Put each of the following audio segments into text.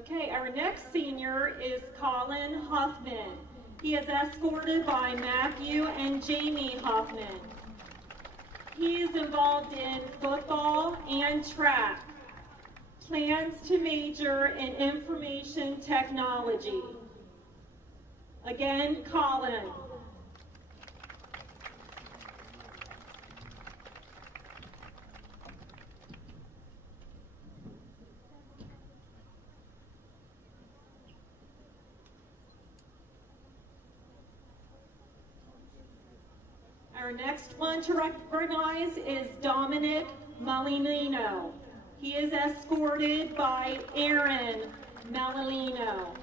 Okay, our next senior is Colin Hoffman. He is escorted by Matthew and Jamie Hoffman. He is involved in football and track. Plans to major in information technology. Again, Colin. Our next one to recognize is Dominic Malinino. He is escorted by Aaron Malinino.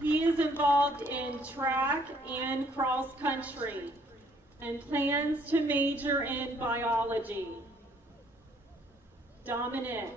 He is involved in track and cross country and plans to major in biology. Dominic.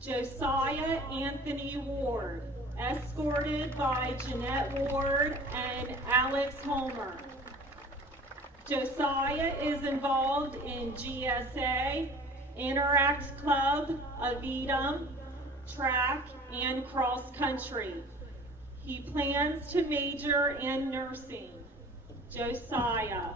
Josiah Anthony Ward, escorted by Jeanette Ward and Alex Homer. Josiah is involved in GSA, Interact Club, Avidum, track, and cross country. He plans to major in nursing. Josiah.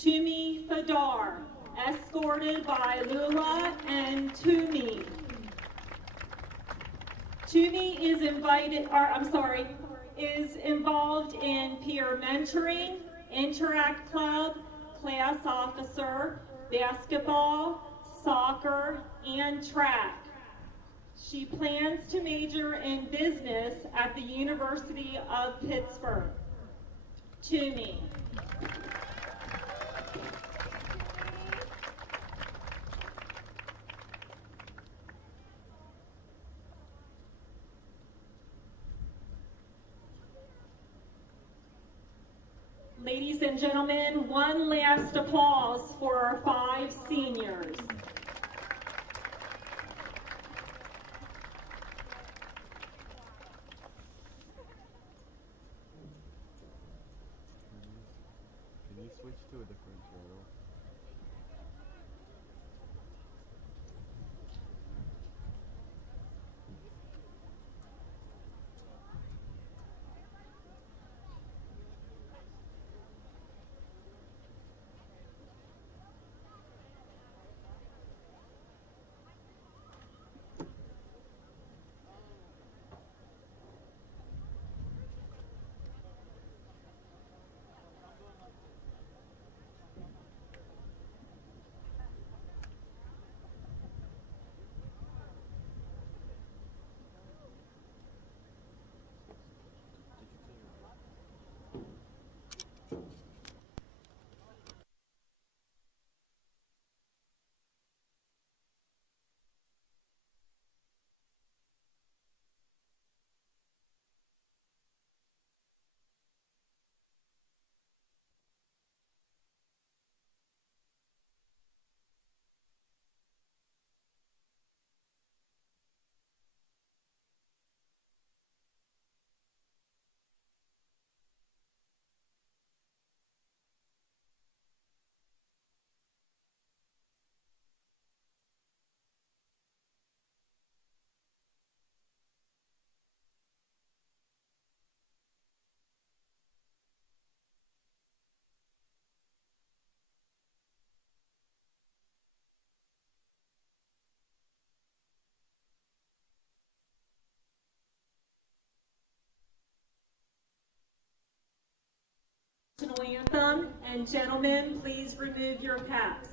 Tumi Fadar, escorted by Lula and Tumi. Tumi is involved in peer mentoring, Interact Club, class officer, basketball, soccer, and track. She plans to major in business at the University of Pittsburgh. Tumi. Ladies and gentlemen, one last applause for our 5 seniors. Can you switch to a different channel? National anthem, and gentlemen, please remove your caps.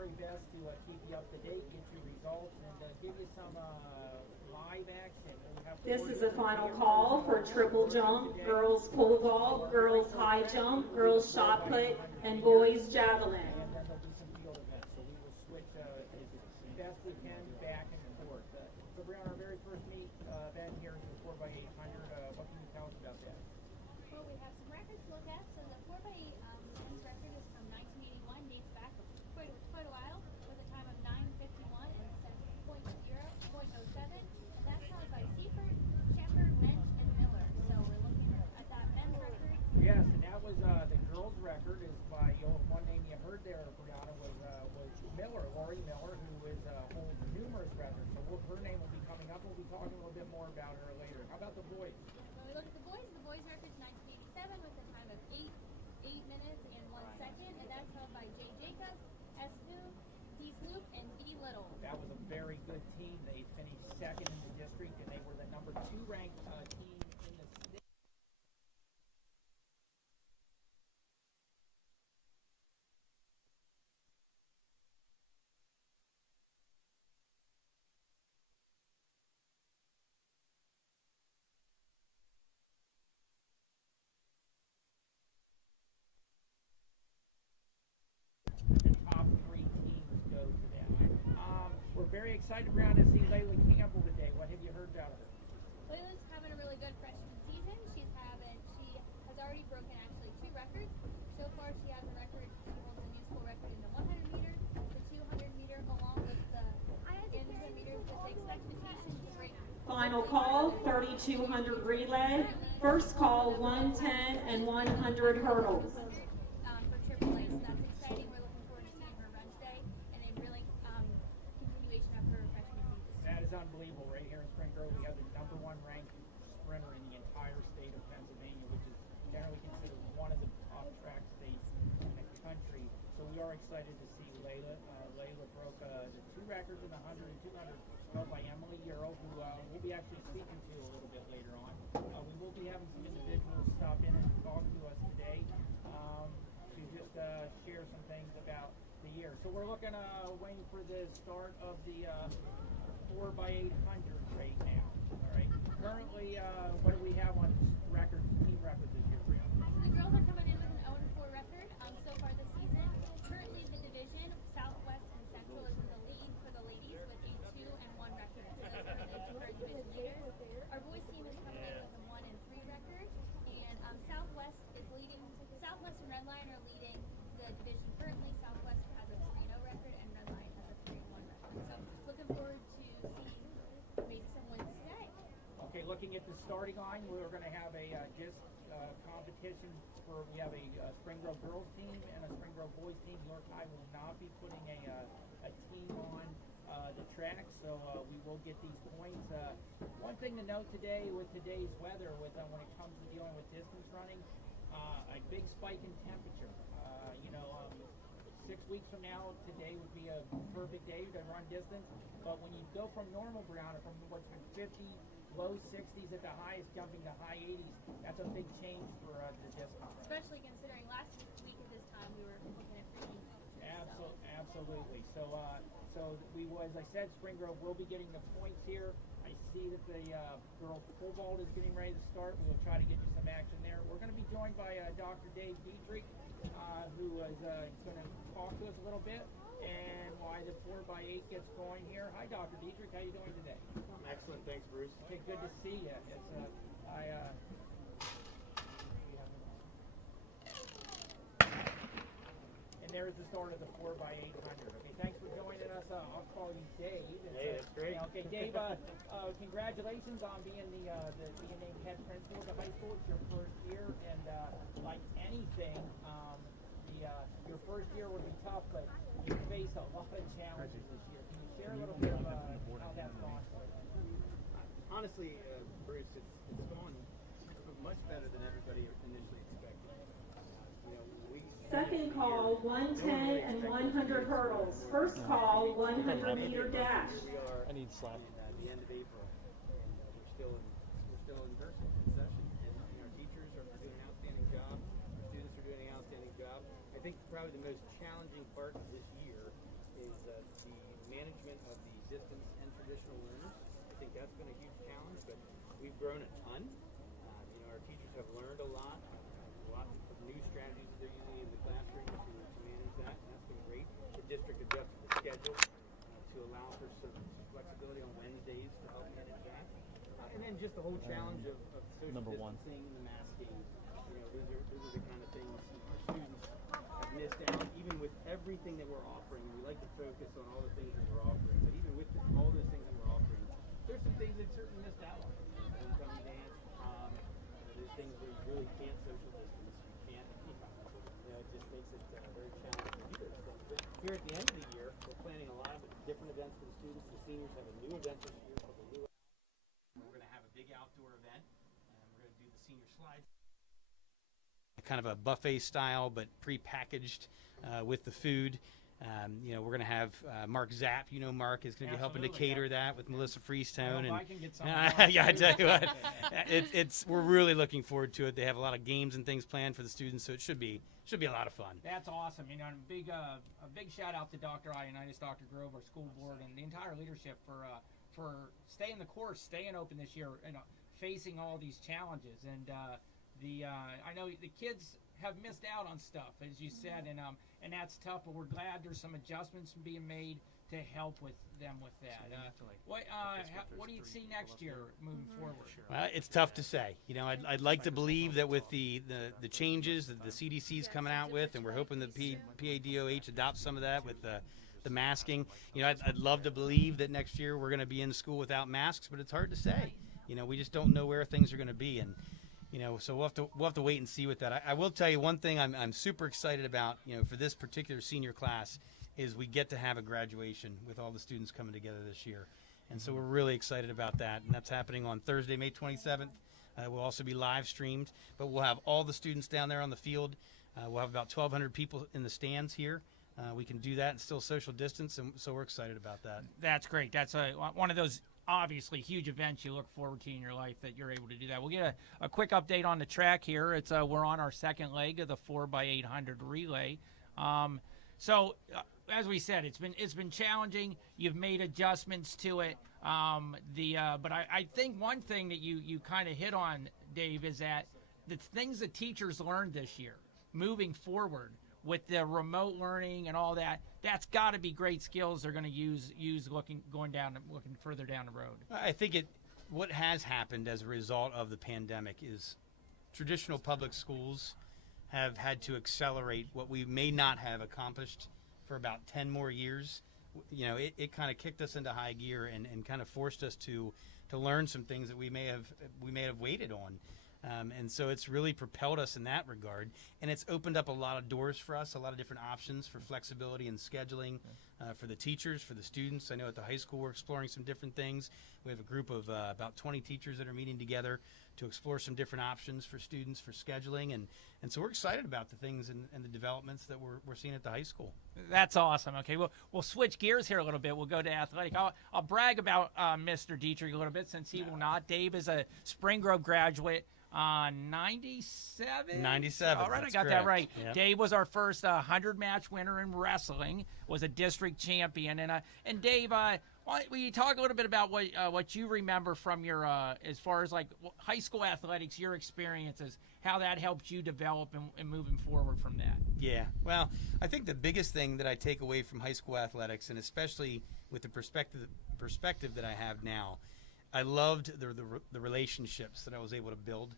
very best to keep you up to date, get you results, and give you some live action. This is a final call for triple jump, girls pole vault, girls high jump, girls shot put, and boys javelin. And then there'll be some field events, so we will switch as best we can back and forth. So we're on our very first meet event here in the 4x800. What can you tell us about that? Well, we have some records to look at. So the 4x8 men's record is from 1981, dates back quite a while, with a time of 9:51 and 7.07, and that's held by Seifert, Chapter, Mensch, and Miller. So we're looking at that men's record. Yes, and that was the girls' record is by one name you heard there, Brianna, was Miller, Lori Miller, who holds numerous records. So her name will be coming up. We'll be talking a little bit more about her later. How about the boys? When we look at the boys' record is 1987 with a time of 8 minutes and 1 second, and that's held by Jay Jacobs, S. Snoop, D. Sloop, and B. Little. That was a very good team. They finished second in the district, and they were the number 2 ranked team in the state. The top 3 teams go to that. We're very excited around to see Leila Campbell today. What have you heard about her? Leila's having a really good freshman season. She has already broken actually 2 records. So far she has a record, she holds a new school record in the 100 meter, the 200 meter, along with the in-200 meters with the expectation to break. Final call, 3,200 relay. First call, 110 and 100 hurdles. For Triple A, so that's exciting. We're looking forward to seeing her run today, and a really continuation of her freshman season. That is unbelievable. Right here in Spring Grove, we have the number 1 ranked sprinter in the entire state of Pennsylvania, which is generally considered one of the top track states in the country. So we are excited to see Leila. Leila broke the 2 records in the 100 and 200 held by Emily Earl, who we'll be actually speaking to a little bit later on. We will be having some individuals stop in and talk to us today to just share some things about the year. So we're looking, waiting for the start of the 4x800 right now. All right. Currently, what do we have on records, team records this year, Brianna? So the girls are coming in with an 0-4 record so far this season. Currently the division, Southwest and Central is in the lead for the ladies with a 2 and 1 record. So those are the current division leaders. Our boys team is coming in with a 1 and 3 record, and Southwest is leading. Southwest and Redline are leading the division currently. Southwest has a 3-0 record, and Redline has a 3-1 record. So looking forward to seeing maybe some wins today. Okay, looking at the starting line, we're going to have a disc competition we have a Spring Grove girls team and a Spring Grove boys team. York High will not be putting a team on the track, so we will get these points. One thing to note today with today's weather, when it comes to dealing with distance running, a big spike in temperature. 6 weeks from now, today would be a perfect day to run distance. But when you go from normal, Brianna, from what's been 50, low 60s at the highest, jumping to high 80s, that's a big change for the disc golf. Especially considering last week at this time we were looking at freezing temperatures. Absolutely. So we will, as I said, Spring Grove will be getting the points here. I see that the girls pole vault is getting ready to start. We will try to get you some action there. We're going to be joined by Dr. Dave Dietrich, who is going to talk to us a little bit and why the 4x8 gets going here. Hi, Dr. Dietrich. How you doing today? I'm excellent. Thanks, Bruce. Okay, good to see you. And there's the start of the 4x800. Okay, thanks for joining us. I'll call you Dave. Hey, that's great. Okay, Dave. Congratulations on being being named head principal of the high school. It's your first year, and like anything, your first year would be tough, but you face a lot of challenges this year. Can you share a little bit of how that's gone for you? Honestly, Bruce, it's gone much better than everybody initially expected. Second call, 110 and 100 hurdles. First call, 100 meter dash. We are I need slack. at the end of April, and we're still in person in session. And our teachers are doing an outstanding job. Our students are doing an outstanding job. I think probably the most challenging part of this year is the management of the distance and traditional learners. I think that's been a huge challenge, but we've grown a ton. Our teachers have learned a lot of new strategies that they're using in the classroom to manage that, and that's been great. The district adjusted the schedule to allow for some flexibility on Wednesdays to help manage that. And then just the whole challenge of social distancing, the masking. Those are the kind of things our students have missed out. Even with everything that we're offering, we like to focus on all the things that we're offering. But even with all those things that we're offering, there's some things they've certainly missed out on. Homecoming dance, prom, there's things where you really can't social distance. You can't, it just makes it very challenging to do those things. But here at the end of the year, we're planning a lot of different events for the students. The seniors have a new event this year called the New. We're going to have a big outdoor event, and we're going to do the senior slides. Kind of a buffet style, but pre-packaged with the food. We're going to have Mark Zapp. Mark is going to be helping to cater that with Melissa Freestone. I can get some. Yeah, I tell you what, we're really looking forward to it. They have a lot of games and things planned for the students, so it should be a lot of fun. That's awesome. And a big shout out to Dr. Ionitis, Dr. Grove, our school board, and the entire leadership for staying the course, staying open this year, facing all these challenges. And I know the kids have missed out on stuff, as you said, and that's tough. But we're glad there's some adjustments being made to help with them with that. What do you see next year moving forward? Well, it's tough to say. I'd like to believe that with the changes that the CDC's coming out with, and we're hoping that PADOH adopts some of that with the masking. I'd love to believe that next year we're going to be in school without masks, but it's hard to say. We just don't know where things are going to be, and so we'll have to wait and see with that. I will tell you one thing I'm super excited about, for this particular senior class, is we get to have a graduation with all the students coming together this year. And so we're really excited about that. And that's happening on Thursday, May 27th. We'll also be live streamed, but we'll have all the students down there on the field. We'll have about 1,200 people in the stands here. We can do that and still social distance, and so we're excited about that. That's great. That's one of those obviously huge events you look forward to in your life, that you're able to do that. We'll get a quick update on the track here. It's we're on our second leg of the 4x800 relay. As we said, it's been challenging. You've made adjustments to it. But I think one thing that you kind of hit on, Dave, is that the things that teachers learned this year, moving forward with the remote learning and all that, that's got to be great skills they're going to use looking further down the road. I think what has happened as a result of the pandemic is traditional public schools have had to accelerate what we may not have accomplished for about 10 more years. It kind of kicked us into high gear and kind of forced us to learn some things that we may have waited on. And so it's really propelled us in that regard, and it's opened up a lot of doors for us, a lot of different options for flexibility and scheduling for the teachers, for the students. I know at the high school we're exploring some different things. We have a group of about 20 teachers that are meeting together to explore some different options for students for scheduling, and so we're excited about the things and the developments that we're seeing at the high school. That's awesome. Okay, we'll switch gears here a little bit. We'll go to athletic. I'll brag about Mr. Dietrich a little bit, since he will not. Dave is a Spring Grove graduate. 97? 97. All right, I got correct. that right. Yep. Dave was our first 100-match winner in wrestling, was a district champion. And Dave, will you talk a little bit about what you remember from your, as far as like high school athletics, your experiences, how that helped you develop and moving forward from that? Yeah, well, I think the biggest thing that I take away from high school athletics, and especially with the perspective that I have now, I loved the relationships that I was able to build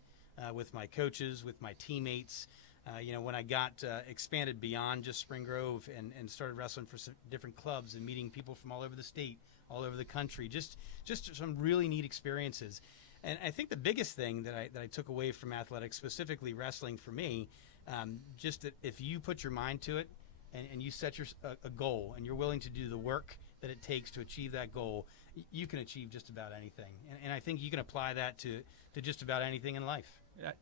with my coaches, with my teammates. When I got expanded beyond just Spring Grove and started wrestling for some different clubs and meeting people from all over the state, all over the country, just some really neat experiences. And I think the biggest thing that I took away from athletics, specifically wrestling for me, just that if you put your mind to it and you set a goal and you're willing to do the work that it takes to achieve that goal, you can achieve just about anything. And I think you can apply that to just about anything in life.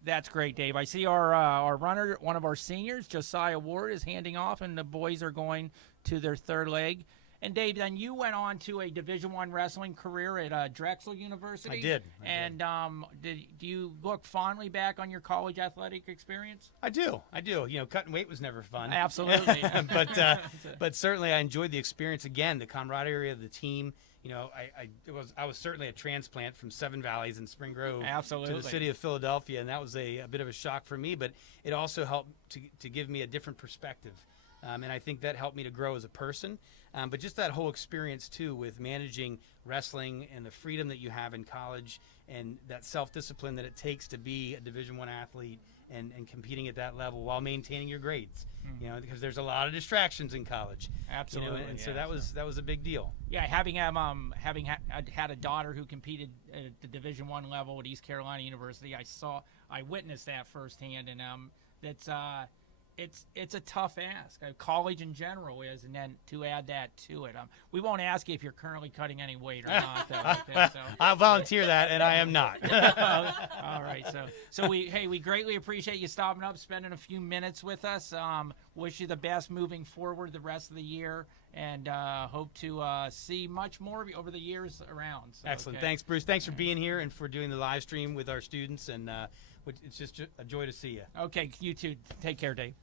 That's great, Dave. I see our runner, one of our seniors, Josiah Ward, is handing off, and the boys are going to their third leg. And Dave, then you went on to a Division I wrestling career at Drexel University. I did. Do you look fondly back on your college athletic experience? I do. Cutting weight was never fun. Absolutely. but certainly I enjoyed the experience. Again, the camaraderie of the team. I was certainly a transplant from Seven Valleys in Spring Grove Absolutely. to the city of Philadelphia, and that was a bit of a shock for me, but it also helped to give me a different perspective. And I think that helped me to grow as a person. But just that whole experience, too, with managing wrestling and the freedom that you have in college and that self-discipline that it takes to be a Division I athlete and competing at that level while maintaining your grades, because there's a lot of distractions in college. Absolutely. So that was a big deal. Yeah, having had a daughter who competed at the Division I level at East Carolina University, I witnessed that firsthand, and it's a tough ask. College in general is, and then to add that to it, we won't ask you if you're currently cutting any weight or not. I'll volunteer that, and I am not. All right, so we greatly appreciate you stopping up, spending a few minutes with us. Wish you the best moving forward the rest of the year, and hope to see much more of you over the years around. So, Excellent. okay. Thanks, Bruce. Thanks for being here and for doing the live stream with our students, and it's just a joy to see you. Okay, you too. Take care, Dave.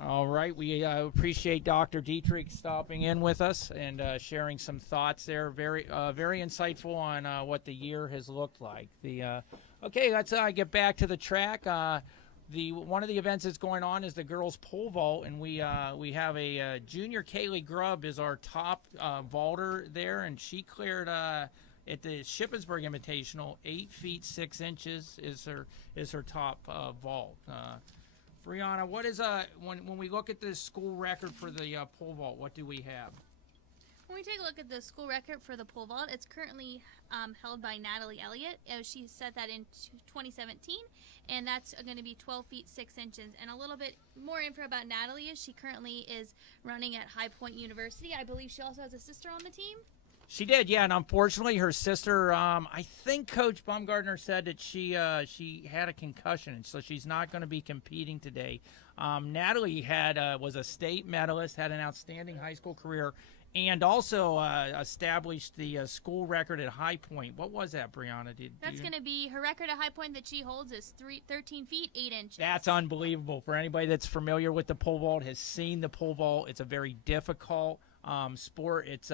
All right, we appreciate Dr. Dietrich stopping in with us and sharing some thoughts there. Very insightful on what the year has looked like. Okay, let's get back to the track. One of the events that's going on is the girls pole vault, and we have a junior Kaylee Grubb is our top vaulter there, and she cleared at the Shippensburg Invitational 8 feet 6 inches is her top vault. Brianna, what is when we look at the school record for the pole vault, what do we have? When we take a look at the school record for the pole vault, it's currently held by Natalie Elliott. She set that in 2017, and that's going to be 12 feet 6 inches. And a little bit more info about Natalie is she currently is running at High Point University. I believe she also has a sister on the team. She did, yeah, and unfortunately her sister, I think Coach Baumgartner said that she had a concussion, and so she's not going to be competing today. Natalie was a state medalist, had an outstanding high school career, and also established the school record at High Point. What was that, Brianna? That's going to be her record at High Point that she holds is 13 feet 8 inches. That's unbelievable. For anybody that's familiar with the pole vault, has seen the pole vault, it's a very difficult sport. It's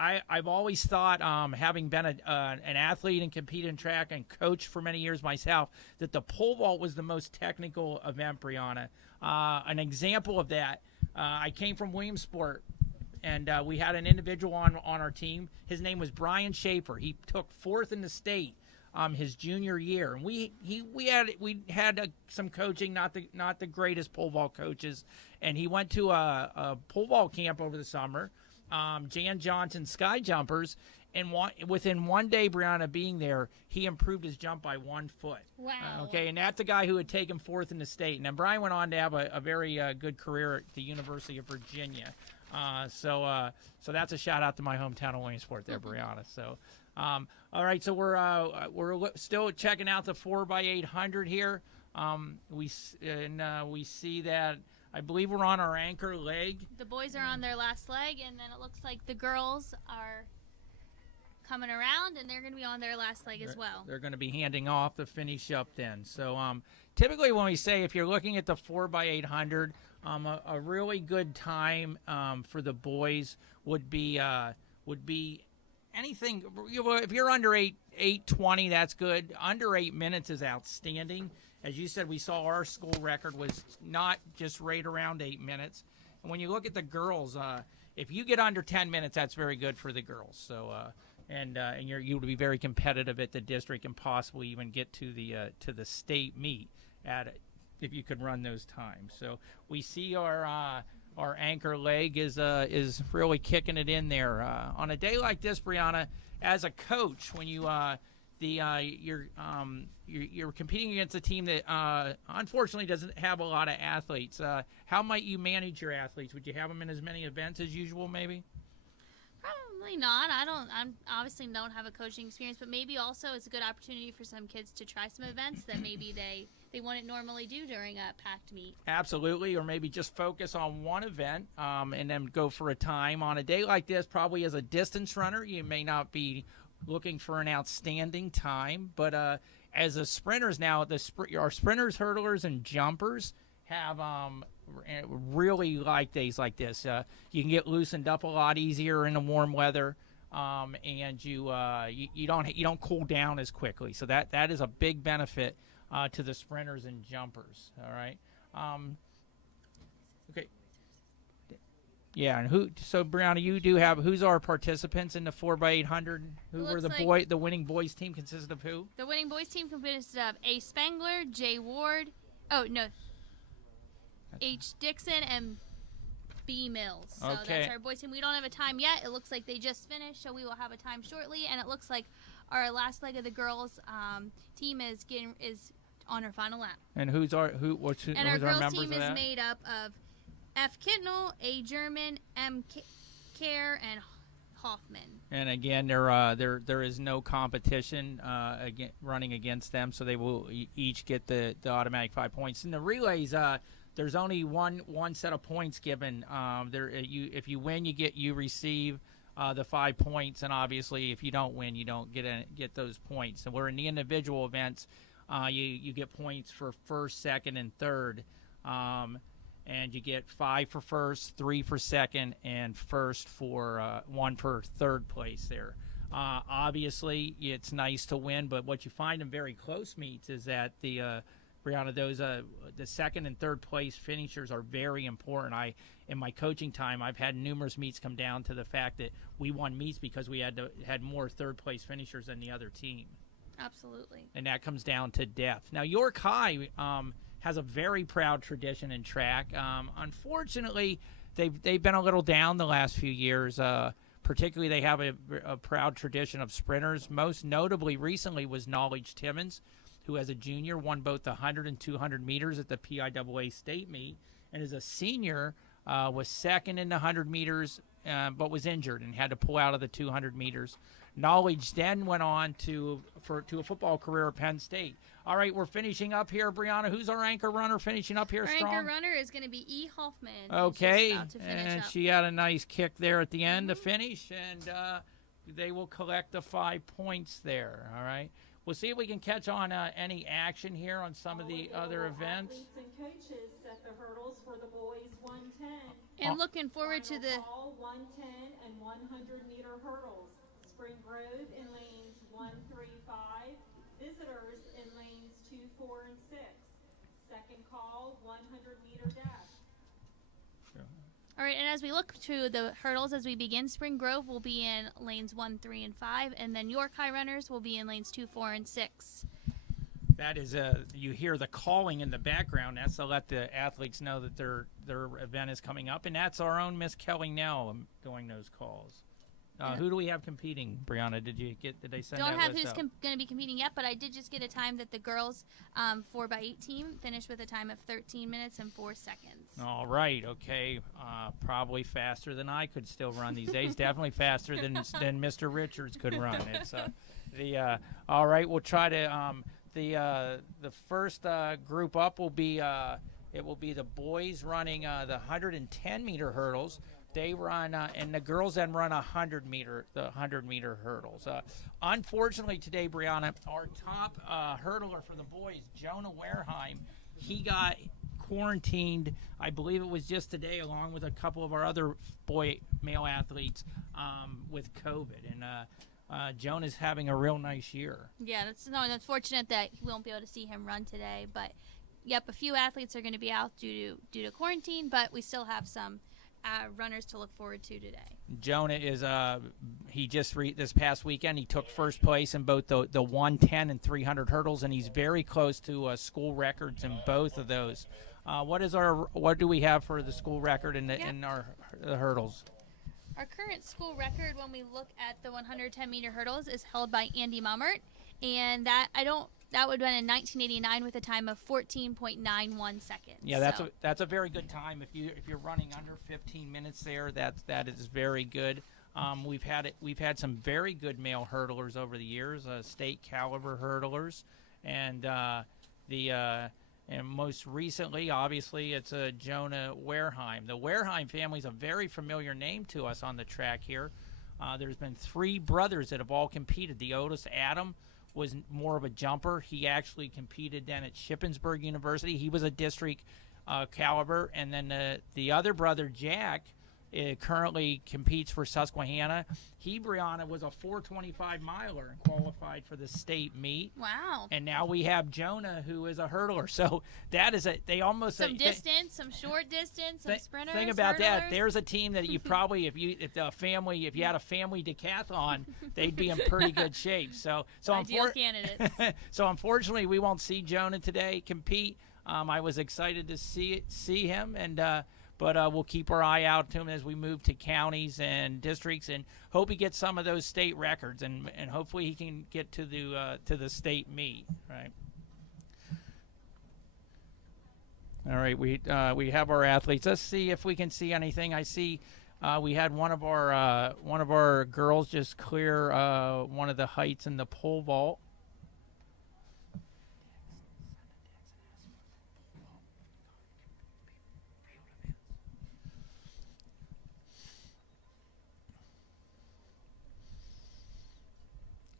I've always thought, having been an athlete and competed in track and coached for many years myself, that the pole vault was the most technical event, Brianna. An example of that, I came from Williamsport, and we had an individual on our team. His name was Brian Schaefer. He took 4th in the state his junior year, and we had some coaching, not the greatest pole vault coaches, and he went to a pole vault camp over the summer. Jan Johnson Sky Jumpers, and within 1 day, Brianna being there, he improved his jump by 1 foot. Wow. Okay, and that's a guy who had taken 4th in the state. And then Brian went on to have a very good career at the University of Virginia. So that's a shout out to my hometown of Williamsport there, Brianna. So, all right, so we're still checking out the 4x800 here. We see that. I believe we're on our anchor leg. The boys are on their last leg, and then it looks like the girls are coming around, and they're going to be on their last leg as well. They're going to be handing off to finish up then. So typically when we say if you're looking at the 4x800, a really good time for the boys would be anything. If you're under 8:20, that's good. Under 8 minutes is outstanding. As you said, we saw our school record was not just right around 8 minutes. And when you look at the girls, if you get under 10 minutes, that's very good for the girls. So, and you'll be very competitive at the district and possibly even get to the state meet at it if you could run those times. So we see our anchor leg is really kicking it in there on a day like this, Brianna. As a coach, when you're competing against a team that unfortunately doesn't have a lot of athletes. How might you manage your athletes? Would you have them in as many events as usual, maybe? Probably not. I obviously don't have a coaching experience, but maybe also it's a good opportunity for some kids to try some events that maybe they they wouldn't normally do during a packed meet. Absolutely, or maybe just focus on one event and then go for a time. On a day like this, probably as a distance runner, you may not be looking for an outstanding time, but as a sprinters now, our sprinters, hurdlers, and jumpers have really like days like this. You can get loosened up a lot easier in the warm weather, and you don't cool down as quickly. So that is a big benefit to the sprinters and jumpers. All right. Okay. Yeah, and so Brianna, you do have who's our participants in the 4x800? Who were the winning boys team consisted of who? The winning boys team consisted of A. Spengler, J. Ward, H. Dixon, and B. Mills. So that's our boys team. We don't have a time yet. It looks like they just finished, so we will have a time shortly. And it looks like our last leg of the girls team is on her final lap. And who's our members? And our girls team is made up of F. Kitnell, A. German, M. Care, and Hoffman. And again, there is no competition running against them, so they will each get the automatic 5 points. In the relays, there's only one set of points given. If you win, you receive the 5 points, and obviously if you don't win, you don't get those points. And we're in the individual events. You get points for first, second, and third. And you get 5 for first, 3 for second, and first for 1 for third place there. Obviously, it's nice to win, but what you find in very close meets is that the second and third place finishers are very important. In my coaching time, I've had numerous meets come down to the fact that we won meets because we had more third place finishers than the other team. Absolutely. And that comes down to depth. Now, York High has a very proud tradition in track. Unfortunately, they've been a little down the last few years. Particularly, they have a proud tradition of sprinters. Most notably, recently was Knowledge Timmons, who as a junior won both the 100 and 200 meters at the PIAA state meet, and as a senior was second in the 100 meters, but was injured and had to pull out of the 200 meters. Knowledge then went on to a football career at Penn State. All right, we're finishing up here, Brianna. Who's our anchor runner finishing up here strong? Our anchor runner is going to be E. Hoffman. Okay, and she had a nice kick there at the end to finish, and they will collect the 5 points there. All right, we'll see if we can catch on any action here on some of the other events. Athletes and coaches set the hurdles for the boys 110. And looking forward to the 110 and 100-meter hurdles. Spring Grove in lanes 1, 3, 5. Visitors in lanes 2, 4, and 6. Second call, 100-meter dash. All right, and as we look to the hurdles as we begin, Spring Grove will be in lanes 1, 3, and 5, and then York High runners will be in lanes 2, 4, and 6. That is you hear the calling in the background. That's to let the athletes know that their event is coming up, and that's our own Miss Kelly now doing those calls. Who do we have competing, Brianna? Did they send Don't that have list who's out? going to be competing yet, but I did just get a time that the girls 4x8 team finished with a time of 13 minutes and 4 seconds. All right, okay. Probably faster than I could still run these days. Definitely faster than Mr. Richards could run. It's all right. We'll try to the first group up will be the boys running the 110-meter hurdles. They run, and the girls then run 100-meter hurdles. Unfortunately today, Brianna, our top hurdler for the boys, Jonah Wareheim, he got quarantined, I believe it was just today, along with a couple of our other male athletes with COVID. And Jonah's having a real nice year. Yeah, that's unfortunate that we won't be able to see him run today. But, yep, a few athletes are going to be out due to quarantine, but we still have some runners to look forward to today. Jonah is he just this past weekend he took first place in both the 110 and 300 hurdles, and he's very close to school records in both of those. What do we have for the school record in the hurdles? Our current school record when we look at the 110-meter hurdles is held by Andy Mummert, and that would have been in 1989 with a time of 14.91 seconds. Yeah, that's a very good time. If you're running under 15 minutes there, that is very good. We've had some very good male hurdlers over the years, state caliber hurdlers, and And most recently, obviously, it's Jonah Wareheim. The Wareheim family is a very familiar name to us on the track here. There's been 3 brothers that have all competed. The oldest, Adam, was more of a jumper. He actually competed then at Shippensburg University. He was a district caliber. And then the other brother, Jack, currently competes for Susquehanna. He, Brianna, was a 425 miler and qualified for the state meet. Wow. And now we have Jonah, who is a hurdler. So that is they almost some distance, some short distance, some sprinters. Thing about hurdlers. that, there's a team that you probably, if you had a family decathlon, they'd be in pretty good shape. So ideal candidates. So unfortunately, we won't see Jonah today compete. I was excited to see him, but we'll keep our eye out to him as we move to counties and districts, and hope he gets some of those state records, and hopefully he can get to the state meet. Right. All right, we have our athletes. Let's see if we can see anything. I see we had one of our girls just clear one of the heights in the pole vault.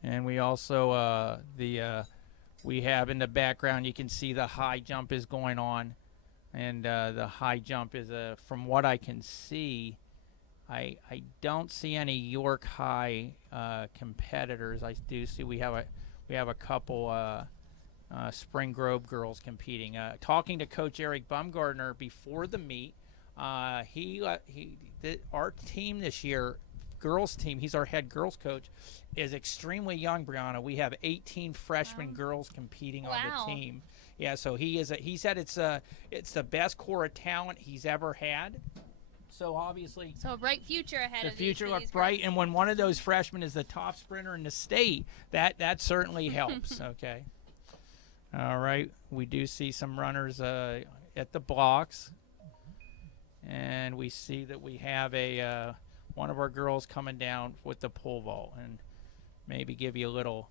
And we also we have in the background, you can see the high jump is going on, and the high jump is from what I can see, I don't see any York High competitors. I do see we have a couple Spring Grove girls competing. Talking to Coach Eric Bumgardner before the meet, our team this year, girls team, he's our head girls coach, is extremely young, Brianna. We have 18 freshman girls competing on the team. Yeah, so he said it's the best core of talent he's ever had. So obviously, so a bright future ahead of the future looks these bright, girls. and when one of those freshmen is the top sprinter in the state, that certainly helps. Okay. All right, we do see some runners at the blocks, and we see that we have one of our girls coming down with the pole vault, and maybe give you a little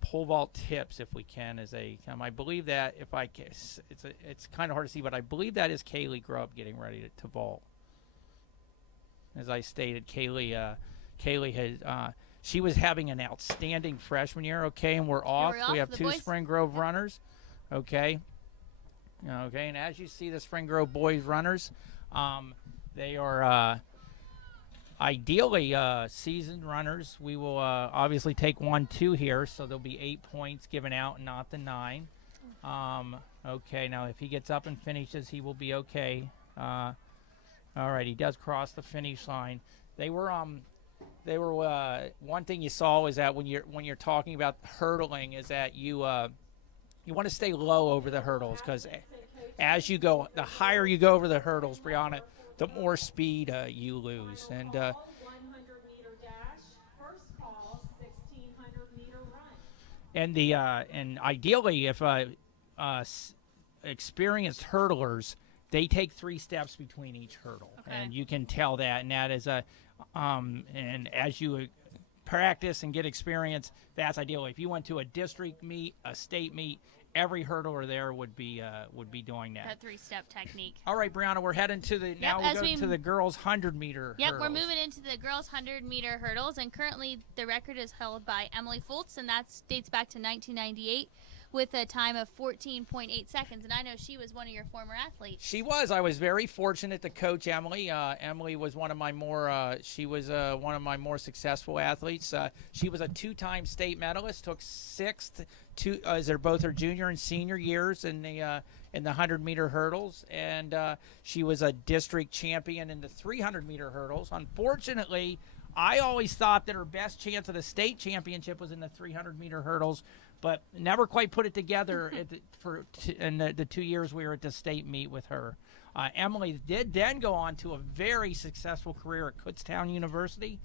pole vault tips if we can as they come. I believe that it's kind of hard to see, but I believe that is Kaylee Grubb getting ready to vault. As I stated, Kaylee had she was having an outstanding freshman year. Okay, and we're off. We have 2 Spring Grove runners. Okay, and as you see, the Spring Grove boys runners, they are ideally seasoned runners. We will obviously take 1-2 here, so there'll be 8 points given out, not the 9. Okay, now if he gets up and finishes, he will be okay. All right, he does cross the finish line. They were one thing you saw is that when you're talking about hurdling is that you want to stay low over the hurdles, because as you go, the higher you go over the hurdles, Brianna, the more speed you lose. And 100-meter dash, first call, 1600-meter run. And ideally, if experienced hurdlers, they take 3 steps between each hurdle, and you can tell that. And that is and as you practice and get experience, that's ideal. If you went to a district meet, a state meet, every hurdler there would be doing that. That 3-step technique. All right, Brianna, we're heading to the to the girls' 100-meter. Yep, hurdles. we're moving into the girls' 100-meter hurdles, and currently the record is held by Emily Fultz, and that dates back to 1998. With a time of 14.8 seconds, and I know she was one of your former athletes. She was. I was very fortunate to coach Emily. Emily was one of my more successful athletes. She was a 2-time state medalist. Took 6th as they're both her junior and senior years in the 100-meter hurdles, and she was a district champion in the 300-meter hurdles. Unfortunately, I always thought that her best chance at a state championship was in the 300-meter hurdles, but never quite put it together in the 2 years we were at the state meet with her. Emily did then go on to a very successful career at Kutztown University,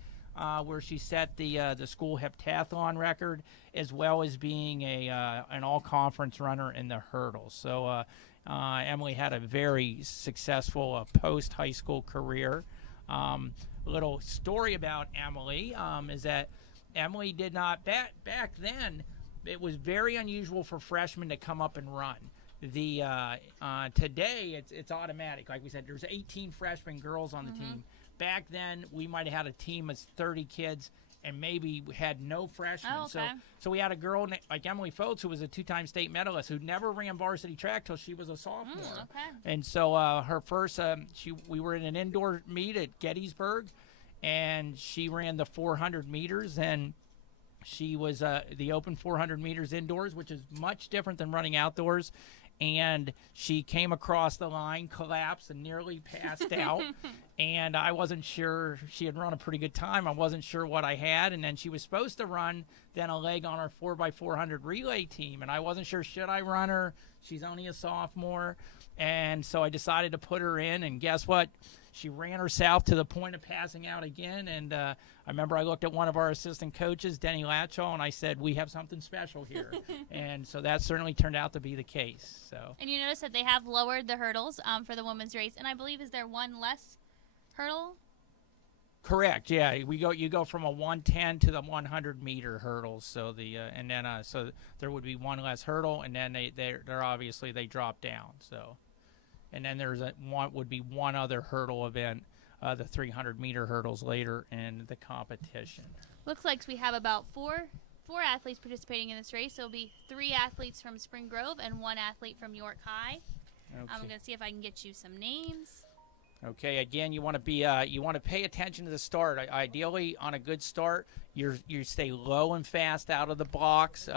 where she set the school heptathlon record, as well as being an all-conference runner in the hurdles. So Emily had a very successful post-high school career. Little story about Emily is that Emily did not back then. It was very unusual for freshmen to come up and run. the today it's automatic. Like we said, there's 18 freshman girls on the team. Back then, we might have had a team of 30 kids and maybe had no freshmen. Oh, okay. So we had a girl like Emily Foltz, who was a 2-time state medalist, who never ran varsity track till she was a sophomore. Okay. And so her first, we were in an indoor meet at Gettysburg, and she ran the 400 meters, and she was the open 400 meters indoors, which is much different than running outdoors. And she came across the line, collapsed, and nearly passed out. And I wasn't sure. She had run a pretty good time. I wasn't sure what I had. And then she was supposed to run then a leg on our 4x400 relay team. And I wasn't sure, should I run her? She's only a sophomore. And so I decided to put her in. And guess what? She ran herself to the point of passing out again. And I remember I looked at one of our assistant coaches, Denny Latchall, and I said, we have something special here. And so that certainly turned out to be the case. So. And you notice that they have lowered the hurdles for the women's race. And I believe, is there one less hurdle? Correct. Yeah, you go from a 110 to the 100 meter hurdles. So and then so there would be one less hurdle, and then they're obviously they drop down. So. And then would be one other hurdle event, the 300 meter hurdles later in the competition. Looks like we have about four athletes participating in this race. So it'll be 3 athletes from Spring Grove and 1 athlete from York High. Okay. I'm going to see if I can get you some names. Okay. Again, you want to be you want to pay attention to the start. Ideally, on a good start, you stay low and fast out of the blocks.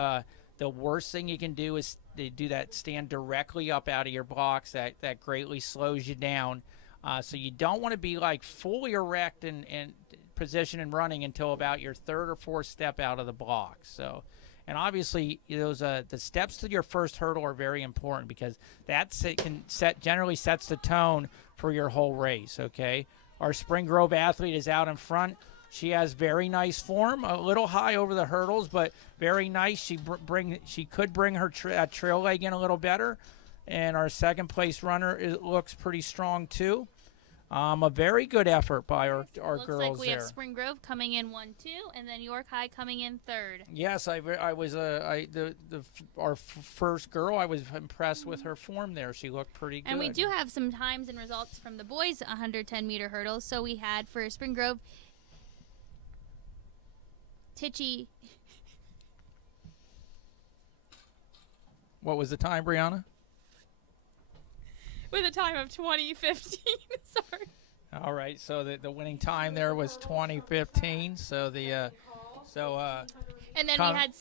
The worst thing you can do is do that stand directly up out of your blocks. That greatly slows you down. So you don't want to be like fully erect and position and running until about your 3rd or 4th step out of the block. So, and obviously those the steps to your first hurdle are very important because generally sets the tone for your whole race. Okay, our Spring Grove athlete is out in front. She has very nice form, a little high over the hurdles, but very nice. She could bring her trail leg in a little better, and our second place runner looks pretty strong too. A very good effort by our girls there. Looks like we have Spring Grove coming in 1-2, and then York High coming in 3rd. Yes, I was our first girl. I was impressed with her form there. She looked pretty good. And we do have some times and results from the boys' 110 meter hurdles. So we had for Spring Grove, Titchy. What was the time, Brianna? With a time of 20:15. Sorry. All right, so the winning time there was 20:15. So and then we had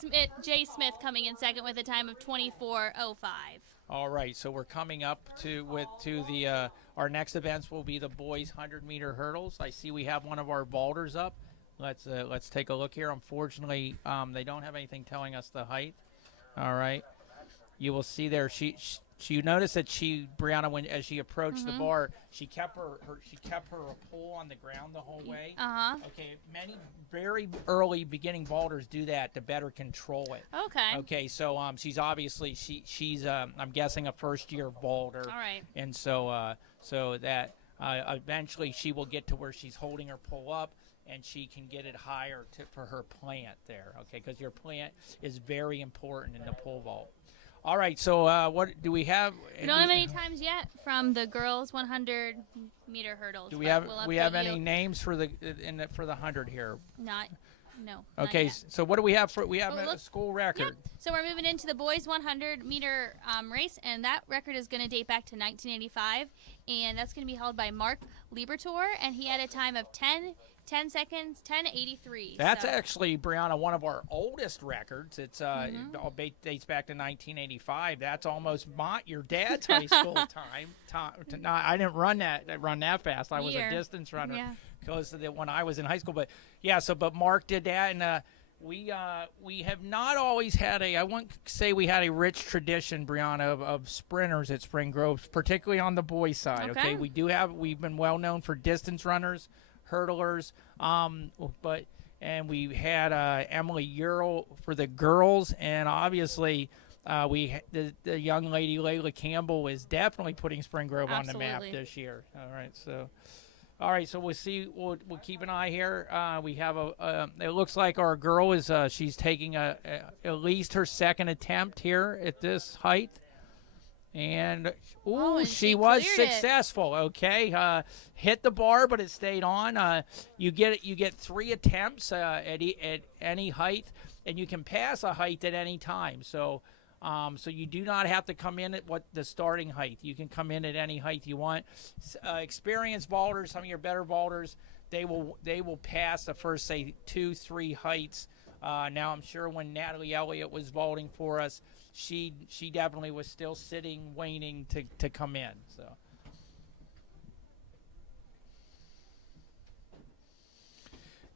Jay Smith coming in second with a time of 24:05. All right, so we're coming up to our next events will be the boys 100-meter hurdles. I see we have one of our vaulters up. Let's take a look here. Unfortunately, they don't have anything telling us the height. All right, you will see there. You notice that Brianna, as she approached the bar, she kept her pull on the ground the whole way. Okay, many very early beginning vaulters do that to better control it. Okay, so she's obviously she's I'm guessing a first year vaulter. All right. And so that eventually she will get to where she's holding her pull up, and she can get it higher for her plant there, okay? Because your plant is very important in the pole vault. All right, so what do we have? We don't have any times yet from the girls 100-meter hurdles. Do we have any names for the 100 here? No. Okay, so what do we have we have a school record. Yeah. So we're moving into the boys 100-meter race, and that record is going to date back to 1985, and that's going to be held by Mark Liebertor, and he had a time of 10 seconds, 10:83. That's actually, Brianna, one of our oldest records. It's it all dates back to 1985. That's almost your dad's high school time. I didn't run that fast. I was a distance runner. Yeah. Because when I was in high school, but Mark did that, and we have not always had I wouldn't say we had a rich tradition, Brianna, of sprinters at Spring Grove, particularly on the boys' side. Okay, we've been well known for distance runners, hurdlers, and we had Emily Earle for the girls, and obviously the young lady Leila Campbell is definitely putting Spring Grove on the map this year. All right, so we'll see. We'll keep an eye here. We have it looks like our girl is she's taking at least her second attempt here at this height, And and she she was cleared it. successful. Okay, hit the bar, but it stayed on. You get 3 attempts at any height, and you can pass a height at any time. So you do not have to come in at what the starting height. You can come in at any height you want. Experienced vaulters, some of your better vaulters, they will pass the first, say, 2, 3 heights. Now I'm sure when Natalie Elliott was vaulting for us, she definitely was still sitting, waiting to come in. So.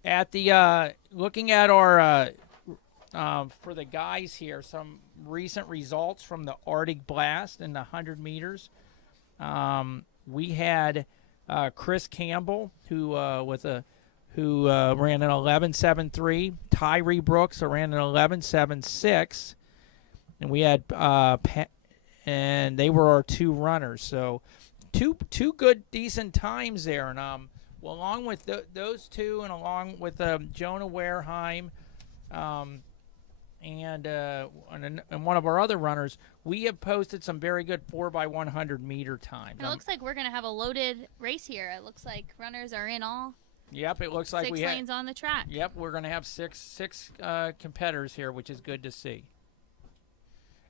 At the looking at our for the guys here, some recent results from the Arctic Blast in the 100 meters. We had Chris Campbell, who ran an 11.73. Tyree Brooks, who ran an 11.76. And we had and they were our 2 runners. So two good, decent times there. And along with those 2, and along with Jonah Wareheim, and one of our other runners, we have posted some very good 4x100 meter times. And it looks like we're going to have a loaded race here. It looks like runners are in all. Yep, it looks like 6 lanes on the track. Yep, we're going to have six competitors here, which is good to see.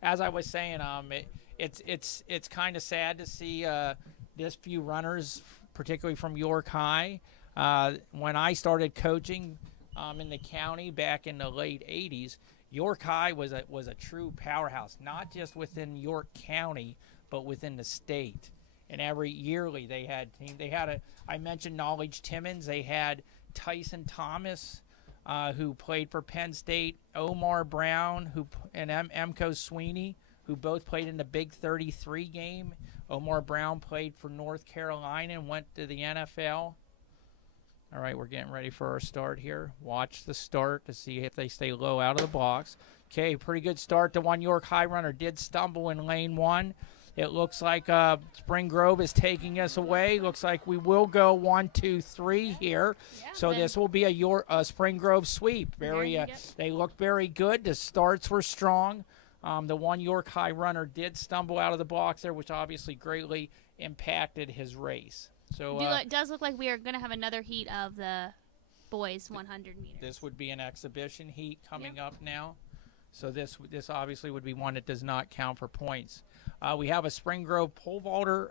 As I was saying, it's kind of sad to see this few runners, particularly from York High. When I started coaching in the county back in the late 80s, York High was a true powerhouse, not just within York County, but within the state. And every yearly they had I mentioned Knowledge Timmons. They had Tyson Thomas, who played for Penn State, Omar Brown, and Emco Sweeney, who both played in the Big 33 game. Omar Brown played for North Carolina and went to the NFL. All right, we're getting ready for our start here. Watch the start to see if they stay low out of the blocks. Okay, pretty good start. The one York High runner did stumble in lane 1. It looks like Spring Grove is taking us away. Looks like we will go 1, 2, 3 here. Yeah, So this will be a Spring Grove sweep. They look very good. The starts were strong. The one York High runner did stumble out of the blocks there, which obviously greatly impacted his race. So It does look like we are going to have another heat of the boys 100 meters. This would be an exhibition heat coming up now. So this obviously would be one that does not count for points. We have a Spring Grove pole vaulter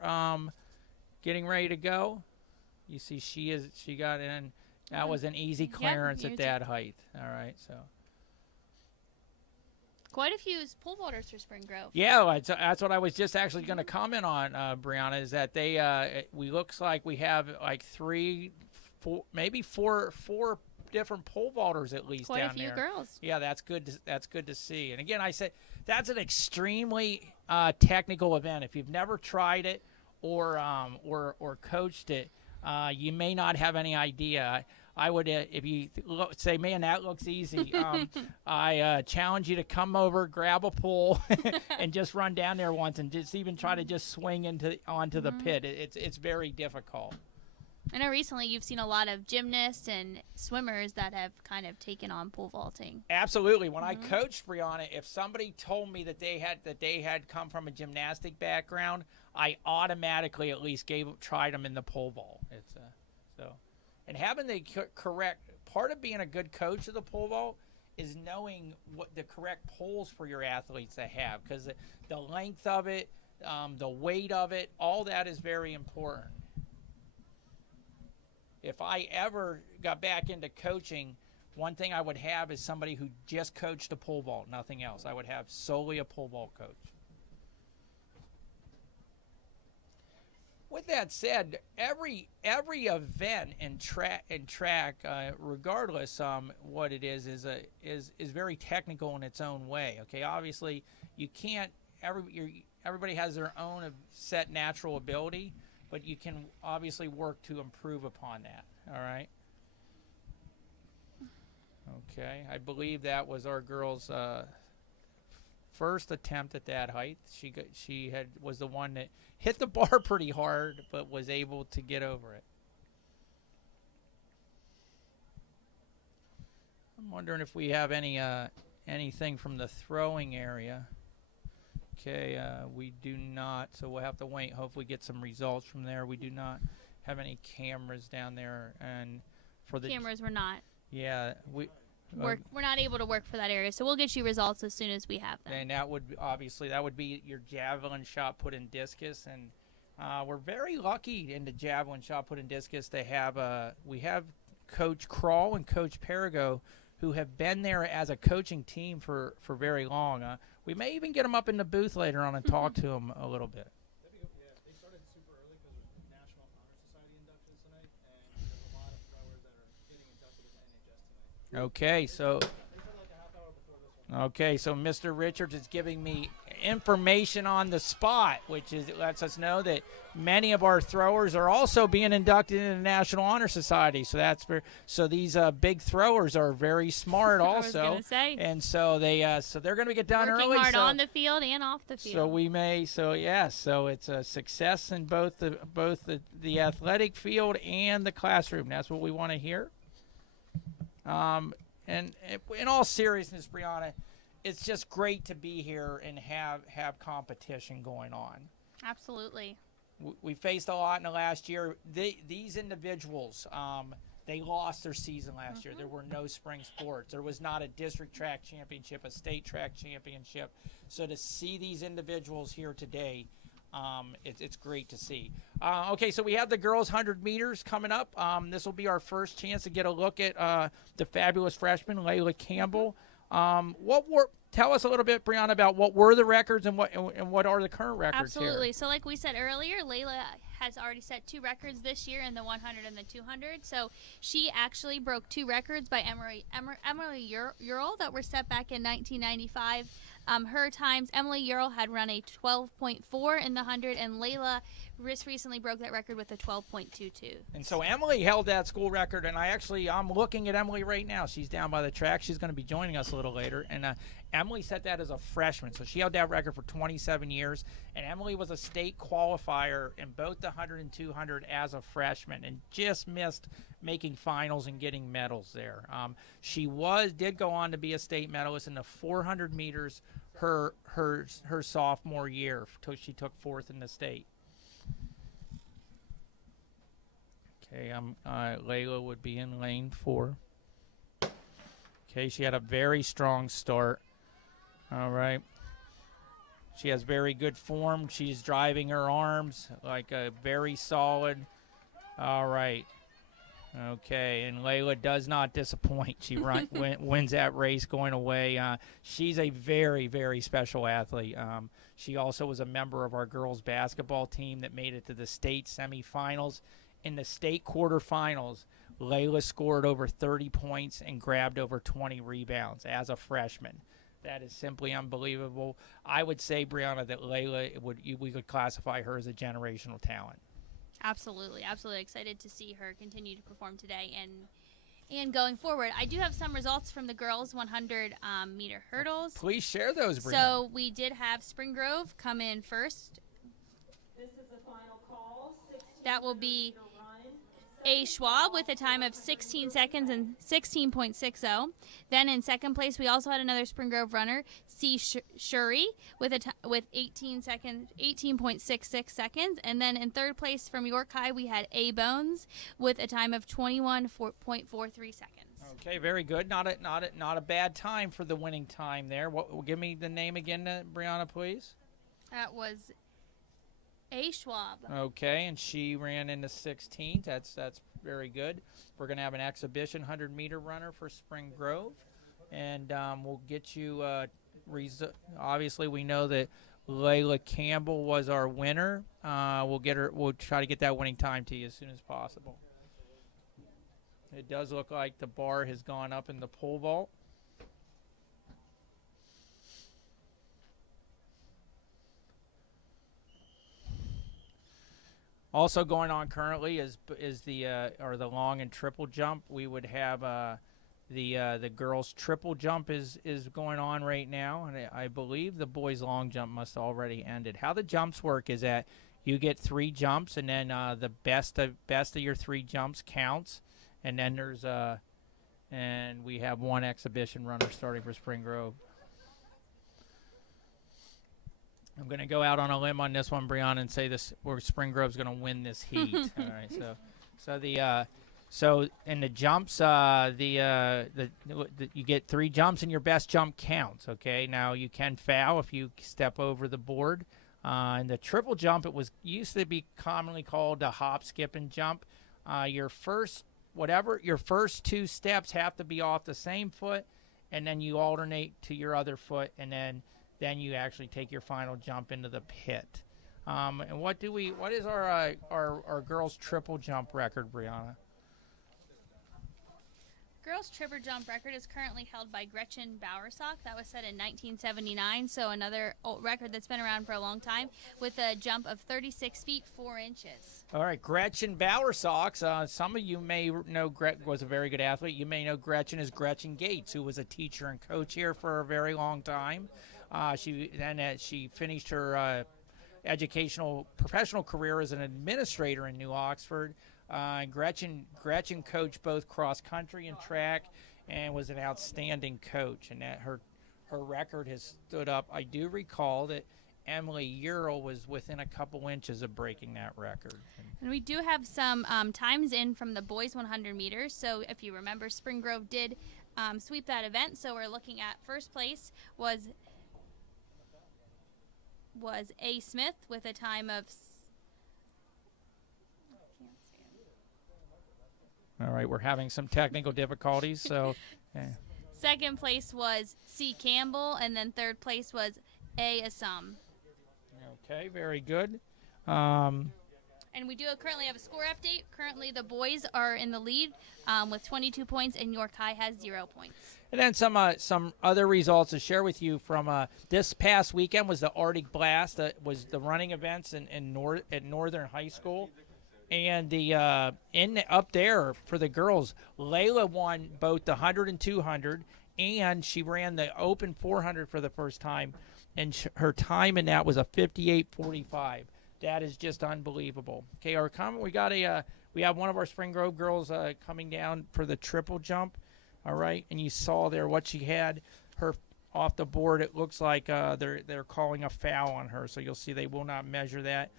getting ready to go. You see she got in. That was an easy clearance at that height. All right, so. Quite a few pole vaulters for Spring Grove. Yeah, that's what I was just actually going to comment on, Brianna, is that we looks like we have like 3, 4, maybe four different pole vaulters at least Quite down a few there. girls. Yeah, that's good. That's good to see. And again, I said that's an extremely technical event. If you've never tried it or coached it, you may not have any idea. I would, if you say, man, that looks easy, I challenge you to come over, grab a pole, and just run down there once, and just even try to just swing onto the pit. It's very difficult. I know recently you've seen a lot of gymnasts and swimmers that have kind of taken on pole vaulting. Absolutely. When I coached Brianna, if somebody told me that they had come from a gymnastic background, I automatically at least tried them in the pole vault. It's so. And having the correct part of being a good coach of the pole vault is knowing what the correct poles for your athletes to have, because the length of it, the weight of it, all that is very important. If I ever got back into coaching, one thing I would have is somebody who just coached a pole vault, nothing else. I would have solely a pole vault coach. With that said, every event in track, regardless what it is very technical in its own way. Okay, obviously you can't. Everybody has their own set natural ability, but you can obviously work to improve upon that. All right. Okay, I believe that was our girl's first attempt at that height. She was the one that hit the bar pretty hard, but was able to get over it. I'm wondering if we have anything from the throwing area. Okay, we do not, so we'll have to wait. Hopefully get some results from there. We do not have any cameras down there, and for the Cameras were not. Yeah, We're not able to work for that area, so we'll get you results as soon as we have them. And that would be your javelin shot put in discus, and we're very lucky in the javelin shot put in discus to have we have Coach Kroll and Coach Perigo, who have been there as a coaching team for very long. We may even get them up in the booth later on and talk to them a little bit. Yeah, they started super early because of National Honor Society inductions tonight, and there's a lot of throwers that are getting inducted into NHS tonight. Okay, so They said like a half hour before this one. Okay, so Mr. Richards is giving me information on the spot, which lets us know that many of our throwers are also being inducted into the National Honor Society. So so these big throwers are very smart also. I was gonna say. And so they're going to get done Working early. hard on the field and off the field. So it's a success in both the athletic field and the classroom. That's what we want to hear. And in all seriousness, Brianna, it's just great to be here and have competition going on. Absolutely. We faced a lot in the last year. These individuals, they lost their season last year. There were no spring sports. There was not a district track championship, a state track championship. So to see these individuals here today, it's great to see. Okay, so we have the girls' 100 meters coming up. This will be our first chance to get a look at the fabulous freshman, Leila Campbell. Tell us a little bit, Brianna, about what were the records and what are the current records here? Absolutely. So like we said earlier, Leila has already set 2 records this year in the 100 and the 200. So she actually broke 2 records by Emily Ural that were set back in 1995. Her times, Emily Ural had run a 12.4 in the 100, and Leila recently broke that record with a 12.22. And so Emily held that school record, and I'm looking at Emily right now. She's down by the track. She's going to be joining us a little later. And Emily set that as a freshman, so she held that record for 27 years. And Emily was a state qualifier in both the 100 and 200 as a freshman, and just missed making finals and getting medals there. She did go on to be a state medalist in the 400 meters her sophomore year. She took 4th in the state. Okay, Leila would be in lane 4. Okay, she had a very strong start. All right. She has very good form. She's driving her arms like a very solid. All right. Okay, and Leila does not disappoint. She wins that race going away. She's a very, very special athlete. She also was a member of our girls basketball team that made it to the state semifinals. In the state quarterfinals, Leila scored over 30 points and grabbed over 20 rebounds as a freshman. That is simply unbelievable. I would say, Brianna, that Leila, we could classify her as a generational talent. Absolutely excited to see her continue to perform today and going forward. I do have some results from the girls 100 meter hurdles. Please share those, Brianna. So we did have Spring Grove come in first. This is the final call. That will be A. Schwab with a time of 16 seconds and 16.60. Then in second place, we also had another Spring Grove runner, C. Shuri, with 18.66 seconds. And then in third place from York High, we had A. Bones with a time of 21.43 seconds. Okay, very good. Not a bad time for the winning time there. Give me the name again, Brianna, please. That was A. Schwab. Okay, and she ran in the 16th. That's very good. We're going to have an exhibition 100-meter runner for Spring Grove, and we'll get you obviously, we know that Leila Campbell was our winner. We'll try to get that winning time to you as soon as possible. It does look like the bar has gone up in the pole vault. Also going on currently is the long and triple jump. We would have the girls triple jump is going on right now, and I believe the boys long jump must already ended. How the jumps work is that you get 3 jumps, and then the best of your 3 jumps counts, and then there's and we have 1 exhibition runner starting for Spring Grove. I'm going to go out on a limb on this one, Brianna, and say this: Spring Grove's going to win this heat. All right, so in the jumps, you get 3 jumps, and your best jump counts. Okay, now you can foul if you step over the board. In the triple jump, it used to be commonly called a hop, skip, and jump. Your first 2 steps have to be off the same foot, and then you alternate to your other foot, and then you actually take your final jump into the pit. And what is our girls' triple jump record, Brianna? Girls' triple jump record is currently held by Gretchen Bowersock. That was set in 1979, so another old record that's been around for a long time, with a jump of 36 feet 4 inches. All right, Gretchen Bowersock. Some of you may know Gretchen was a very good athlete. You may know Gretchen as Gretchen Gates, who was a teacher and coach here for a very long time. She finished her professional career as an administrator in New Oxford. Gretchen coached both cross country and track, and was an outstanding coach. And that her record has stood up. I do recall that Emily Ural was within a couple inches of breaking that record. And we do have some times in from the boys 100 meters. So if you remember, Spring Grove did sweep that event. So we're looking at first place was A. Smith with a time of. All right, we're having some technical difficulties, so. Yeah. Second place was C. Campbell, and then third place was A. Assam. Okay, very good. And we do currently have a score update. Currently, the boys are in the lead with 22 points, and York High has 0 points. And then some other results to share with you from this past weekend was the Arctic Blast. Was the running events at Northern High School. And up there for the girls, Leila won both the 100 and 200, and she ran the open 400 for the first time, and her time in that was a 58:45. That is just unbelievable. Okay, we have one of our Spring Grove girls coming down for the triple jump. All right, and you saw there what she had her off the board. It looks like they're calling a foul on her, so you'll see they will not measure that.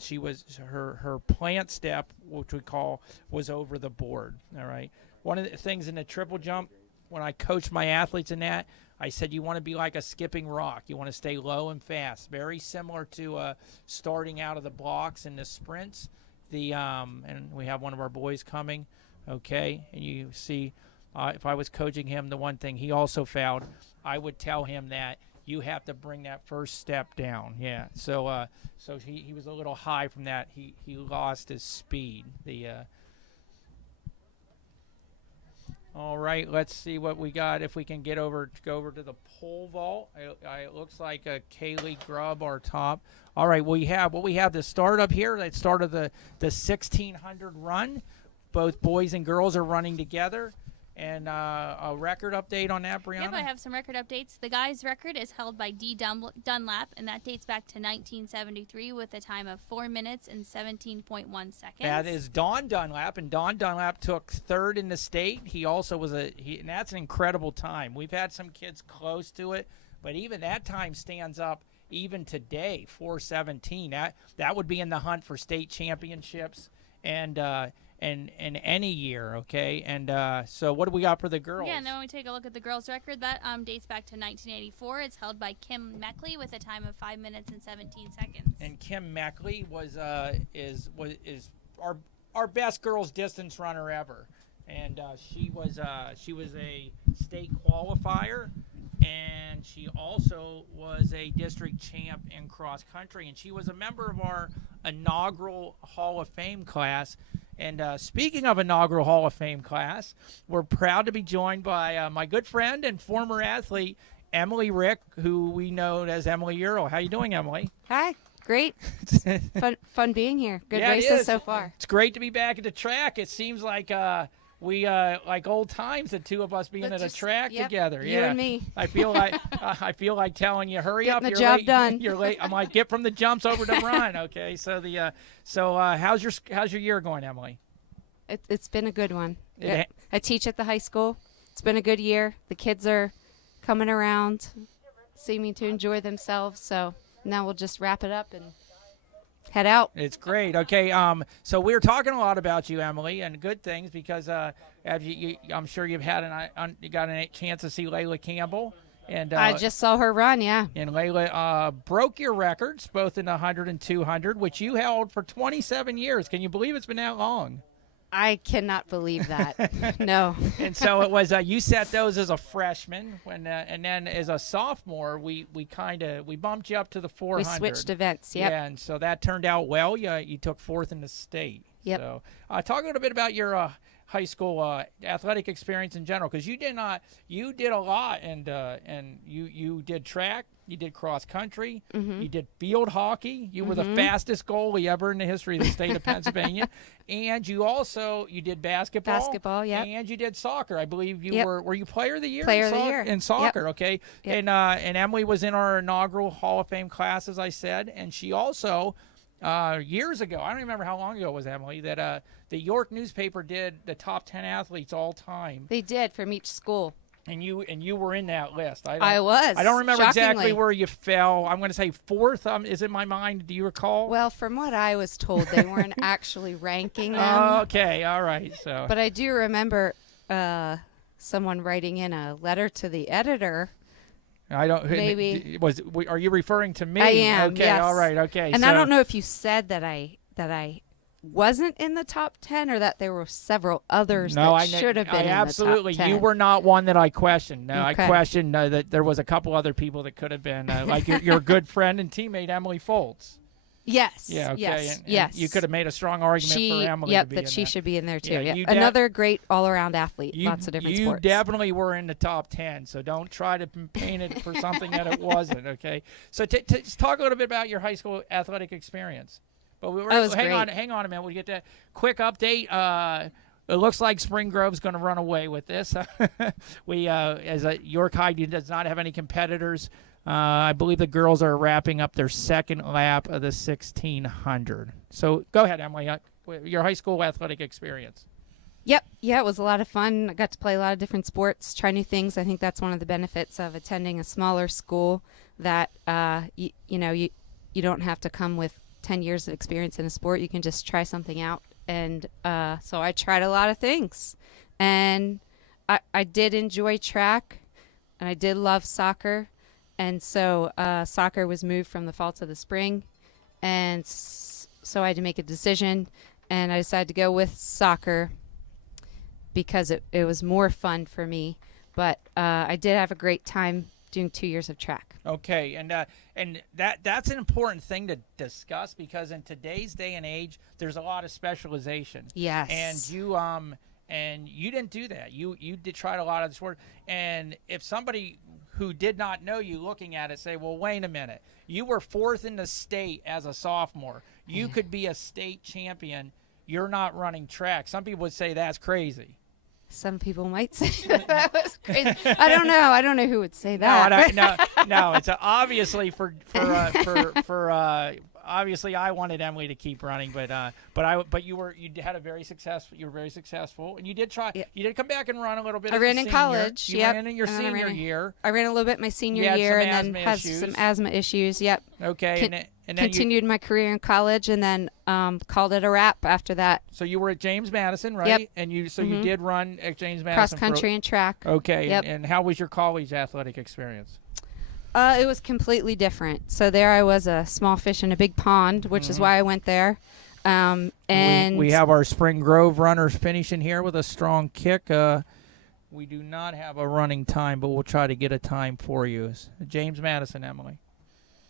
She was her plant step, which we call, was over the board. All right. One of the things in the triple jump, when I coached my athletes in that, I said you want to be like a skipping rock. You want to stay low and fast, very similar to starting out of the blocks in the sprints. And we have one of our boys coming. Okay, and you see, if I was coaching him, the one thing he also fouled, I would tell him that you have to bring that first step down. Yeah. So he was a little high from that. He lost his speed. All right. Let's see what we got. If we can go over to the pole vault. It looks like Kaylee Grubb, our top. All right. We have the start up here. That started the 1600 run. Both boys and girls are running together. And a record update on that, Brianna? Yep, I have some record updates. The guys' record is held by D. Dunlap, and that dates back to 1973 with a time of 4 minutes and 17.1 seconds. That is Don Dunlap, and Don Dunlap took third in the state. He also was and that's an incredible time. We've had some kids close to it, but even that time stands up even today, 4:17. That would be in the hunt for state championships and any year, okay? And so what do we got for the girls? Yeah, and then when we take a look at the girls' record, that dates back to 1984. It's held by Kim Meckley with a time of 5 minutes and 17 seconds. And Kim Meckley is our best girls distance runner ever, and she was a state qualifier, and she also was a district champ in cross country, and she was a member of our inaugural Hall of Fame class. And speaking of inaugural Hall of Fame class, we're proud to be joined by my good friend and former athlete, Emily Rick, who we know as Emily Ural. How you doing, Emily? Hi. Great. Fun being here. Good yeah, races so far. It's great to be back at the track. It seems like we like old times, the two of us being at a track together. You and me. I feel like telling you, hurry up. Getting the job done. You're late. I'm like, get from the jumps over to run. Okay. So how's your year going, Emily? It's been a good one. I teach at the high school. It's been a good year. The kids are coming around, seeming to enjoy themselves. So now we'll just wrap it up and head out. It's great. Okay, so we were talking a lot about you, Emily, and good things because I'm sure you've had you got a chance to see Leila Campbell. And I just saw her run, yeah. And Leila broke your records, both in the 100 and 200, which you held for 27 years. Can you believe it's been that long? I cannot believe that. No. And so it was. You set those as a freshman, and then as a sophomore, we bumped you up to the 400. We switched events. Yep. Yeah, and so that turned out well. You took fourth in the state. Yep. So talk a little bit about your high school athletic experience in general, because you did a lot, and you did track. You did cross country. Mm-hmm. You did field hockey. You were the fastest goalie ever in the history of the state of Pennsylvania. And you did basketball. Basketball, yeah. And you did soccer. I believe you were you player of the year? Player of the year. In soccer, Yep. okay. Yep. And Emily was in our inaugural Hall of Fame class, as I said. And she also, years ago, I don't remember how long ago it was, Emily, that the York newspaper did the top 10 athletes all time. They did from each school. And you were in that list. I was. I don't remember exactly shockingly. where you fell. I'm going to say fourth. Is it my mind? Do you recall? Well, from what I was told, they weren't actually ranking them. Okay, all right. So, but I do remember someone writing in a letter to the editor. I don't. Maybe are you referring to me? I am. Okay, yes. all right. Okay. And I don't know if you said that I wasn't in the top 10 or that there were several others that should have been absolutely. in the top 10. You were not one that I questioned. No, Okay. I questioned that there was a couple other people that could have been, like your good friend and teammate Emily Foltz. Yes. Yeah. Okay. Yes. And yes. you could have made a strong argument for Emily. Yep. to be that in she should be in there too. Yeah, Yep. Another great all-around athlete. Lots of different sports. You definitely were in the top 10. So don't try to paint it for something that it wasn't. Okay. So talk a little bit about your high school athletic experience. But hang on a minute. We get that quick update. It looks like Spring Grove's going to run away with this. York High does not have any competitors. I believe the girls are wrapping up their second lap of the 1600. So go ahead, Emily. Your high school athletic experience. Yep. Yeah, it was a lot of fun. I got to play a lot of different sports, try new things. I think that's one of the benefits of attending a smaller school, that you don't have to come with 10 years of experience in a sport. You can just try something out. And so I tried a lot of things. And I did enjoy track, and I did love soccer. And so soccer was moved from the fall to the spring. And so I had to make a decision. And I decided to go with soccer because it was more fun for me. But I did have a great time doing 2 years of track. Okay, and that's an important thing to discuss, because in today's day and age, there's a lot of specialization. Yes. And you didn't do that. You did try a lot of the sport. And if somebody who did not know you looking at it say, well, wait a minute, you were fourth in the state as a sophomore. You could be a state champion. You're not running track. Some people would say that's crazy. Some people might say that was crazy. I don't know. I don't know who would say that. No. It's obviously for obviously I wanted Emily to keep running, but you were very successful, and you did try. Yeah. You did come back and run a little bit. I ran in college. You ran in your senior year. I ran a little bit my senior You year, had and then had some asthma issues. Yep. Okay, and then continued my career in college, and then called it a wrap after that. So you were at James Madison, right? Yep. And you did run at James Madison. Cross country and track. Okay. Yep. And how was your college athletic experience? It was completely different. So there I was, a small fish in a big pond, which is why I went there. And we have our Spring Grove runners finishing here with a strong kick. We do not have a running time, but we'll try to get a time for you. James Madison, Emily.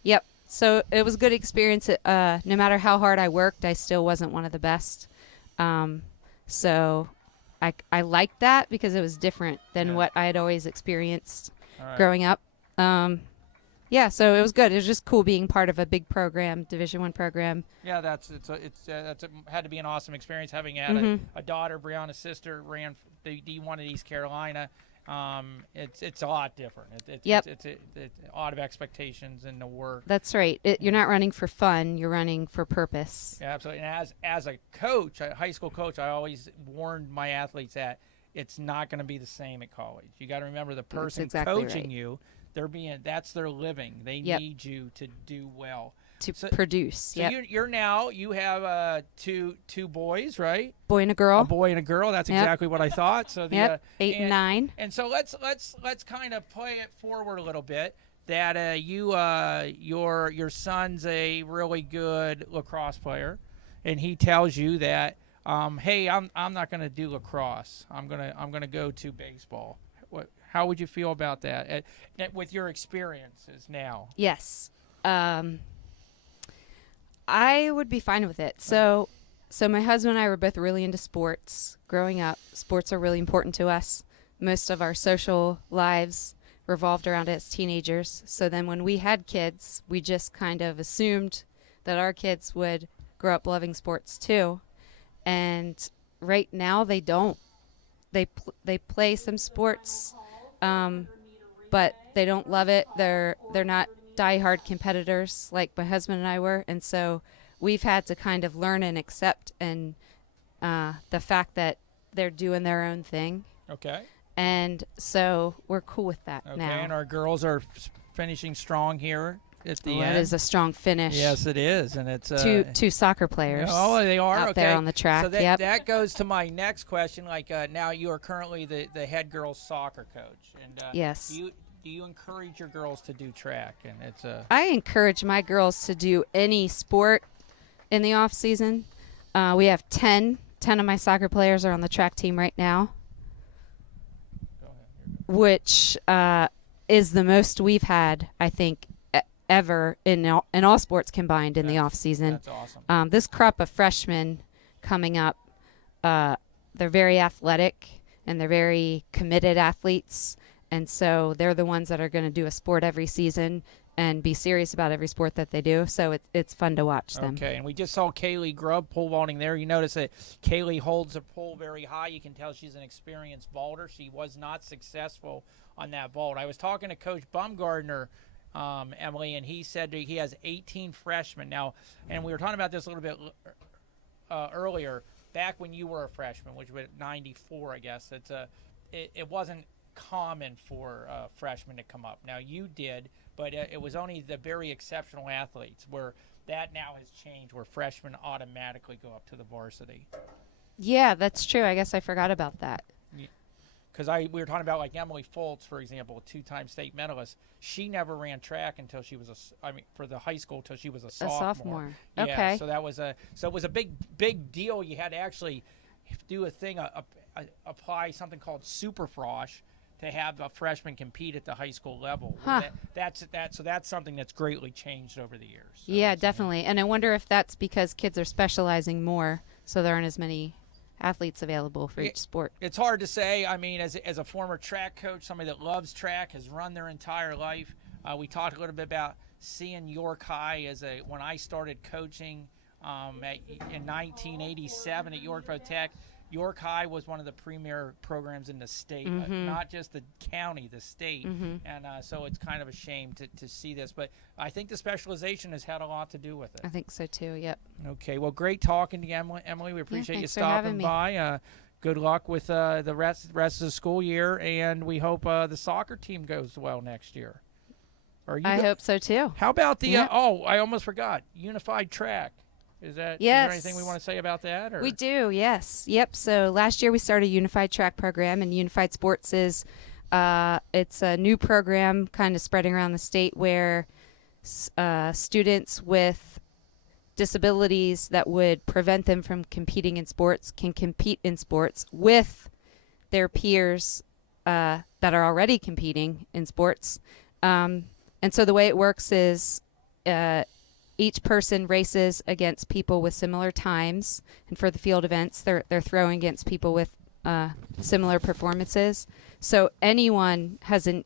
Yep. So it was a good experience. No matter how hard I worked, I still wasn't one of the best. So I liked that because it was different than what I had always experienced growing up. Yeah, so it was good. It was just cool being part of a big program, Division I program. Yeah, had to be an awesome experience, having had a daughter. Brianna's sister ran the D1 at East Carolina. It's a lot different. It's a lot of expectations and the work. That's right. You're not running for fun. You're running for purpose. Yeah, absolutely. And as a coach, a high school coach, I always warned my athletes that it's not going to be the same at college. You got to remember the person coaching you. that's their living. They Yep. need you to do well. To So- produce. So Yep. you have two boys, right? Boy and a girl. A boy and a girl. That's Yep. exactly what I thought. So the Yep. 8 and 9. And so let's kind of play it forward a little bit. That your son's a really good lacrosse player, and he tells you that, hey, I'm not going to do lacrosse. I'm gonna go to baseball. How would you feel about that with your experiences now? Yes. I would be fine with it. So my husband and I were both really into sports growing up. Sports are really important to us. Most of our social lives revolved around it as teenagers. So then when we had kids, we just kind of assumed that our kids would grow up loving sports too. And right now they don't. They play some sports, but they don't love it. They're not diehard competitors like my husband and I were, and so we've had to kind of learn and accept the fact that they're doing their own thing. Okay. And so we're cool with that Okay. now. And our girls are finishing strong here at the end. It is a strong finish. Yes, it is, and it's two soccer players. Oh, they are out okay. there on the track. So that, Yep. that goes to my next question. Like now, you are currently the head girls soccer coach, and Yes. Do you encourage your girls to do track? And it's I encourage my girls to do any sport in the off season. We have 10 of my soccer players are on the track team right now, which is the most we've had, I think, ever in all sports combined in the off season. That's awesome. This crop of freshmen coming up, they're very athletic and they're very committed athletes, and so they're the ones that are going to do a sport every season and be serious about every sport that they do. So it's fun to watch them. Okay, and we just saw Kaylee Grubb pole vaulting there. You notice that Kaylee holds the pole very high. You can tell she's an experienced vaulter. She was not successful on that vault. I was talking to Coach Bumgardner, Emily, and he said that he has 18 freshmen now. And we were talking about this a little bit earlier. Back when you were a freshman, which was 94, I guess, it wasn't common for freshmen to come up. Now you did, but it was only the very exceptional athletes, where that now has changed, where freshmen automatically go up to the varsity. Yeah, that's true. I guess I forgot about that. Because we were talking about like Emily Foltz, for example, a two-time state medalist. She never ran track until she was for the high school till she was a sophomore. Yeah, okay. So that was it was a big deal. You had to actually do a thing, apply something called super frosh to have a freshman compete at the high school level. Huh. So that's something that's greatly changed over the years. So Yeah, definitely. And I wonder if that's because kids are specializing more, so there aren't as many athletes available for each sport. It's hard to say. I mean, as a former track coach, somebody that loves track, has run their entire life. We talked a little bit about seeing York High when I started coaching in 1987 at York Tech. York High was one of the premier programs in the state, not just the county, the state. And so it's kind of a shame to see this. But I think the specialization has had a lot to do with it. I think so too, yep. Okay, well, great talking to you, Emily. We appreciate you thanks for having stopping me. by. Good luck with the rest of the school year, and we hope the soccer team goes well next year. I hope so too. How about the, Yeah. I almost forgot, unified track. Is there anything we want to say about that? Or? We do, yes. Yep. So last year we started a unified track program, and Unified Sports is it's a new program kind of spreading around the state where students with disabilities that would prevent them from competing in sports can compete in sports with their peers that are already competing in sports. And so the way it works is each person races against people with similar times, and for the field events, they're throwing against people with similar performances. So anyone has an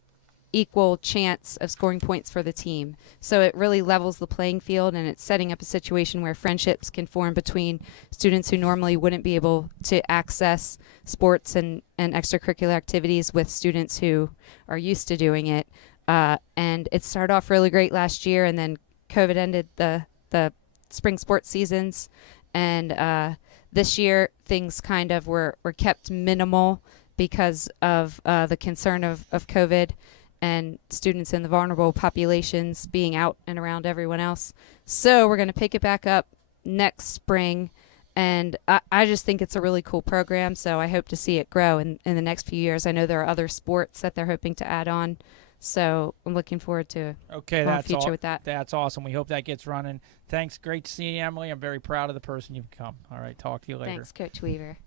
equal chance of scoring points for the team. So it really levels the playing field, and it's setting up a situation where friendships can form between students who normally wouldn't be able to access sports and extracurricular activities with students who are used to doing it. And it started off really great last year, and then COVID ended the spring sports seasons, and this year things kind of were kept minimal because of the concern of COVID, and students in the vulnerable populations being out and around everyone else. So we're going to pick it back up next spring. And I just think it's a really cool program, so I hope to see it grow in the next few years. I know there are other sports that they're hoping to add on, so I'm looking forward to a future with that. That's awesome. We hope that gets running. Thanks. Great to see you, Emily. I'm very proud of the person you've become. All right, talk to you later. Thanks, Coach Weaver.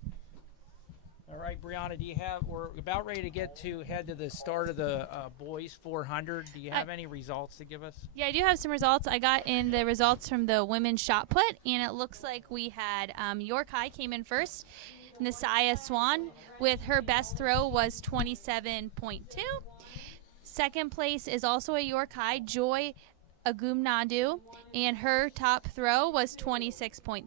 All right, Brianna, we're about ready to head to the start of the boys 400. Do you have any results to give us? Yeah, I do have some results. I got in the results from the women's shot put, and it looks like we had York High came in first. Nasiah Swan with her best throw was 27.2. Second place is also a York High, Joy Agumnadu, and her top throw was 26.3.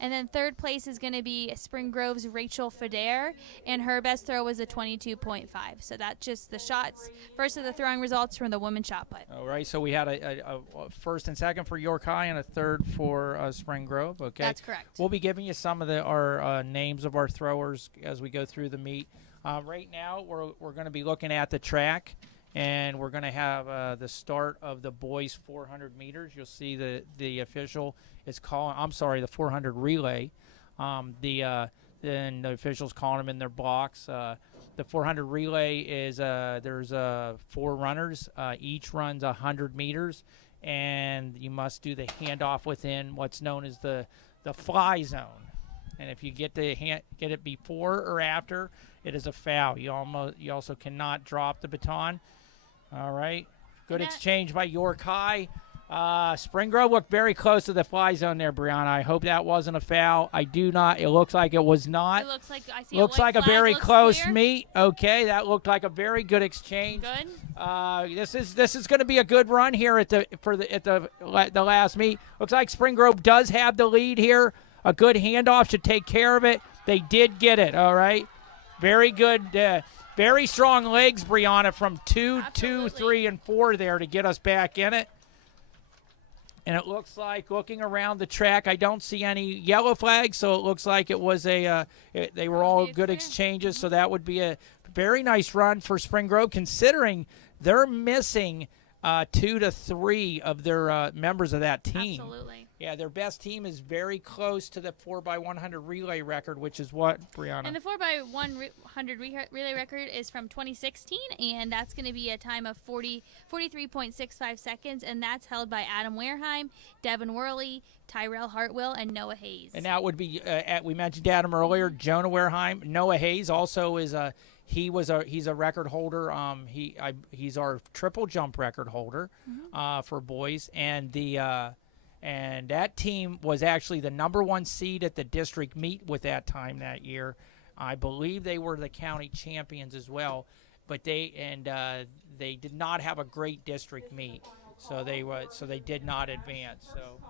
And then third place is going to be Spring Grove's Rachel Feder, and her best throw was a 22.5. So that's just the shots. First of the throwing results from the women's shot put. All right, so we had a first and second for York High and a third for Spring Grove. Okay, that's correct. We'll be giving you some of our names of our throwers as we go through the meet. Right now, we're going to be looking at the track. And we're going to have the start of the boys 400 meters. You'll see the official is calling. I'm sorry, the 400 relay. Then the officials calling them in their blocks. The 400 relay is there's 4 runners. Each runs 100 meters, and you must do the handoff within what's known as the fly zone. And if you get it before or after, it is a foul. You also cannot drop the baton. All right. Good exchange by York High. Spring Grove looked very close to the fly zone there, Brianna. I hope that wasn't a foul. I do not. It looks like it was not. It looks like I see looks a like white a very flag, close clear. meet. Okay, that looked like a very good exchange. Good. This is going to be a good run here at the last meet. Looks like Spring Grove does have the lead here. A good handoff should take care of it. They did get it. All right. Very good. Very strong legs, Brianna, from 2, 2, 3, and 4 there to get us back in it. And it looks like, looking around the track, I don't see any yellow flags, so it looks like it was they were all good exchanges, so that would be a very nice run for Spring Grove, considering they're missing 2 to 3 of their members of that team. Absolutely. Yeah, their best team is very close to the 4x100 relay record, which is what, Brianna? And the 4x100 relay record is from 2016, and that's going to be a time of 43.65 seconds, and that's held by Adam Wareheim, Devin Worley, Tyrell Hartwell, and Noah Hayes. And that would be, we mentioned Adam earlier, Jonah Wareheim. Noah Hayes also is he's a record holder. He's our triple jump record holder for boys, and that team was actually the #1 seed at the district meet with that time that year. I believe they were the county champions as well, but they did not have a great district meet, so they did not advance. So.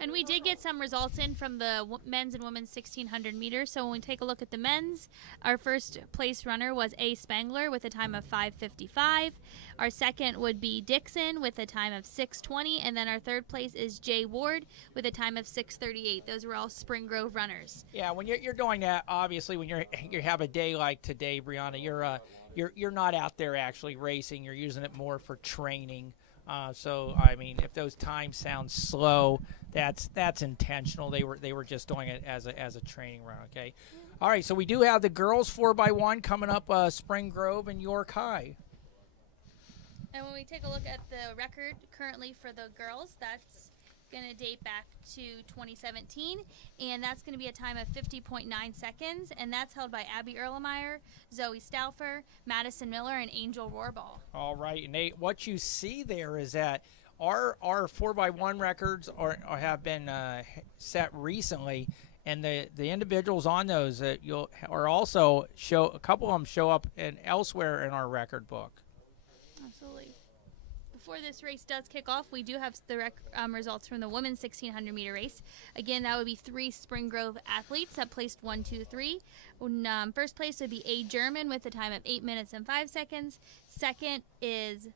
And we did get some results in from the men's and women's 1,600 meters. So when we take a look at the men's, our first place runner was A. Spangler with a time of 5:55. Our second would be Dixon with a time of 6:20. And then our third place is Jay Ward with a time of 6:38. Those were all Spring Grove runners. Yeah, when you're doing that, obviously, when you have a day like today, Brianna, you're not out there actually racing. You're using it more for training. So I mean, if those times sound slow, that's intentional. They were just doing it as a training run. Okay, all right. So we do have the girls 4x1 coming up. Spring Grove and York High. And when we take a look at the record currently for the girls, that's going to date back to 2017, and that's going to be a time of 50.9 seconds, and that's held by Abby Erlemeyer, Zoe Stauffer, Madison Miller, and Angel Rohrball. All right, Nate, what you see there is that our 4x1 records have been set recently, and the individuals on those are also a couple of them show up elsewhere in our record book. Absolutely. Before this race does kick off, we do have the results from the women's 1,600 meter race. Again, that would be 3 Spring Grove athletes that placed 1, 2, 3. First place would be A. German with a time of 8 minutes and 5 seconds. Second is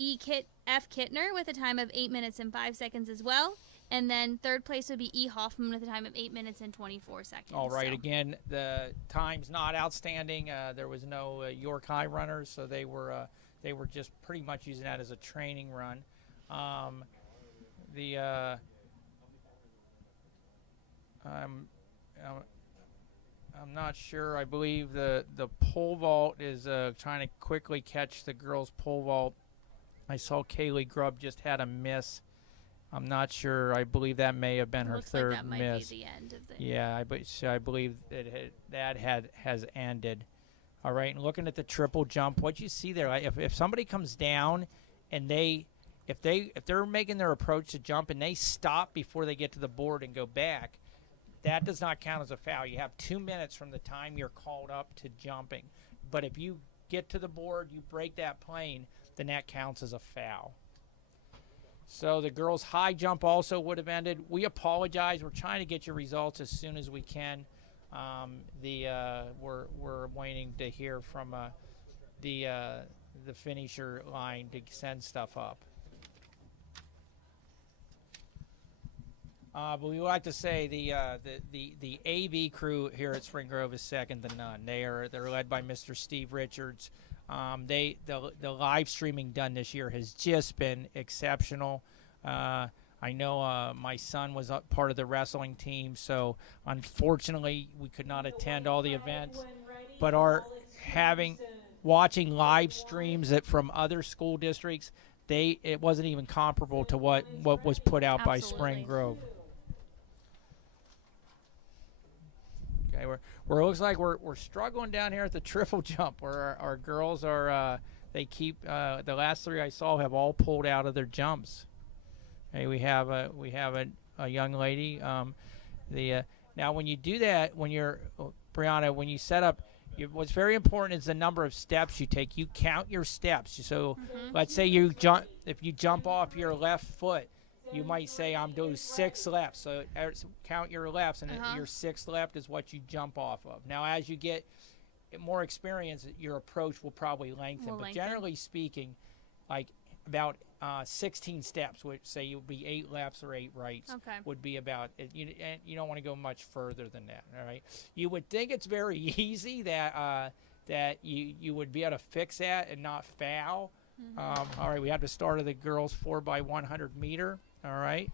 F. Kittner with a time of 8 minutes and 5 seconds as well. And then third place would be E. Hoffman with a time of 8 minutes and 24 seconds. All right. So. Again, the time's not outstanding. There was no York High runners, so they were just pretty much using that as a training run. I'm not sure. I believe the pole vault is trying to quickly catch the girls' pole vault. I saw Kaylee Grubb just had a miss. I'm not sure. I believe that may have been her third like that might miss. Be the end of the Yeah, I believe that has ended. All right, and looking at the triple jump, what you see there, if somebody comes down and if they're making their approach to jump and they stop before they get to the board and go back, that does not count as a foul. You have 2 minutes from the time you're called up to jumping. But if you get to the board, you break that plane, then that counts as a foul. So the girls' high jump also would have ended. We apologize. We're trying to get your results as soon as we can. We're waiting to hear from the finisher line to send stuff up. But we like to say the AV crew here at Spring Grove is second to none. They're led by Mr. Steve Richards. The live streaming done this year has just been exceptional. I know my son was part of the wrestling team, so unfortunately we could not attend all the events. But watching live streams from other school districts, it wasn't even comparable to what was put out by Spring Grove. Okay, it looks like we're struggling down here at the triple jump, where our girls are. They keep the last three I saw have all pulled out of their jumps. Okay, we have a young lady. Now when you do that, Brianna, when you set up, what's very important is the number of steps you take. You count your steps. So let's say if you jump off your left foot, you might say I'm doing 6 lefts. So count your lefts, and your 6th left is what you jump off of. Now as you get more experience, your approach will probably lengthen. But generally speaking, like about 16 steps, which say you'll be 8 lefts or 8 rights, would be about it. You don't want to go much further than that. All right. You would think it's very easy that you would be able to fix that and not foul. All right. We have the start of the girls 4x100 meter. All right.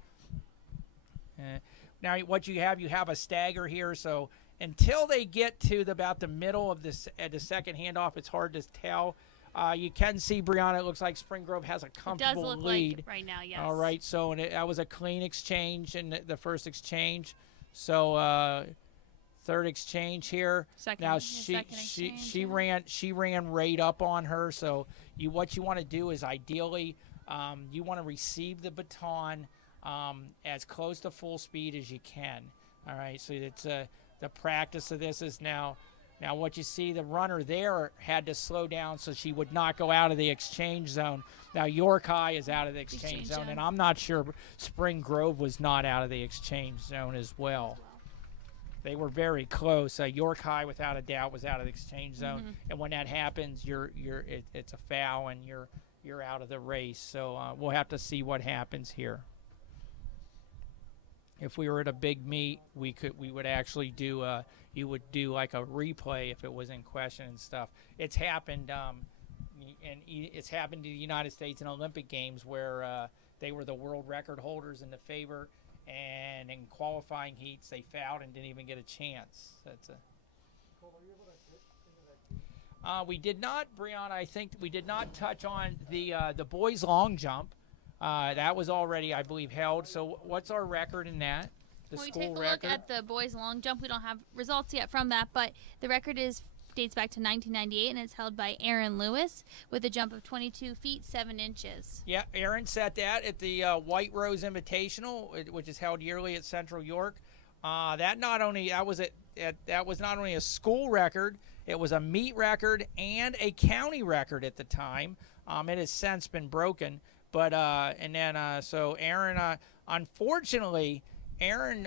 Now what you have a stagger here. So until they get to about the middle of the second handoff, it's hard to tell. You can see, Brianna, it looks like Spring Grove has a comfortable lead. It does look like right now, yes. All right, so that was a clean exchange in the first exchange. So third exchange here. Now she ran right up on her. So what you want to do is ideally you want to receive the baton as close to full speed as you can. All right, so it's the practice of this is now. Now what you see, the runner there had to slow down so she would not go out of the exchange zone. Now York High is out of the exchange zone, and I'm not sure Spring Grove was not out of the exchange zone as well. They were very close. York High, without a doubt, was out of the exchange zone, and when that happens, it's a foul and you're out of the race. So we'll have to see what happens here. If we were at a big meet, we would actually do you would do like a replay if it was in question and stuff. It's happened, and it's happened to the United States in Olympic Games where they were the world record holders in the favor, and in qualifying heats they fouled and didn't even get a chance. We did not, Brianna. I think we did not touch on the boys' long jump. That was already, I believe, held. So what's our record in that? When we take a look at the boys' long jump, we don't have results yet from that, but the record dates back to 1998, and it's held by Aaron Lewis with a jump of 22 feet 7 inches. Yeah, Aaron set that at the White Rose Invitational, which is held yearly at Central York. That was not only a school record, it was a meet record and a county record at the time. It has since been broken. But so Aaron, unfortunately, Aaron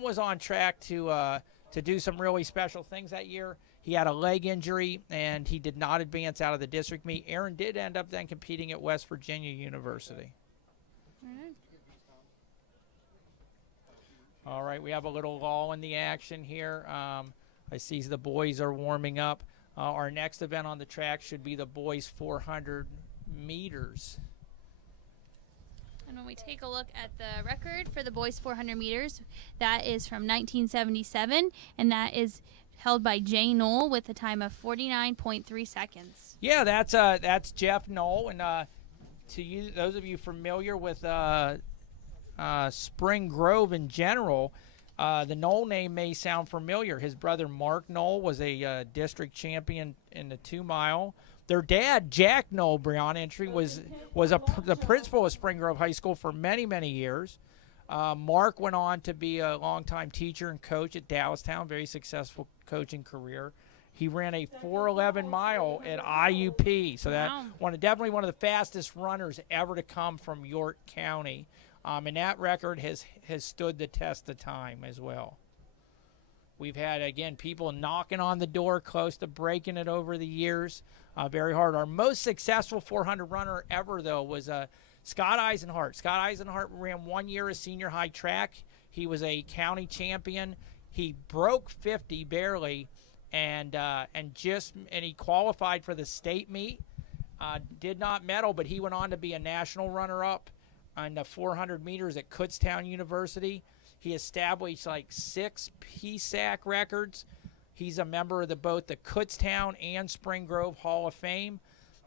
was on track to do some really special things that year. He had a leg injury and he did not advance out of the district meet. Aaron did end up then competing at West Virginia University. All right, we have a little lull in the action here. I see the boys are warming up. Our next event on the track should be the boys 400 meters. And when we take a look at the record for the boys 400 meters, that is from 1977, and that is held by Jay Knoll with a time of 49.3 seconds. Yeah, that's Jeff Knoll, and to you, those of you familiar with Spring Grove in general, the Knoll name may sound familiar. His brother Mark Knoll was a district champion in the 2-mile. Their dad, Jack Knoll, Brianna Entry, was the principal of Spring Grove High School for many, many years. Mark went on to be a longtime teacher and coach at Dallastown, very successful coaching career. He ran a 4:11 mile at IUP, so that definitely one of the fastest runners ever to come from York County. And that record has stood the test of time as well. We've had, again, people knocking on the door close to breaking it over the years. Very hard. Our most successful 400 runner ever, though, was Scott Eisenhart. Scott Eisenhart ran 1 year as senior high track. He was a county champion. He broke 50 barely, and he qualified for the state meet. Did not medal, but he went on to be a national runner-up on the 400 meters at Kutztown University. He established like 6 PSAC records. He's a member of both the Kutztown and Spring Grove Hall of Fame.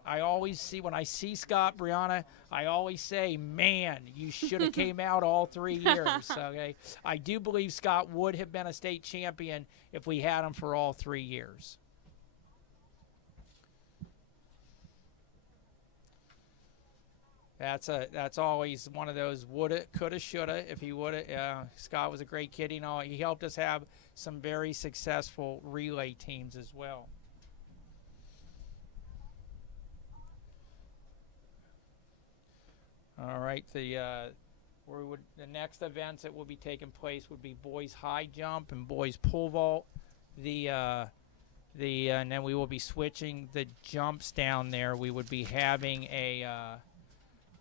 I always see, when I see Scott, Brianna, I always say, man, you should have came out all 3 years. Okay, I do believe Scott would have been a state champion if we had him for all 3 years. That's always one of those woulda, coulda, shoulda. If he woulda, Scott was a great kid. He helped us have some very successful relay teams as well. All right, the next events that will be taking place would be boys high jump and boys pole vault. And then we will be switching the jumps down there. We would be having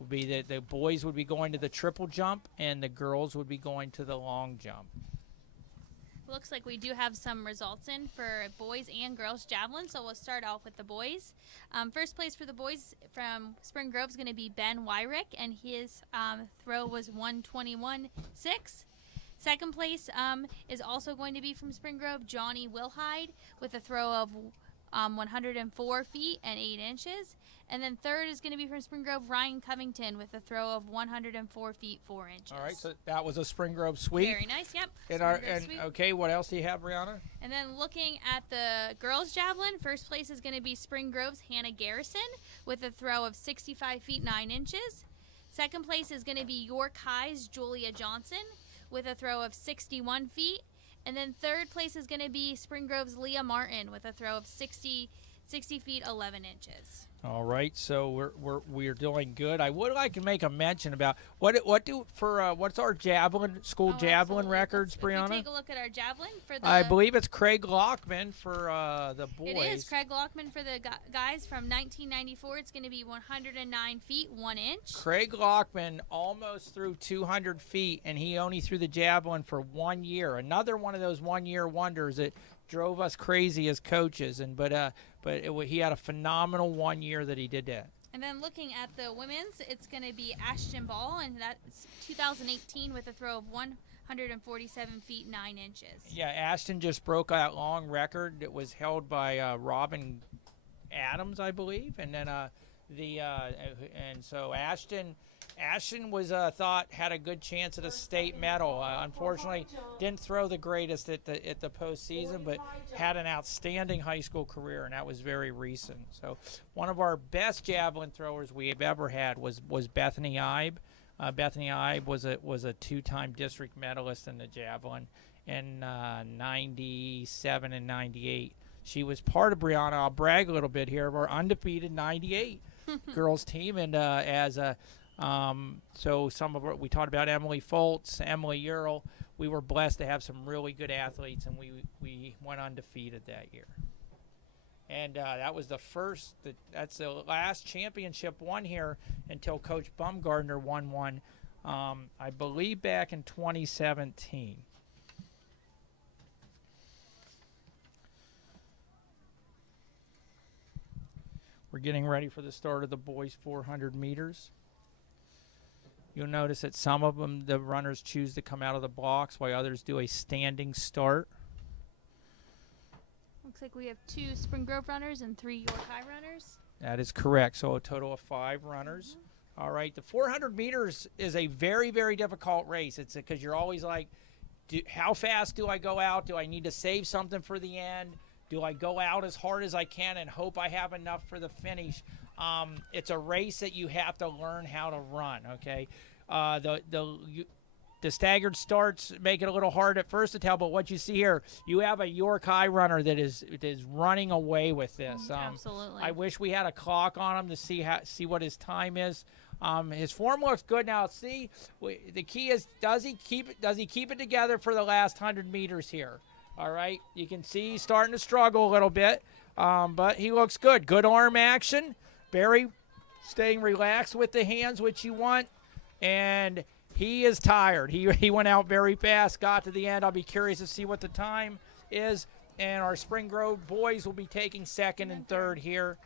the boys would be going to the triple jump and the girls would be going to the long jump. Looks like we do have some results in for boys and girls javelin, so we'll start off with the boys. First place for the boys from Spring Grove is going to be Ben Wyrick, and his throw was 1:21.6. Second place is also going to be from Spring Grove, Johnny Wilhide, with a throw of 104 feet and 8 inches. And then third is going to be from Spring Grove, Ryan Covington, with a throw of 104 feet 4 inches. All right, so that was a Spring Grove sweep. Very nice, yep. Okay, what else do you have, Brianna? And then looking at the girls javelin, first place is going to be Spring Grove's Hannah Garrison with a throw of 65 feet 9 inches. Second place is going to be York High's Julia Johnson with a throw of 61 feet. And then third place is going to be Spring Grove's Leah Martin with a throw of 60 feet 11 inches. All right, so we're doing good. I would like to make a mention about what's our javelin javelin records, Brianna? If we take a look at our javelin for the, I believe it's Craig Lockman for the boys. It is Craig Lockman for the guys from 1994. It's going to be 109 feet 1 inch. Craig Lockman almost threw 200 feet, and he only threw the javelin for 1 year. Another one of those 1 year wonders that drove us crazy as coaches, he had a phenomenal 1 year that he did that. And then looking at the women's, it's going to be Ashton Ball, and that's 2018 with a throw of 147 feet 9 inches. Yeah, Ashton just broke that long record that was held by Robin Adams, I believe, and then so Ashton was thought had a good chance at a state medal. Unfortunately, didn't throw the greatest at the postseason, but had an outstanding high school career, and that was very recent. So one of our best javelin throwers we have ever had was Bethany Ibe. Bethany Ibe was a 2-time district medalist in the javelin in 97 and 98. She was part of, Brianna, I'll brag a little bit here, of our undefeated 98 girls team, and so some of we talked about Emily Foltz, Emily Earl. We were blessed to have some really good athletes, and we went undefeated that year. And that was that's the last championship won here until Coach Bumgardner won one I believe back in 2017. We're getting ready for the start of the boys 400 meters. You'll notice that some of them, the runners choose to come out of the blocks while others do a standing start. Looks like we have 2 Spring Grove runners and 3 York High runners. That is correct. So a total of 5 runners. All right. The 400 meters is a very, very difficult race. It's because you're always like, how fast do I go out? Do I need to save something for the end? Do I go out as hard as I can and hope I have enough for the finish? It's a race that you have to learn how to run, okay? The staggered starts make it a little hard at first to tell, but what you see here, you have a York High runner that is running away with this. Absolutely. I wish we had a clock on him to see what his time is. His form looks good now. See, the key is does he keep it together for the last 100 meters here? All right, you can see he's starting to struggle a little bit, but he looks good. Good arm action. Barry staying relaxed with the hands, which you want, and he is tired. He went out very fast, got to the end. I'll be curious to see what the time is, and our Spring Grove boys will be taking second and third here,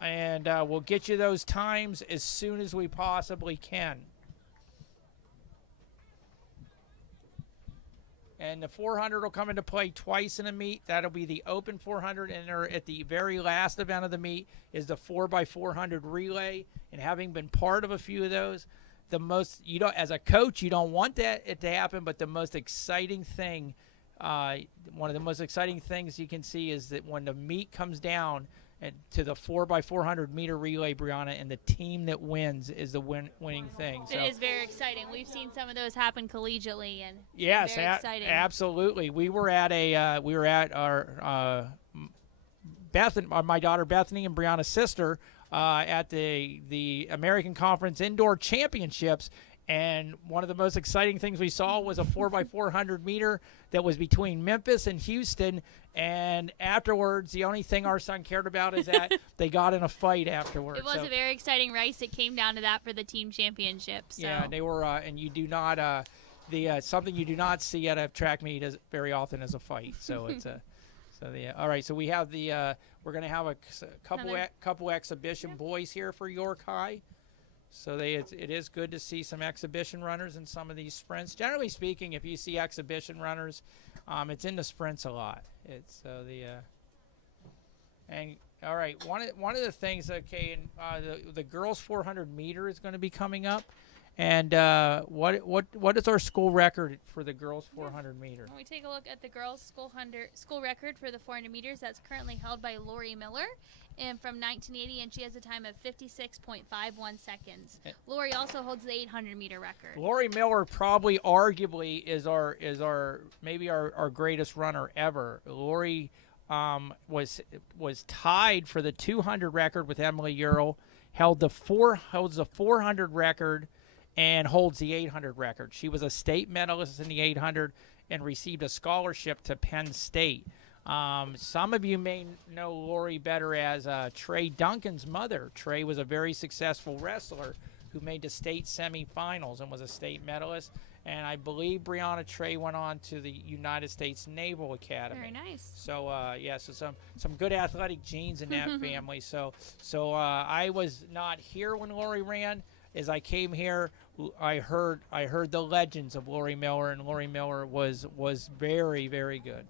and we'll get you those times as soon as we possibly can. And the 400 will come into play twice in a meet. That'll be the open 400, and at the very last event of the meet is the 4x400 relay. And having been part of a few of those, as a coach, you don't want it to happen, but the most exciting thing, one of the most exciting things you can see is that when the meet comes down to the 4x400 meter relay, Brianna, and the team that wins is the winning thing. So it is very exciting. We've seen some of those happen collegiately, and yes, very exciting. Absolutely. We were at our my daughter Bethany and Brianna's sister at the American Conference Indoor Championships. And one of the most exciting things we saw was a 4x400 meter that was between Memphis and Houston. And afterwards, the only thing our son cared about is that they got in a fight afterwards. It was a very exciting race. It came down to that for the team championship. So. Yeah, they were, and you do not, something you do not see at a track meet very often is a fight. So it's all right. So we have we're going to have a couple exhibition boys here for York High. So it is good to see some exhibition runners in some of these sprints. Generally speaking, if you see exhibition runners, it's in the sprints a lot. It's and all right. One of the things, okay, and the girls 400 meter is going to be coming up, and what is our school record for the girls 400 meter? When we take a look at the girls school record for the 400 meters, that's currently held by Lori Miller. And from 1980, and she has a time of 56.51 seconds. Lori also holds the 800 meter record. Lori Miller probably arguably is our maybe our greatest runner ever. Lori was tied for the 200 record with Emily Ural, holds the 400 record, and holds the 800 record. She was a state medalist in the 800 and received a scholarship to Penn State. Some of you may know Lori better as Trey Duncan's mother. Trey was a very successful wrestler who made the state semifinals and was a state medalist. And I believe Brianna Trey went on to the United States Naval Academy. Very nice. So so some good athletic genes in that family. So I was not here when Lori ran. As I came here, I heard the legends of Lori Miller, and Lori Miller was very, very good.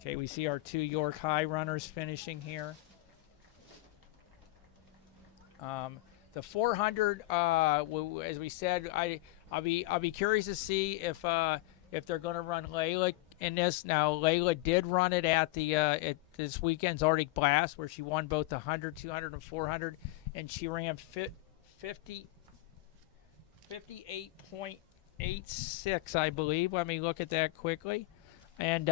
Okay, we see our 2 York High runners finishing here. The 400, as we said, I'll be curious to see if they're going to run Leila in this. Now, Leila did run it at this weekend's Arctic Blast, where she won both the 100, 200, and 400, and she ran 58.86, I believe. Let me look at that quickly. And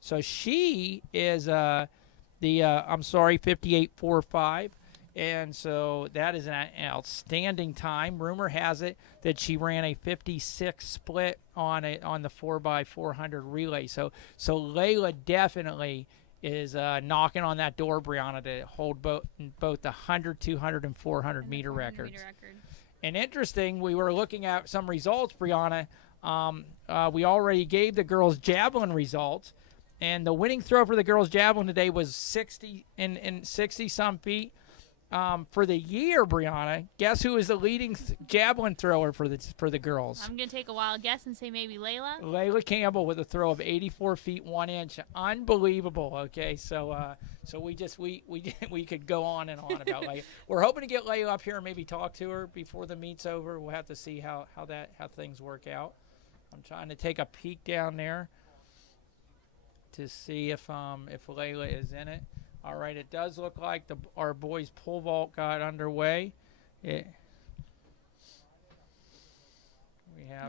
so she is 58.45, and so that is an outstanding time. Rumor has it that she ran a 56 split on the 4x400 relay. So Leila definitely is knocking on that door, Brianna, to hold both the 100, 200, and 400 meter records. And interesting, we were looking at some results, Brianna. We already gave the girls' javelin results, and the winning throw for the girls' javelin today was 60 in 60-some feet. For the year, Brianna, guess who is the leading javelin thrower for the girls? I'm gonna take a wild guess and say maybe Leila. Leila Campbell with a throw of 84 feet 1 inch. Unbelievable. Okay, so we could go on and on about Leila. We're hoping to get Leila up here and maybe talk to her before the meet's over. We'll have to see how things work out. I'm trying to take a peek down there to see if Leila is in it. All right, it does look like our boys' pole vault got underway. It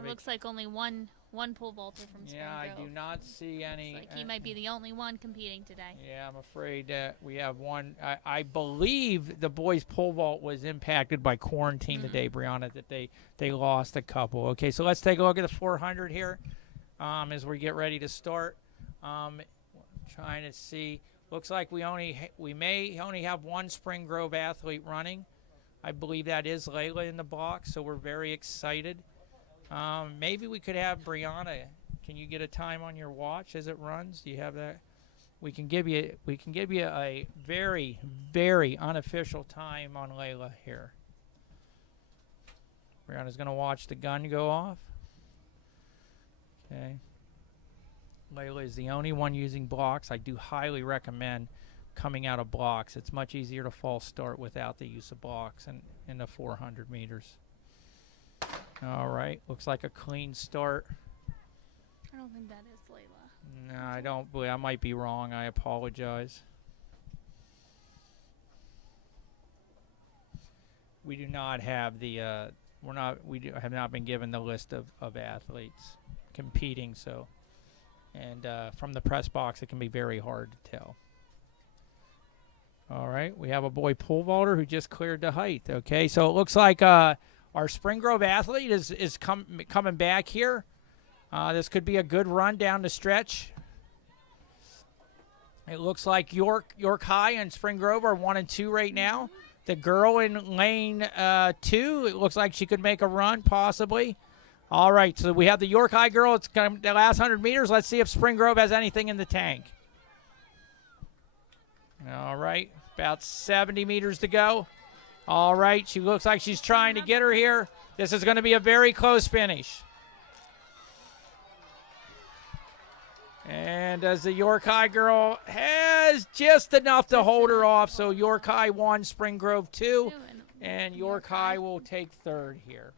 looks like only one pole vaulter from Spring Yeah, I Grove. do not see any. Looks like he might be the only one competing today. Yeah, I'm afraid that we have one. I believe the boys' pole vault was impacted by quarantine today, Brianna, that they lost a couple. Okay, so let's take a look at the 400 here as we get ready to start. Trying to see. Looks like we may only have one Spring Grove athlete running. I believe that is Leila in the box, so we're very excited. Maybe we could have Brianna. Can you get a time on your watch as it runs? Do you have that? We can give you a very, very unofficial time on Leila here. Brianna's going to watch the gun go off. Okay. Leila is the only one using blocks. I do highly recommend coming out of blocks. It's much easier to false start without the use of blocks in the 400 meters. All right, looks like a clean start. I don't think that is Leila. No, I don't believe. I might be wrong. I apologize. We do not have the. Have not been given the list of athletes competing. So. And from the press box, it can be very hard to tell. All right, we have a boy pole vaulter who just cleared the height. Okay, so it looks like our Spring Grove athlete is coming back here. This could be a good run down the stretch. It looks like York High and Spring Grove are 1 and 2 right now. The girl in lane 2, it looks like she could make a run possibly. All right, so we have the York High girl. It's kind of the last 100 meters. Let's see if Spring Grove has anything in the tank. All right, about 70 meters to go. All right, she looks like she's trying to get her here. This is going to be a very close finish. And as the York High girl has just enough to hold her off, so York High 1, Spring Grove 2, and York High will take third here.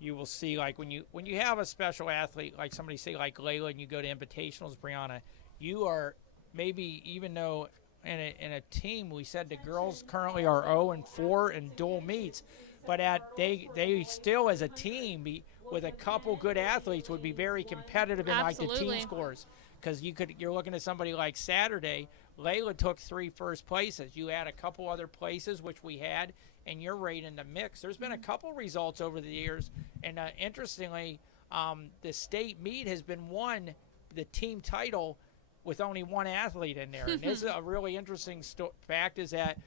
You will see, like when you have a special athlete, like somebody say like Leila, and you go to invitationals, Brianna, you are maybe, even though in a team we said the girls currently are 0-4 in dual meets, but they still as a team with a couple good athletes would be very competitive in like the team scores, because you're looking at somebody like Saturday. Leila took 3 first places. You had a couple other places, which we had, and you're right in the mix. There's been a couple results over the years, and interestingly, the state meet has been won, the team title, with only one athlete in there. And this is a really interesting fact is that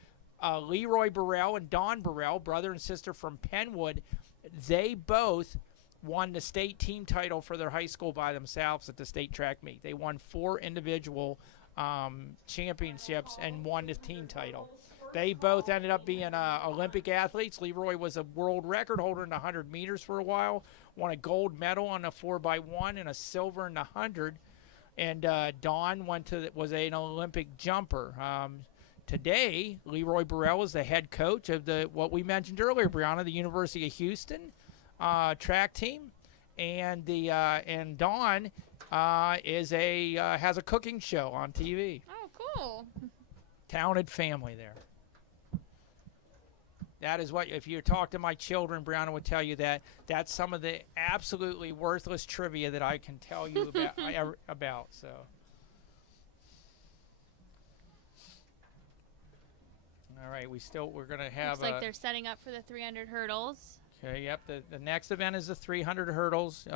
Leroy Burrell and Dawn Burrell, brother and sister from Penwood, they both won the state team title for their high school by themselves at the state track meet. They won 4 individual championships and won the team title. They both ended up being Olympic athletes. Leroy was a world record holder in the 100 meters for a while, won a gold medal on the 4x1 and a silver in the 100. And Dawn was an Olympic jumper. Today, Leroy Burrell is the head coach of what we mentioned earlier, Brianna, the University of Houston track team, and Dawn has a cooking show on TV. Oh, cool! Talented family there. That is what, if you talk to my children, Brianna would tell you that's some of the absolutely worthless trivia that I can tell you about. So, All right, we're going to have Looks like they're setting up for the 300 hurdles. Okay, yep. The next event is the 300 hurdles.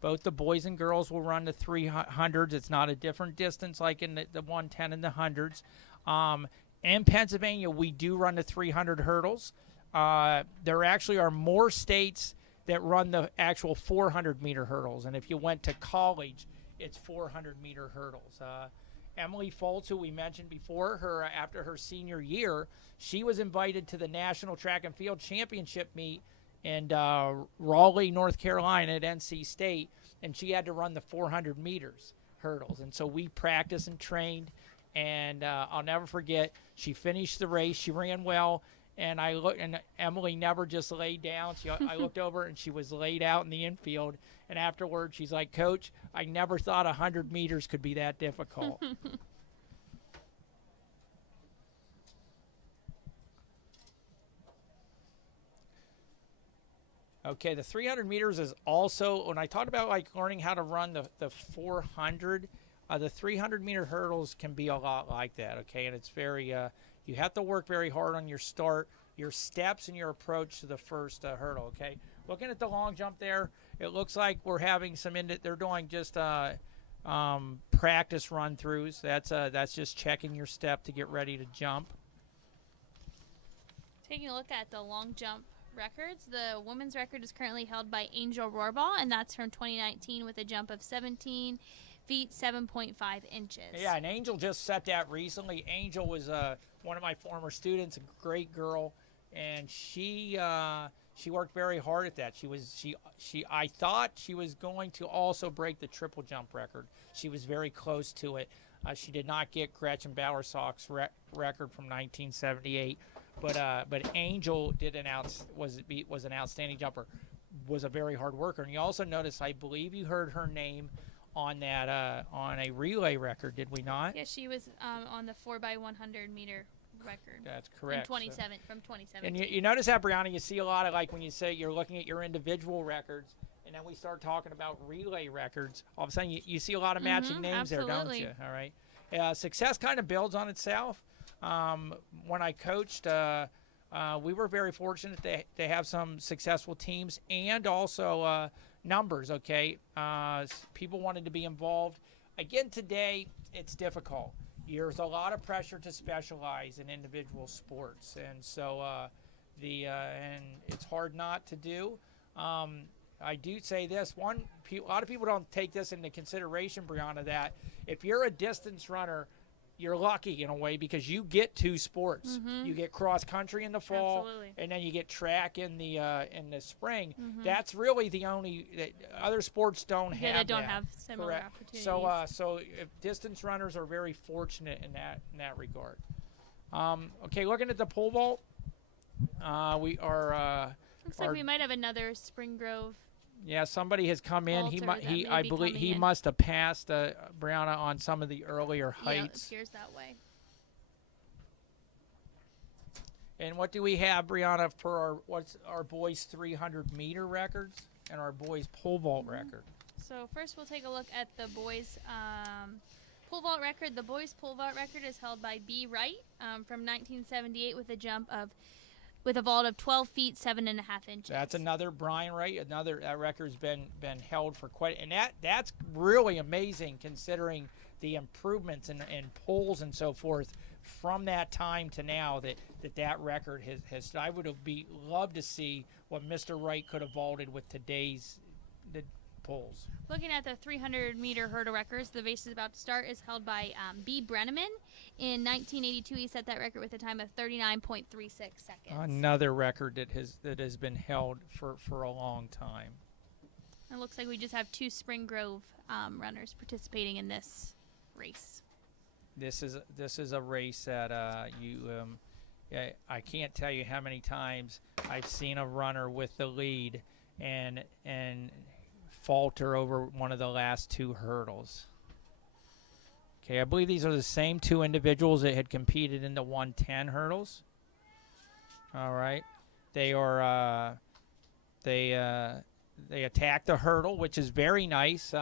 Both the boys and girls will run the 300s. It's not a different distance like in the 110 and the hundreds. In Pennsylvania, we do run the 300 hurdles. There actually are more states that run the actual 400-meter hurdles. And if you went to college, it's 400-meter hurdles. Emily Foltz, who we mentioned before, after her senior year, she was invited to the National Track and Field Championship meet in Raleigh, North Carolina at NC State, and she had to run the 400 meters hurdles. And so we practiced and trained, and I'll never forget, she finished the race. She ran well, and and Emily never just laid down. I looked over, and she was laid out in the infield, and afterwards she's like, "Coach, I never thought 100 meters could be that difficult." Okay, the 300 meters is also, when I talked about like learning how to run the 400, the 300-meter hurdles can be a lot like that, okay? And it's very, you have to work very hard on your start, your steps, and your approach to the first hurdle, okay? Looking at the long jump there, it looks like we're having they're doing just practice run-throughs. That's just checking your step to get ready to jump. Taking a look at the long jump records, the women's record is currently held by Angel Rohrball, and that's from 2019 with a jump of 17 feet 7.5 inches. Yeah, and Angel just set that recently. Angel was one of my former students, a great girl, and she worked very hard at that. I thought she was going to also break the triple jump record. She was very close to it. She did not get Gretchen Bowersock's record from 1978. But Angel was an outstanding jumper, was a very hard worker. And you also notice, I believe you heard her name on that on a relay record, did we not? Yeah, she was on the 4x100 meter record. That's correct. From 2017. And you notice that, Brianna, you see a lot of, like, when you say you're looking at your individual records, and then we start talking about relay records, all of a sudden you see a lot of matching names absolutely. there, don't you? All right. Success kind of builds on itself. When I coached, we were very fortunate to have some successful teams and also numbers, okay? People wanted to be involved. Again, today, it's difficult. There's a lot of pressure to specialize in individual sports, and so and it's hard not to do. I do say this. A lot of people don't take this into consideration, Brianna, that if you're a distance runner, you're lucky in a way because you get two sports. Mm-hmm. You get cross country in the fall, Absolutely. and then you get track in the spring. Mm-hmm. That's really the only other sports don't have. Yeah, they don't that. have similar Correct. opportunities. So if distance runners are very fortunate in that regard. Okay, looking at the pole vault, we are. Looks like we might have another Spring Grove. Yeah, somebody has come in. I believe he must have passed Brianna on some of the earlier heights. Yeah, it appears that way. And what do we have, Brianna, for our boys' 300-meter records and our boys' pole vault record? So first we'll take a look at the boys' pole vault record. The boys' pole vault record is held by B. Wright from 1978 with a vault of 12 feet 7.5 inches. That's another Brian Wright. That record's been held for quite, and that's really amazing considering the improvements in poles and so forth from that time to now that record has. I would have loved to see what Mr. Wright could have vaulted with today's poles. Looking at the 300-meter hurdle records, the race is about to start is held by B. Brenneman. In 1982, he set that record with a time of 39.36 seconds. Another record that has been held for a long time. It looks like we just have two Spring Grove runners participating in this race. This is a race that I can't tell you how many times I've seen a runner with the lead and falter over one of the last two hurdles. Okay, I believe these are the same two individuals that had competed in the 110 hurdles. All right, they attacked the hurdle, which is very nice.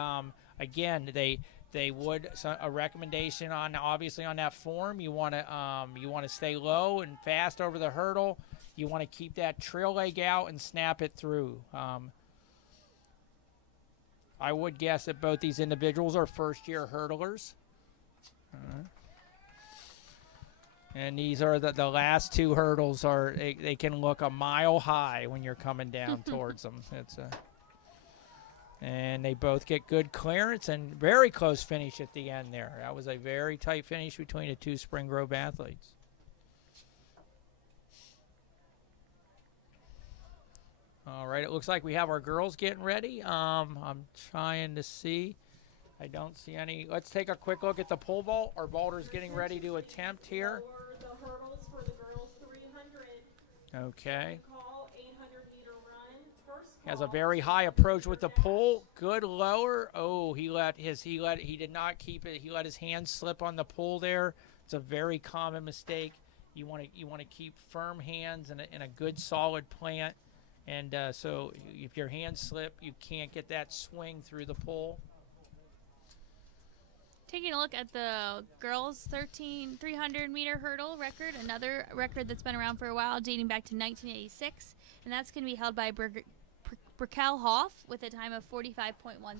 Again, They would a recommendation on obviously on that form. You want to stay low and fast over the hurdle. You want to keep that trail leg out and snap it through. I would guess that both these individuals are first-year hurdlers. And these are the last two hurdles they can look a mile high when you're coming down towards them. And they both get good clearance and very close finish at the end there. That was a very tight finish between the two Spring Grove athletes. All right, it looks like we have our girls getting ready. I'm trying to see. I don't see any. Let's take a quick look at the pole vault. Our vaulter's getting ready to attempt here. The hurdles for the girls 300. Okay. Call 800-meter run. First Has a call, very high approach with the pole. Good lower. Oh, he did not keep it. He let his hand slip on the pole there. It's a very common mistake. You want to keep firm hands and a good solid plant. And so if your hands slip, you can't get that swing through the pole. Taking a look at the girls' 300-meter hurdle record, another record that's been around for a while, dating back to 1986, and that's going to be held by Brickell Hoff with a time of 45.1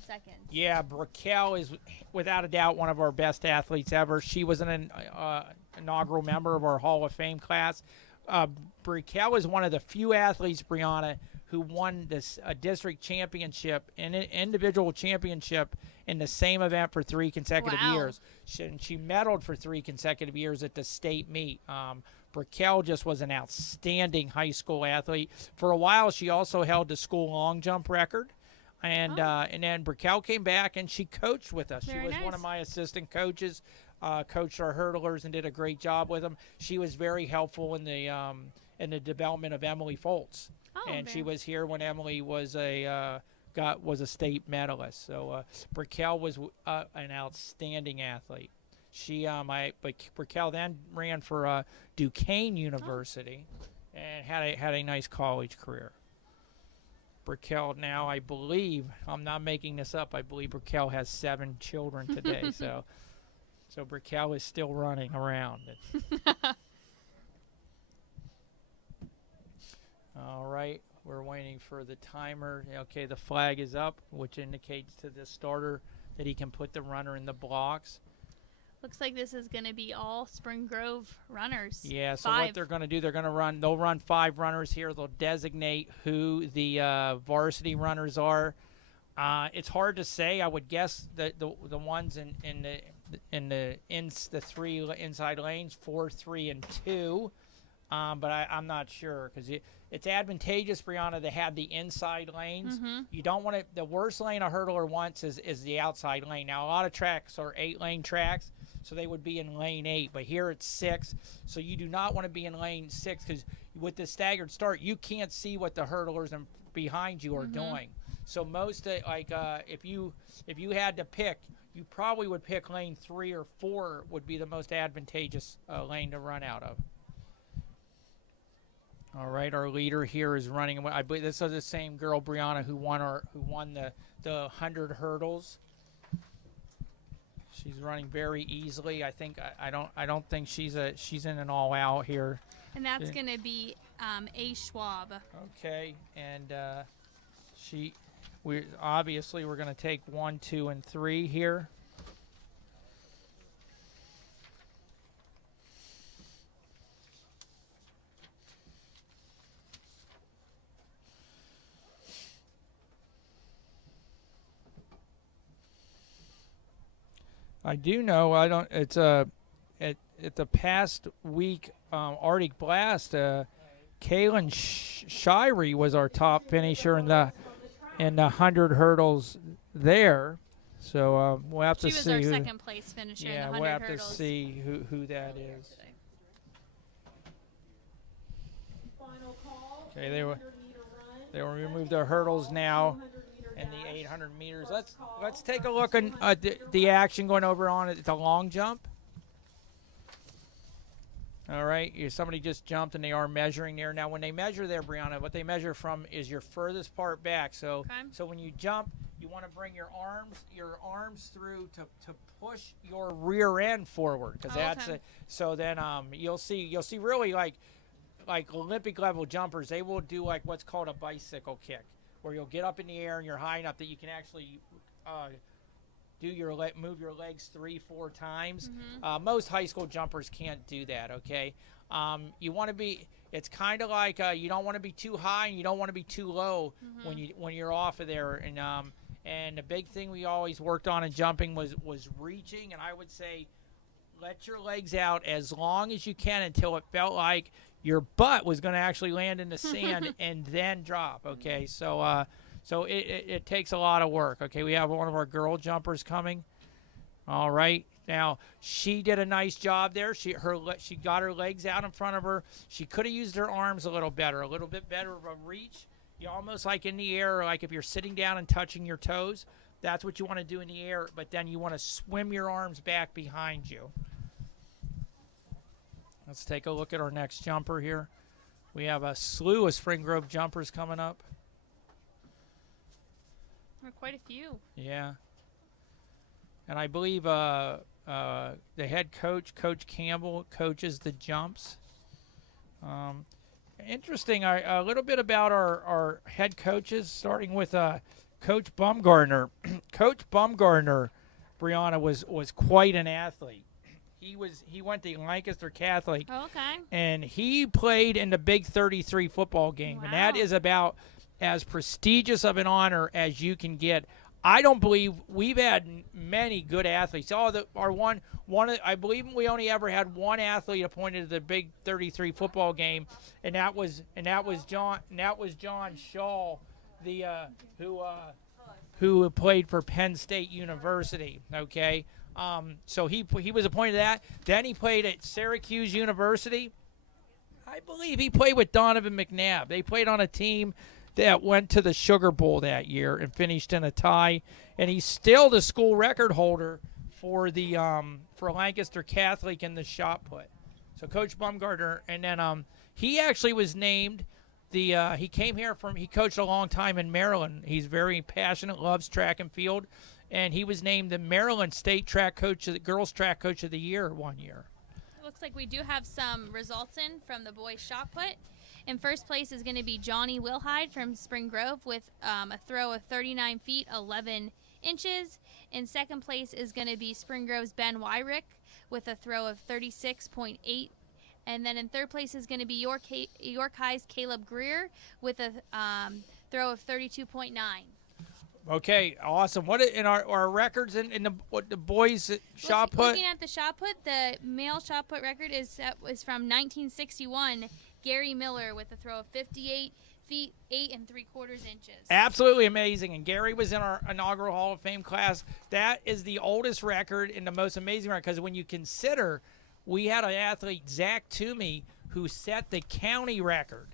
seconds. Yeah, Brickell is without a doubt one of our best athletes ever. She was an inaugural member of our Hall of Fame class. Brickell is one of the few athletes, Brianna, who won a district championship and an individual championship in the same event for 3 consecutive years. She medaled for 3 consecutive years at the state meet. Brickell just was an outstanding high school athlete. For a while, she also held the school long jump record. And then Brickell came back and she coached with us. She was one of my assistant coaches, coached our hurdlers and did a great job with them. She was very helpful in the development of Emily Foltz. And she was here when Emily was a state medalist. So Brickell was an outstanding athlete. Brickell then ran for Duquesne University and had a nice college career. Brickell now, I believe, I'm not making this up, I believe Brickell has 7 children today. so Brickell is still running around. All right, we're waiting for the timer. Okay, the flag is up, which indicates to the starter that he can put the runner in the blocks. Looks like this is going to be all Spring Grove runners. Yeah, so what they're going to do, they'll run 5 runners here. They'll designate who the varsity runners are. It's hard to say. I would guess that the ones in the 3 inside lanes, 4, 3, and 2. But I'm not sure because it's advantageous, Brianna, to have the inside lanes. Mm-hmm. You don't want to. The worst lane a hurdler wants is the outside lane. Now, a lot of tracks are 8-lane tracks, so they would be in lane 8. But here it's 6, so you do not want to be in lane 6 because with the staggered start, you can't see what the hurdlers behind you are doing. So most if you had to pick, you probably would pick lane 3 or 4 would be the most advantageous lane to run out of. All right, our leader here is running. I believe this is the same girl, Brianna, who won the 100 hurdles. She's running very easily. I think I don't think she's in an all out here. And that's going to be A. Schwab. Okay, and we're going to take 1, 2, and 3 here. I do know. It's at the past week Arctic Blast. Kaylin Shirey was our top finisher in the 100 hurdles there. So we'll have to see. She was our second place finisher in the 100 hurdles. Yeah, we'll have to see who that is. Final call. Okay, they will remove the hurdles now. And the 800 meters. Let's take a look at the action going over on it. It's a long jump. All right, somebody just jumped and they are measuring there. Now, when they measure there, Brianna, what they measure from is your furthest part back. So when you jump, You want to bring your arms through to push your rear end forward, because so then you'll see really like Olympic level jumpers, they will do like what's called a bicycle kick, where you'll get up in the air and you're high enough that you can actually move your legs 3-4 times. Most high school jumpers can't do that. Okay, you want to be. It's kind of like you don't want to be too high and you don't want to be too low when you're off of there. And the big thing we always worked on in jumping was reaching. And I would say, let your legs out as long as you can until it felt like your butt was going to actually land in the sand and then drop. Okay, so it takes a lot of work. Okay, we have one of our girl jumpers coming. All right. Now, she did a nice job there. She got her legs out in front of her. She could have used her arms a little bit better of a reach. You almost like in the air, like if you're sitting down and touching your toes, that's what you want to do in the air, but then you want to swim your arms back behind you. Let's take a look at our next jumper here. We have a slew of Spring Grove jumpers coming up. There are quite a few. Yeah. And I believe the head coach, Coach Campbell, coaches the jumps. Interesting, a little bit about our head coaches, starting with Coach Bumgardner. Coach Bumgardner, Brianna, was quite an athlete. He went to Lancaster Catholic. Oh, okay. And he played in the Big 33 football game. Wow. And that is about as prestigious of an honor as you can get. I don't believe we've had many good athletes. I believe we only ever had one athlete appointed to the Big 33 football game, and that was John Shaw, who played for Penn State University. Okay, so he was appointed to that. Then he played at Syracuse University. I believe he played with Donovan McNabb. They played on a team that went to the Sugar Bowl that year and finished in a tie, and he's still the school record holder for the for Lancaster Catholic in the shot put. So Coach Bumgardner, and then he actually was named he came here he coached a long time in Maryland. He's very passionate, loves track and field, and he was named the Maryland State Track Coach, the Girls Track Coach of the Year one year. It looks like we do have some results in from the boys shot put. In first place is going to be Johnny Wilhide from Spring Grove with a throw of 39 feet, 11 inches. In second place is going to be Spring Grove's Ben Wyrick with a throw of 36.8. And then in third place is going to be York High's Caleb Greer with a throw of 32.9. Okay, awesome. What in our records in the boys shot put? Looking at the shot put, the male shot put record is from 1961. Gary Miller with a throw of 58 feet, 8 3/4 inches. Absolutely amazing. And Gary was in our inaugural Hall of Fame class. That is the oldest record and the most amazing record, because when you consider we had an athlete, Zach Toomey, who set the county record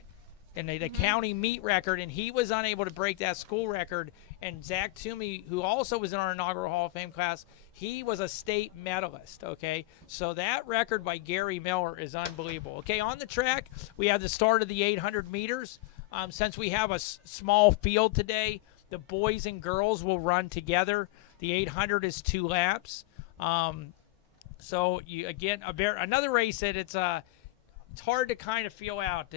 and the county meet record, and he was unable to break that school record. And Zach Toomey, who also was in our inaugural Hall of Fame class, he was a state medalist, okay? So that record by Gary Miller is unbelievable. Okay, on the track, we have the start of the 800 meters. Since we have a small field today, the boys and girls will run together. The 800 is 2 laps. So, another race that it's hard to kind of feel out.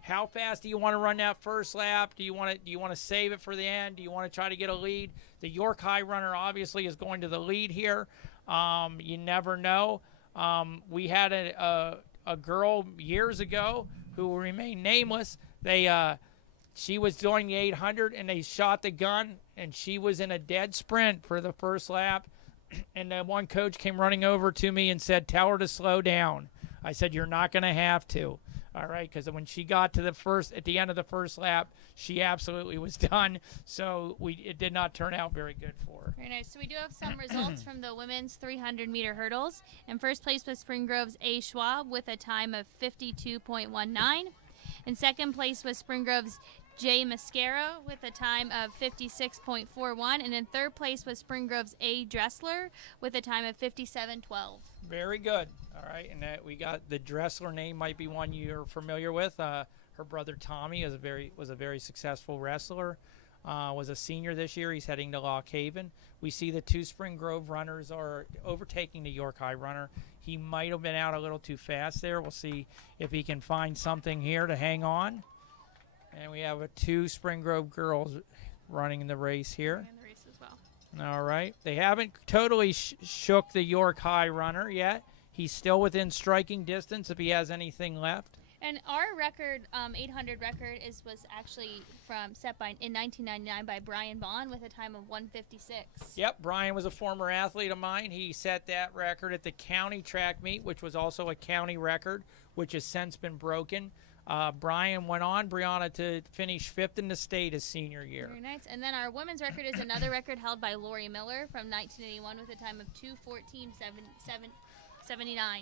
How fast do you want to run that first lap? Do you want to save it for the end? Do you want to try to get a lead? The York High runner obviously is going to the lead here. You never know. We had a girl years ago who will remain nameless. She was doing the 800 and they shot the gun, and she was in a dead sprint for the first lap. And then one coach came running over to me and said, "Tell her to slow down." I said, "You're not going to have to." All right, because when she got to at the end of the first lap, she absolutely was done. So it did not turn out very good for her. Very nice. So we do have some results from the women's 300-meter hurdles. In first place was Spring Grove's A. Schwab with a time of 52.19. In second place was Spring Grove's J. Mascaro with a time of 56.41. And in third place was Spring Grove's A. Dressler with a time of 57.12. Very good. All right, and we got the Dressler name might be one you're familiar with. Her brother Tommy was a very successful wrestler. was a senior this year. He's heading to Lock Haven. We see the 2 Spring Grove runners are overtaking the York High runner. He might have been out a little too fast there. We'll see if he can find something here to hang on. And we have 2 Spring Grove girls running in the race here. In the race as well. All right. They haven't totally shook the York High runner yet. He's still within striking distance if he has anything left. And our record, 800 record, was actually set in 1999 by Brian Bond with a time of 1:56. Yep, Brian was a former athlete of mine. He set that record at the county track meet, which was also a county record, which has since been broken. Brian went on, Brianna, to finish 5th in the state his senior year. Very nice. And then our women's record is another record held by Lori Miller from 1981 with a time of 2:14.79.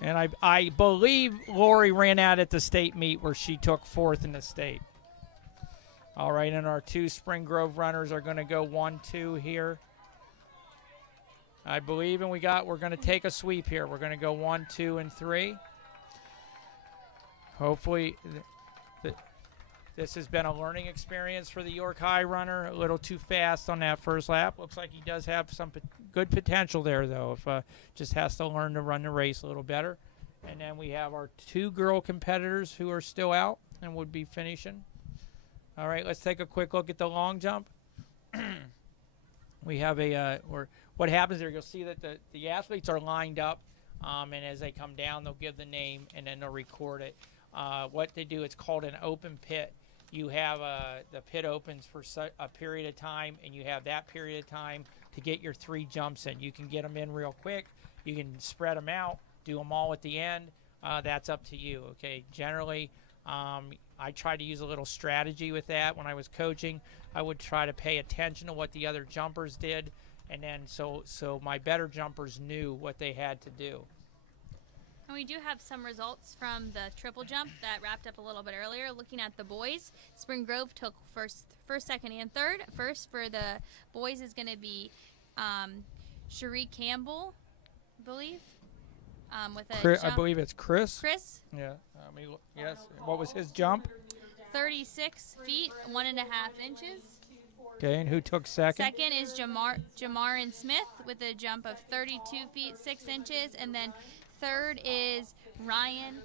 And I believe Lori ran out at the state meet where she took 4th in the state. All right, and our 2 Spring Grove runners are going to go 1-2 here. I believe, and we're going to take a sweep here. We're going to go 1, 2, and 3. Hopefully, this has been a learning experience for the York High runner. A little too fast on that first lap. Looks like he does have some good potential there, though. If just has to learn to run the race a little better. And then we have our 2 girl competitors who are still out and would be finishing. All right, let's take a quick look at the long jump. We have what happens there, you'll see that the athletes are lined up, and as they come down, they'll give the name, and then they'll record it. What they do, it's called an open pit. You have the pit opens for a period of time, and you have that period of time to get your 3 jumps in. You can get them in real quick. You can spread them out, do them all at the end. That's up to you, okay? Generally, I try to use a little strategy with that. When I was coaching, I would try to pay attention to what the other jumpers did, and then so my better jumpers knew what they had to do. And we do have some results from the triple jump that wrapped up a little bit earlier. Looking at the boys, Spring Grove took first, second, and third. First for the boys is going to be Cherie Campbell, I believe. With a Chris, jump. I believe it's Chris. Chris? Yeah. Yes. What was his jump? 36 feet, 1.5 inches. Okay, and who took second? Second is Jamarin Smith with a jump of 32 feet, 6 inches. And then third is Ryan.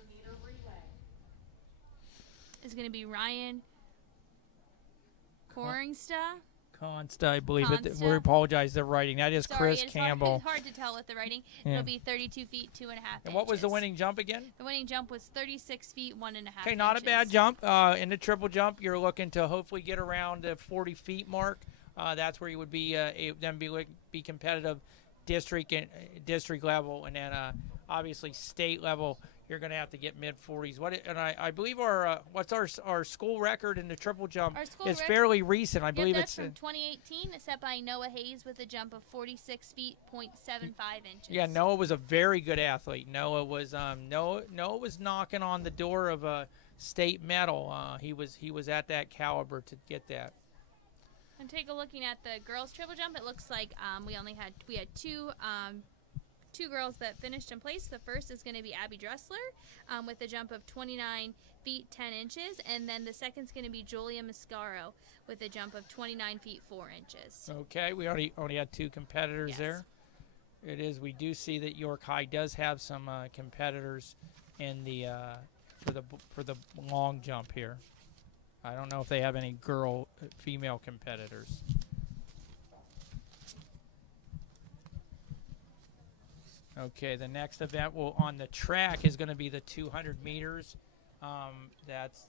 Is going to be Ryan Coringsta. Consta, I believe. Consta. We apologize, the writing. That is Sorry, Chris Campbell. It's hard to tell with the writing. Yeah. It'll be 32 feet, 2.5 inches. And what was the winning jump again? The winning jump was 36 feet, 1.5 inches. Okay, not a bad jump. In the triple jump, you're looking to hopefully get around the 40 feet mark. That's where you would be be competitive district level, and then obviously state level. You're going to have to get mid-40s. I believe what's our school record in the triple jump is fairly recent. I believe that's it's from 2018. It's set by Noah Hayes with a jump of 46 feet, 0.75 inches. Yeah, Noah was a very good athlete. Noah was knocking on the door of a state medal. He was at that caliber to get that. And take a looking at the girls triple jump. It looks like we had two girls that finished in place. The first is going to be Abby Dressler with a jump of 29 feet 10 inches, and then the second is going to be Julia Mascaro with a jump of 29 feet 4 inches. Okay, we already had 2 competitors there. It is. We do see that York High does have some competitors in the for the long jump here. I don't know if they have any female competitors. Okay, the next event on the track is going to be the 200 meters. That's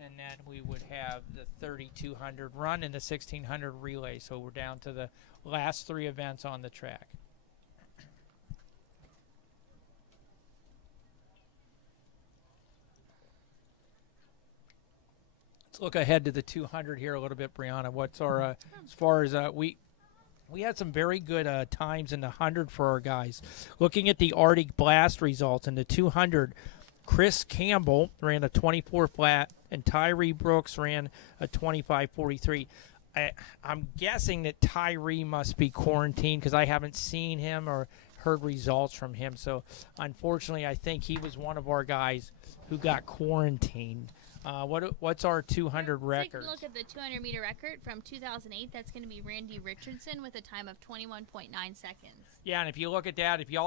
and then we would have the 3,200 run and the 1,600 relay. So we're down to the last 3 events on the track. Let's look ahead to the 200 here a little bit, Brianna. What's our as far as we had some very good times in the 100 for our guys. Looking at the Arctic Blast results in the 200, Chris Campbell ran a 24 flat, and Tyree Brooks ran a 25:43. I'm guessing that Tyree must be quarantined because I haven't seen him or heard results from him. So, unfortunately, I think he was one of our guys who got quarantined. What's our 200 Take record? a look at the 200-meter record from 2008. That's going to be Randy Richardson with a time of 21.9 seconds. Yeah, and if you look at that, if you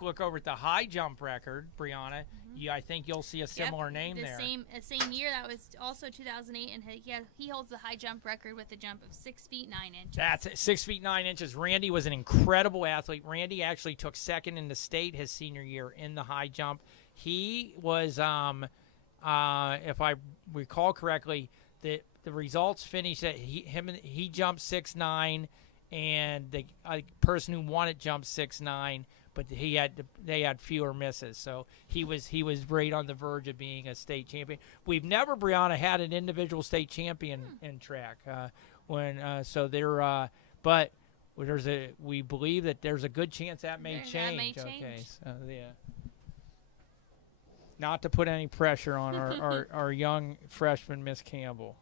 look over at the high jump record, Brianna, I think you'll see a similar name there. Same year, that was also 2008, and he holds the high jump record with a jump of 6 feet 9 inches. That's it, 6 feet 9 inches. Randy was an incredible athlete. Randy actually took second in the state his senior year in the high jump. He was, if I recall correctly, the results finished that he jumped 6'9", and the person who won it jumped 6'9", but they had fewer misses. So he was right on the verge of being a state champion. We've never, Brianna, had an individual state champion in track. But we believe that there's a good chance that may change. Okay, so yeah. Not to put any pressure on our young freshman, Miss Campbell.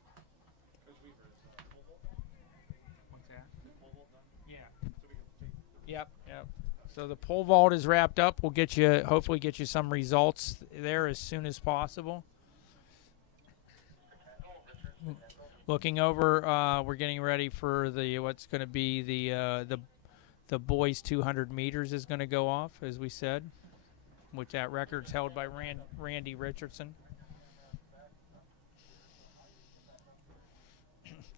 What's that? Yeah. Yep. So the pole vault is wrapped up. We'll hopefully get you some results there as soon as possible. Looking over, we're getting ready for what's going to be the boys 200 meters is going to go off, as we said, which that record's held by Randy Richardson.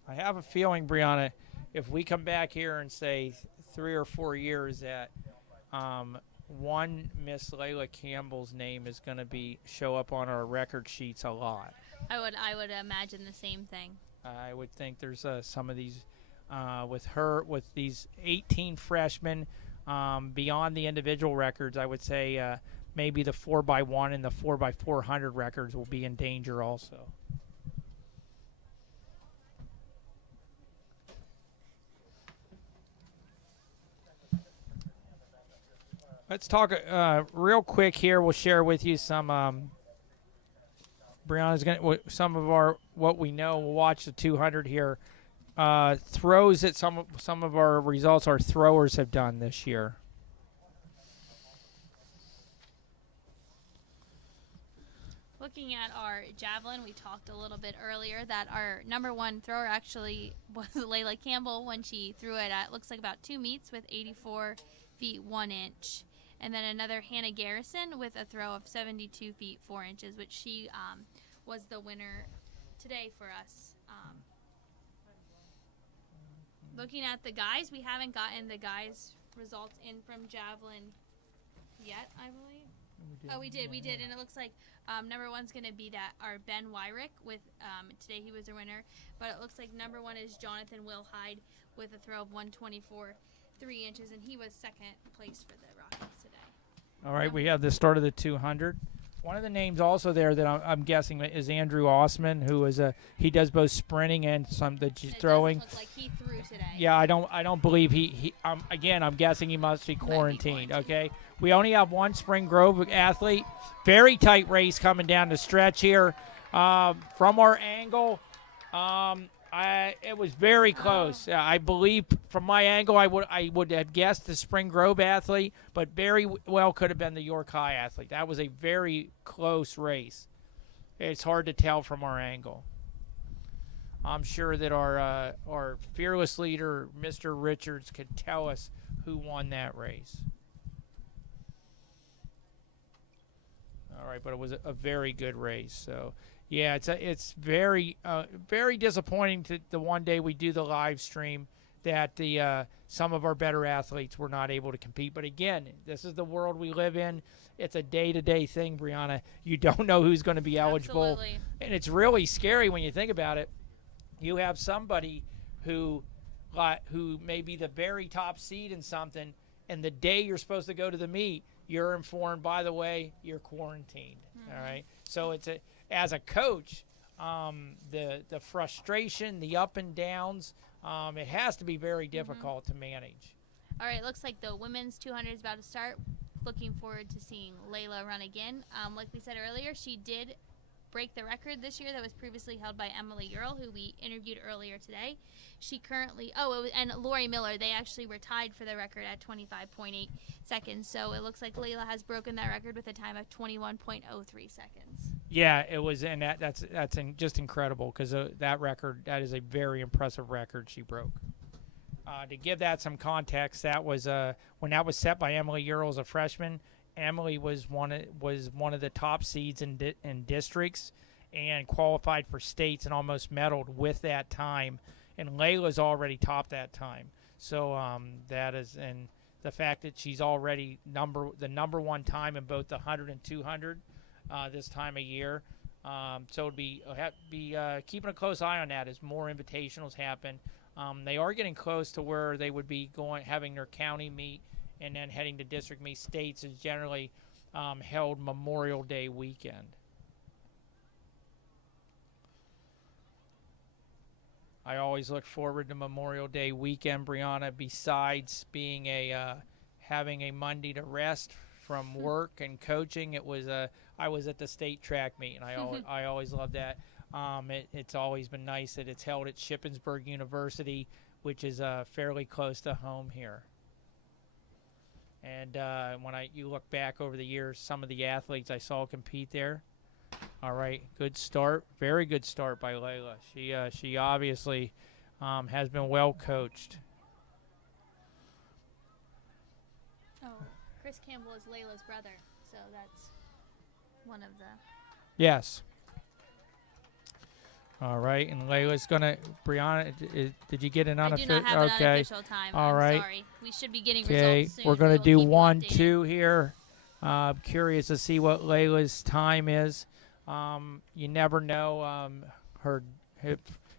I have a feeling, Brianna, if we come back here and say 3 or 4 years, that one Miss Leila Campbell's name is going to show up on our record sheets a lot. I would imagine the same thing. I would think there's some of these with these 18 freshmen beyond the individual records. I would say maybe the 4x1 and the 4x400 records will be in danger also. Let's talk real quick here. We'll share with you some. Brianna's going some of what we know. We'll watch the 200 here. Throws that some of our results our throwers have done this year. Looking at our javelin, we talked a little bit earlier that our number one thrower actually was Leila Campbell when she threw it at, looks like about 2 meets with 84 feet 1 inch. And then another Hannah Garrison with a throw of 72 feet 4 inches, which she was the winner today for us. Looking at the guys, we haven't gotten the guys' results in from javelin yet, I believe. We did, and it looks like number one's going to be our Ben Wyrick with today he was the winner, but it looks like number one is Jonathan Wilhide with a throw of 124 3 inches, and he was second place for the Rockets today. All right, we have the start of the 200. One of the names also there that I'm guessing is Andrew Osman, who is he does both sprinting and some throwing. It doesn't look like he threw today. Yeah, I don't believe he again, I'm guessing he must be quarantined. Okay, we only have one Spring Grove athlete. Very tight race coming down the stretch here. From our angle, it was very close. I believe from my angle, I would have guessed the Spring Grove athlete, but very well could have been the York High athlete. That was a very close race. It's hard to tell from our angle. I'm sure that our fearless leader, Mr. Richards, could tell us who won that race. All right, but it was a very good race. So. Yeah, it's very disappointing to the one day we do the live stream that some of our better athletes were not able to compete. But again, this is the world we live in. It's a day-to-day thing, Brianna. You don't know who's going to be eligible. Absolutely. And it's really scary when you think about it. You have somebody who may be the very top seed in something, and the day you're supposed to go to the meet, you're informed, by the way, you're quarantined. Mm-hmm. All right? So as a coach, the frustration, the up and downs, it has to be very difficult to manage. All right, looks like the women's 200 is about to start. Looking forward to seeing Leila run again. Like we said earlier, she did break the record this year that was previously held by Emily Earle, who we interviewed earlier today. She currently, and Lori Miller, they actually were tied for the record at 25.8 seconds. So it looks like Leila has broken that record with a time of 21.03 seconds. Yeah, it was, and that's just incredible because that record, that is a very impressive record she broke. To give that some context, that was when that was set by Emily Earle as a freshman. Emily was one of the top seeds in districts and qualified for states and almost medaled with that time. And Leila's already topped that time. So that is, and the fact that she's already the number one time in both the 100 and 200 this time of year. So it'll be keeping a close eye on that as more invitationals happen. They are getting close to where they would be having their county meet and then heading to district meet. States is generally held Memorial Day weekend. I always look forward to Memorial Day weekend, Brianna. Besides being having a Monday to rest from work and coaching, I was at the state track meet, and I always love that. It's always been nice that it's held at Shippensburg University, which is fairly close to home here. And when you look back over the years, some of the athletes I saw compete there. All right, good start, very good start by Leila. She obviously has been well coached. Oh, Chris Campbell is Leila's brother, so that's one of the. Yes. All right, and Leila's gonna. Brianna, did you get an unofficial? I do not have an unofficial time. All I'm right. sorry. We should be getting Okay, results soon. we're gonna We'll do keep you 1, updated. 2 here. Curious to see what Leila's time is. You never know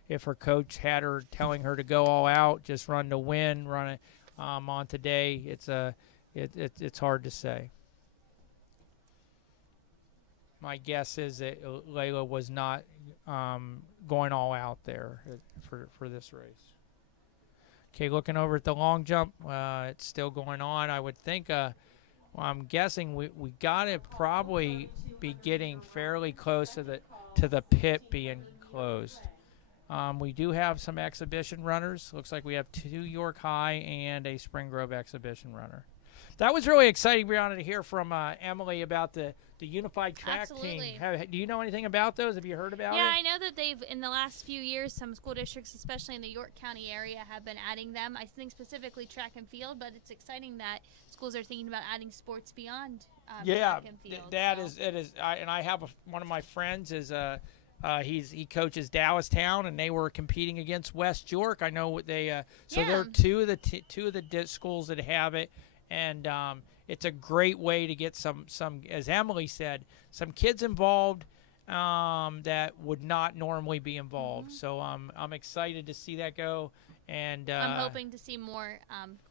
if her coach had her telling her to go all out, just run to win, run it on today. It's hard to say. My guess is that Leila was not going all out there for this race. Okay, looking over at the long jump, it's still going on. I would think. I'm guessing we got to probably be getting fairly close to the pit being closed. We do have some exhibition runners. Looks like we have 2 York High and a Spring Grove exhibition runner. That was really exciting, Brianna, to hear from Emily about the unified track Absolutely. team. Do you know anything about those? Have you heard about it? Yeah, I know that they've, in the last few years, some school districts, especially in the York County area, have been adding them. I think specifically track and field, but it's exciting that schools are thinking about adding sports beyond track and field. I have one of my friends is he coaches Dallastown, and they were competing against West York. I know what they so they're two of the schools that have it, and it's a great way to get some, as Emily said, some kids involved that would not normally be involved. Mm-hmm. So I'm excited to see that go. And I'm hoping to see more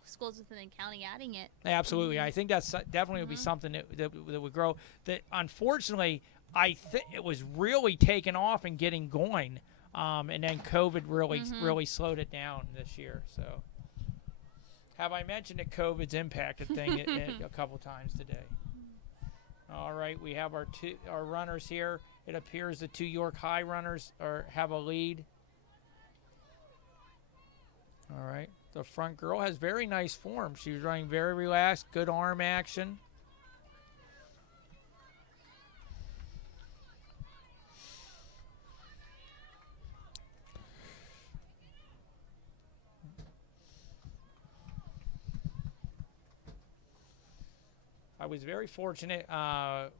schools within the county adding it. Absolutely. Mm-hmm. I think that's definitely would be something that would grow. That unfortunately, I think it was really taken off and getting going. And then COVID really slowed it down this year. So have I mentioned that COVID's impacted things a couple times today? All right, we have our runners here. It appears the 2 York High runners have a lead. All right, the front girl has very nice form. She was running very relaxed, good arm action. I was very fortunate I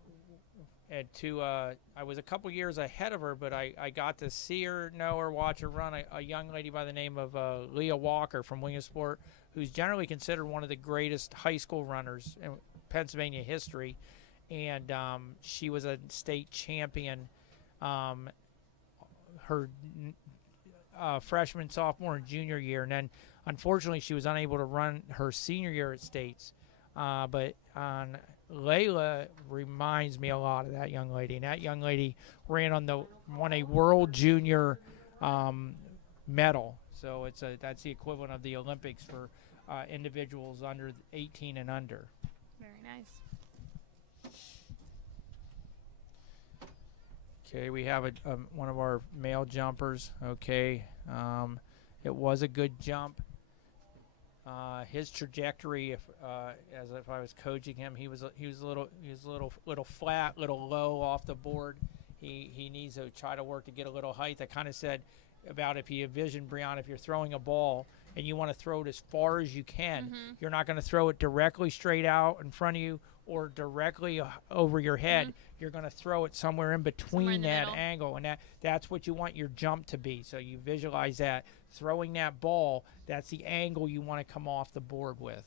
was a couple years ahead of her, but I got to see her, know her, watch her run. A young lady by the name of Leah Walker from Williamsport, who's generally considered one of the greatest high school runners in Pennsylvania history. And she was a state champion her freshman, sophomore, and junior year. And then, unfortunately, she was unable to run her senior year at states. But Leila reminds me a lot of that young lady. And that young lady won a World Junior medal. So that's the equivalent of the Olympics for individuals under 18 and under. Very nice. Okay, we have one of our male jumpers. Okay, it was a good jump. His trajectory, as if I was coaching him, he was a little flat, little low off the board. He needs to try to work to get a little height. I kind of said about if you envision, Brianna, if you're throwing a ball and you want to throw it as far as you can, you're not going to throw it directly straight out in front of you or directly over your head. You're going to throw it somewhere in between that middle. angle, and that's what you want your jump to be. So you visualize that. Throwing that ball, that's the angle you want to come off the board with.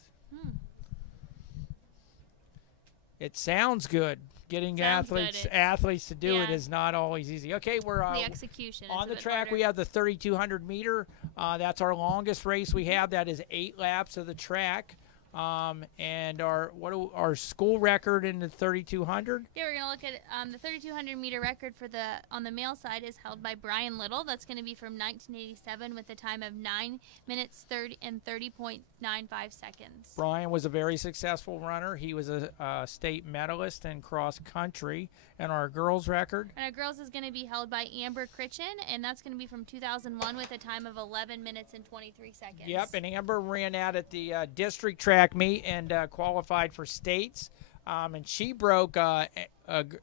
It sounds good. Getting athletes to do it is not always easy. Okay, we're the execution on is the a bit track. harder. We have the 3,200 meter. That's our longest race we have. That is 8 laps of the track. And our school record in the 3,200. Yeah, we're gonna look at the 3,200 meter record on the male side is held by Brian Little. That's gonna be from 1987 with a time of 9 minutes 30.95 seconds. Brian was a very successful runner. He was a state medalist in cross country. And our girls record. And our girls is gonna be held by Amber Critchen, and that's gonna be from 2001 with a time of 11 minutes and 23 seconds. Yep, and Amber ran out at the district track meet and qualified for states. And she broke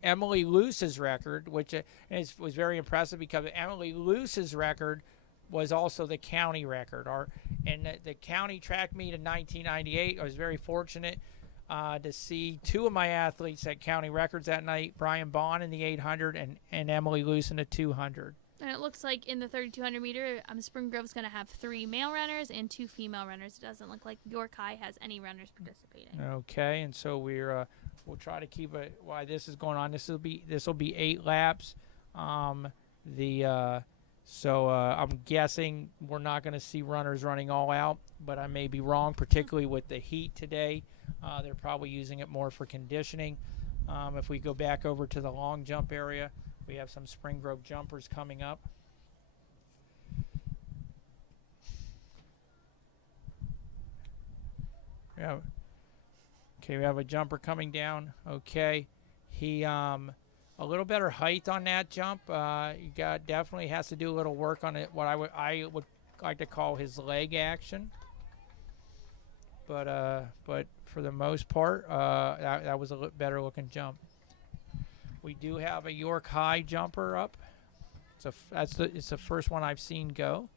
Emily Luce's record, which was very impressive because Emily Luce's record was also the county record. The county track meet in 1998, I was very fortunate to see 2 of my athletes at county records that night, Brian Bond in the 800 and Emily Luce in the 200. And it looks like in the 3,200 meter, Spring Grove's going to have 3 male runners and 2 female runners. It doesn't look like York High has any runners participating. Okay, and so we'll try to keep it while this is going on. This will be 8 laps. So I'm guessing we're not going to see runners running all out, but I may be wrong, particularly with the heat today. They're probably using it more for conditioning. If we go back over to the long jump area, we have some Spring Grove jumpers coming up. We have a jumper coming down. Okay, he a little better height on that jump. Definitely has to do a little work on it. What I would like to call his leg action. But for the most part, that was a better looking jump. We do have a York High jumper up. It's the first one I've seen go.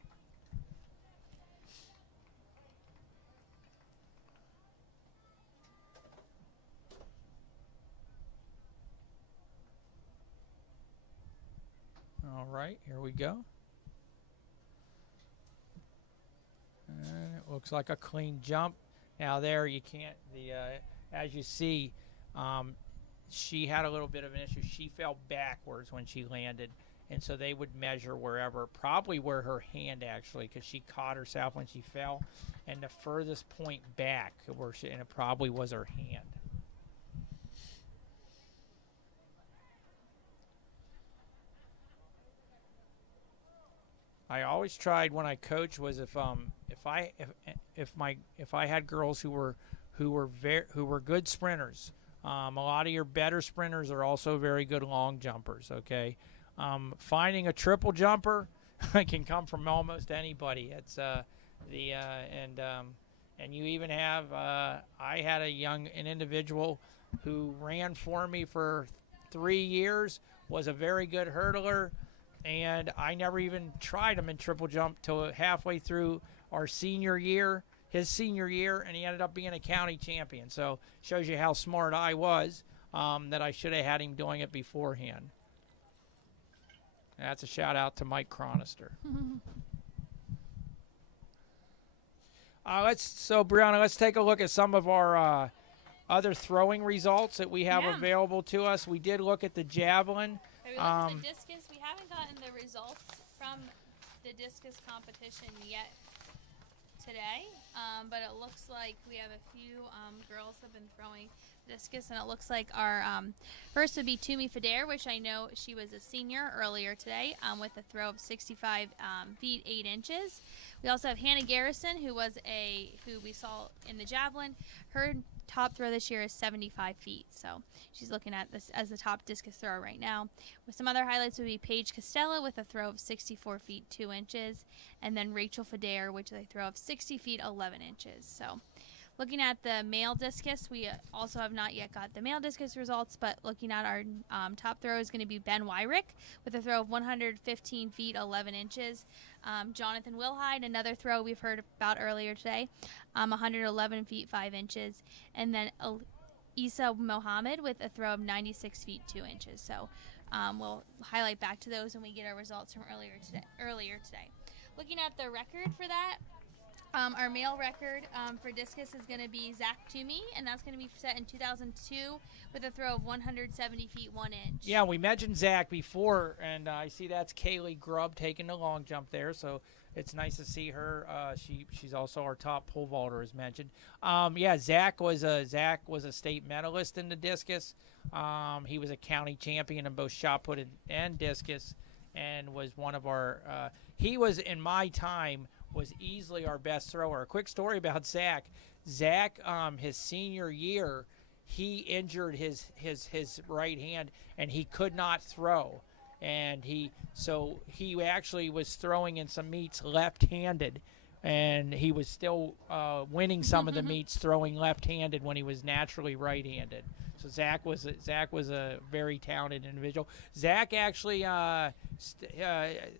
All right, here we go. And it looks like a clean jump. Now there you can't, as you see, she had a little bit of an issue. She fell backwards when she landed, and so they would measure probably where her hand actually, because she caught herself when she fell, and the furthest point back, and it probably was her hand. I always tried when I coached was if I had girls who were good sprinters. A lot of your better sprinters are also very good long jumpers. Okay, finding a triple jumper can come from almost anybody. It's and you even have I had an individual who ran for me for 3 years, was a very good hurdler. And I never even tried him in triple jump till halfway through his senior year, and he ended up being a county champion. So shows you how smart I was, that I should have had him doing it beforehand. That's a shout out to Mike Chronister. Brianna, let's take a look at some of our other throwing results that we have available to us. We did look at the javelin. We looked at the discus. We haven't gotten the results from the discus competition yet today, but it looks like we have a few girls have been throwing discus, and it looks like our first would be Toomey Fadair, which I know she was a senior earlier today, with a throw of 65 feet 8 inches. We also have Hannah Garrison, who we saw in the javelin. Her top throw this year is 75 feet. So she's looking at this as the top discus thrower right now. With some other highlights would be Paige Costello with a throw of 64 feet 2 inches, and then Rachel Fadair, which is a throw of 60 feet 11 inches. So looking at the male discus, we also have not yet got the male discus results, but looking at our top throw is going to be Ben Wyrick with a throw of 115 feet 11 inches. Jonathan Wilhide, another throw we've heard about earlier today, 111 feet 5 inches. And then Isa Mohammed with a throw of 96 feet 2 inches. So we'll highlight back to those when we get our results from earlier today. Looking at the record for that, our male record for discus is going to be Zach Toomey, and that's going to be set in 2002 with a throw of 170 feet 1 inch. Yeah, we mentioned Zach before, and I see that's Kaylee Grubb taking the long jump there, so it's nice to see her. She's also our top pole vaulter, as mentioned. Yeah, Zach was a state medalist in the discus. He was a county champion in both shot put and discus, and was one of our. He was, in my time, was easily our best thrower. A quick story about Zach. Zach, his senior year, he injured his right hand, and he could not throw. And he actually was throwing in some meets left-handed, and he was still winning some of the meets throwing left-handed when he was naturally right-handed. So Zach was a very talented individual. Zach actually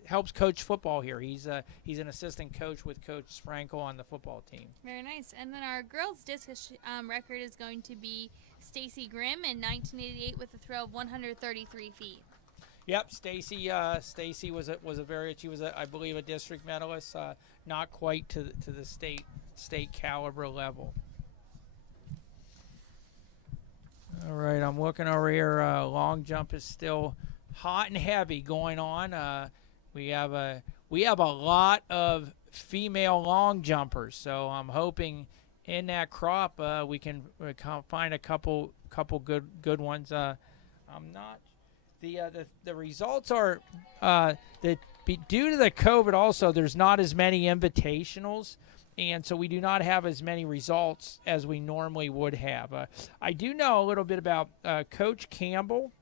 helps coach football here. He's an assistant coach with Coach Frankel on the football team. Very nice. And then our girls discus record is going to be Stacy Grimm in 1988 with a throw of 133 feet. Yep, Stacy was I believe a district medalist, not quite to the state caliber level. All right, I'm looking over here. Long jump is still hot and heavy going on. We have a lot of female long jumpers, so I'm hoping in that crop we can find a couple good ones. I'm not. The results are due to the COVID. Also, there's not as many invitationals. And so we do not have as many results as we normally would have. I do know a little bit about Coach Campbell.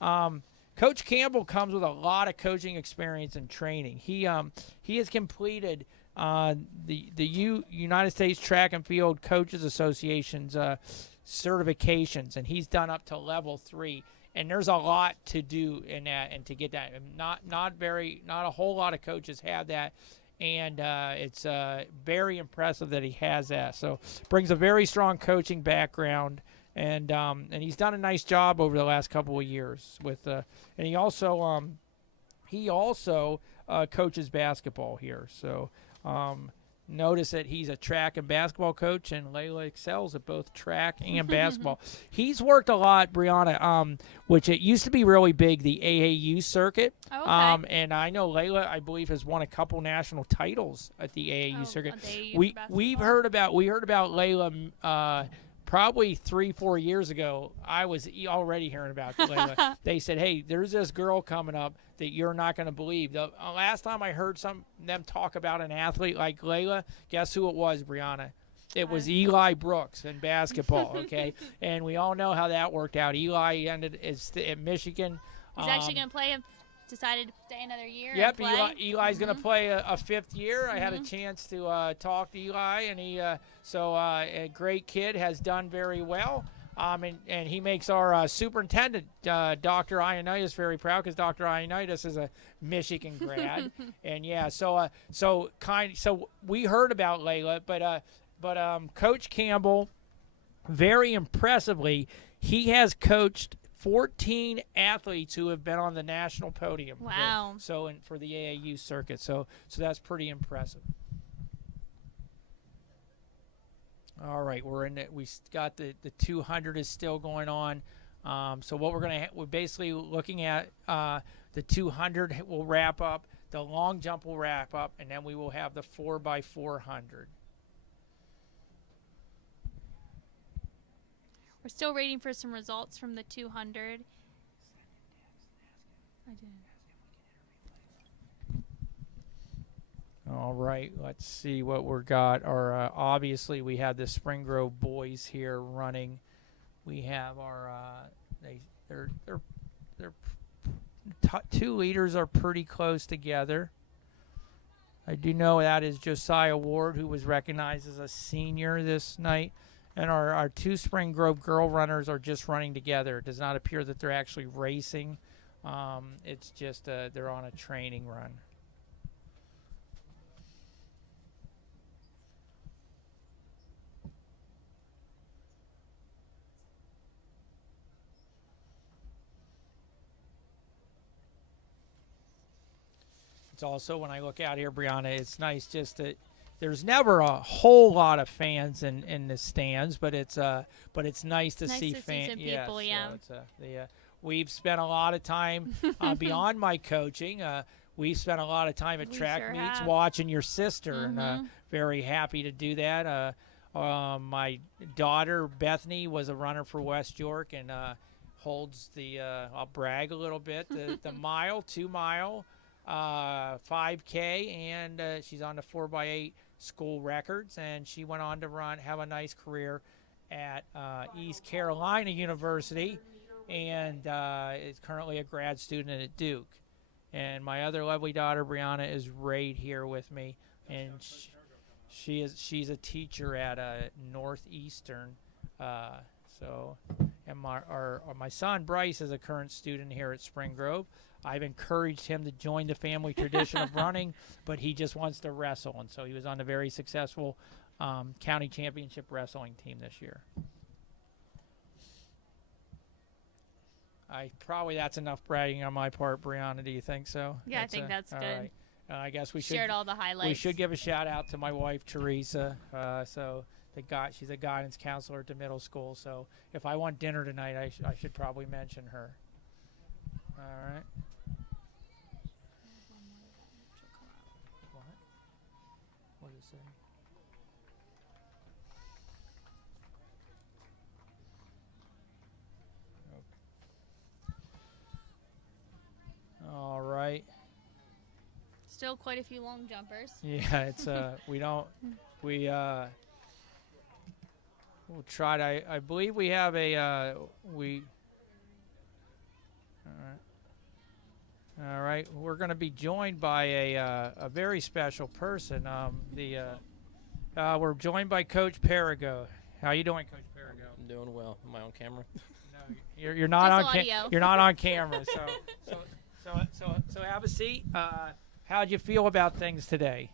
Coach Campbell comes with a lot of coaching experience and training. He has completed the United States Track and Field Coaches Association's certifications, and he's done up to level 3. And there's a lot to do in that, and to get that. Not a whole lot of coaches have that. And it's very impressive that he has that. So brings a very strong coaching background, and he's done a nice job over the last couple of years with. And he also coaches basketball here. So notice that he's a track and basketball coach, and Leila excels at both track and basketball. He's worked a lot, Brianna, which it used to be really big, the AAU circuit. Oh, okay. And I know Leila, I believe, has won a couple national titles at the AAU circuit. We heard about Leila probably 3-4 years ago. I was already hearing about Leila. They said, "Hey, there's this girl coming up that you're not going to believe." The last time I heard them talk about an athlete like Leila, guess who it was, Brianna? It was Eli Brooks in basketball, okay? And we all know how that worked out. Eli ended at Michigan. He's actually going to play him. Decided to stay another year. Yep, and play. Eli's going to play a 5th year. I had a chance to talk to Eli, and a great kid, has done very well. And he makes our superintendent, Dr. Ionitis, very proud, because Dr. Ionitis is a Michigan grad. And yeah, so we heard about Leila, but Coach Campbell, very impressively, he has coached 14 athletes who have been on the national podium. Wow. For the AAU circuit. So that's pretty impressive. All right, we're in it. We got the 200 is still going on. So what we're basically looking at, the 200 will wrap up, the long jump will wrap up, and then we will have the 4x400. We're still waiting for some results from the 200. I did. All right, let's see what we got. Our obviously we have the Spring Grove boys here running. We have our their two leaders are pretty close together. I do know that is Josiah Ward, who was recognized as a senior this night. And our two Spring Grove girl runners are just running together. It does not appear that they're actually racing. It's just they're on a training run. It's also, when I look out here, Brianna, it's nice just that there's never a whole lot of fans in the stands, but it's nice to see fans. People, yeah. So we've spent a lot of time beyond my coaching. We've spent a lot of time at track meets watching your sister, and very happy to do that. My daughter Bethany was a runner for West York and holds the. I'll brag a little bit. The 2 mile. 5K, and she's on the 4x8 school records, and she went on to have a nice career at East Carolina University, and is currently a grad student at Duke. And my other lovely daughter Brianna is right here with me, and she's a teacher at Northeastern. And my son Bryce is a current student here at Spring Grove. I've encouraged him to join the family tradition of running, but he just wants to wrestle, and so he was on the very successful county championship wrestling team this year. Probably that's enough bragging on my part, Brianna. Do you think so? Yeah, I think that's good. Right. I guess we shared all the highlights. We should give a shout out to my wife Teresa. She's a guidance counselor at the middle school. So if I want dinner tonight, I should probably mention her. All right. What is it? Okay. All right. Still quite a few long jumpers. Yeah, it's we'll try to. I believe we have a All right, we're going to be joined by a very special person. We're joined by Coach Perigo. How you doing, Coach Perigo? I'm doing well. Am I on camera? No, you're not on audio. You're not on camera. So have a seat. How'd you feel about things today?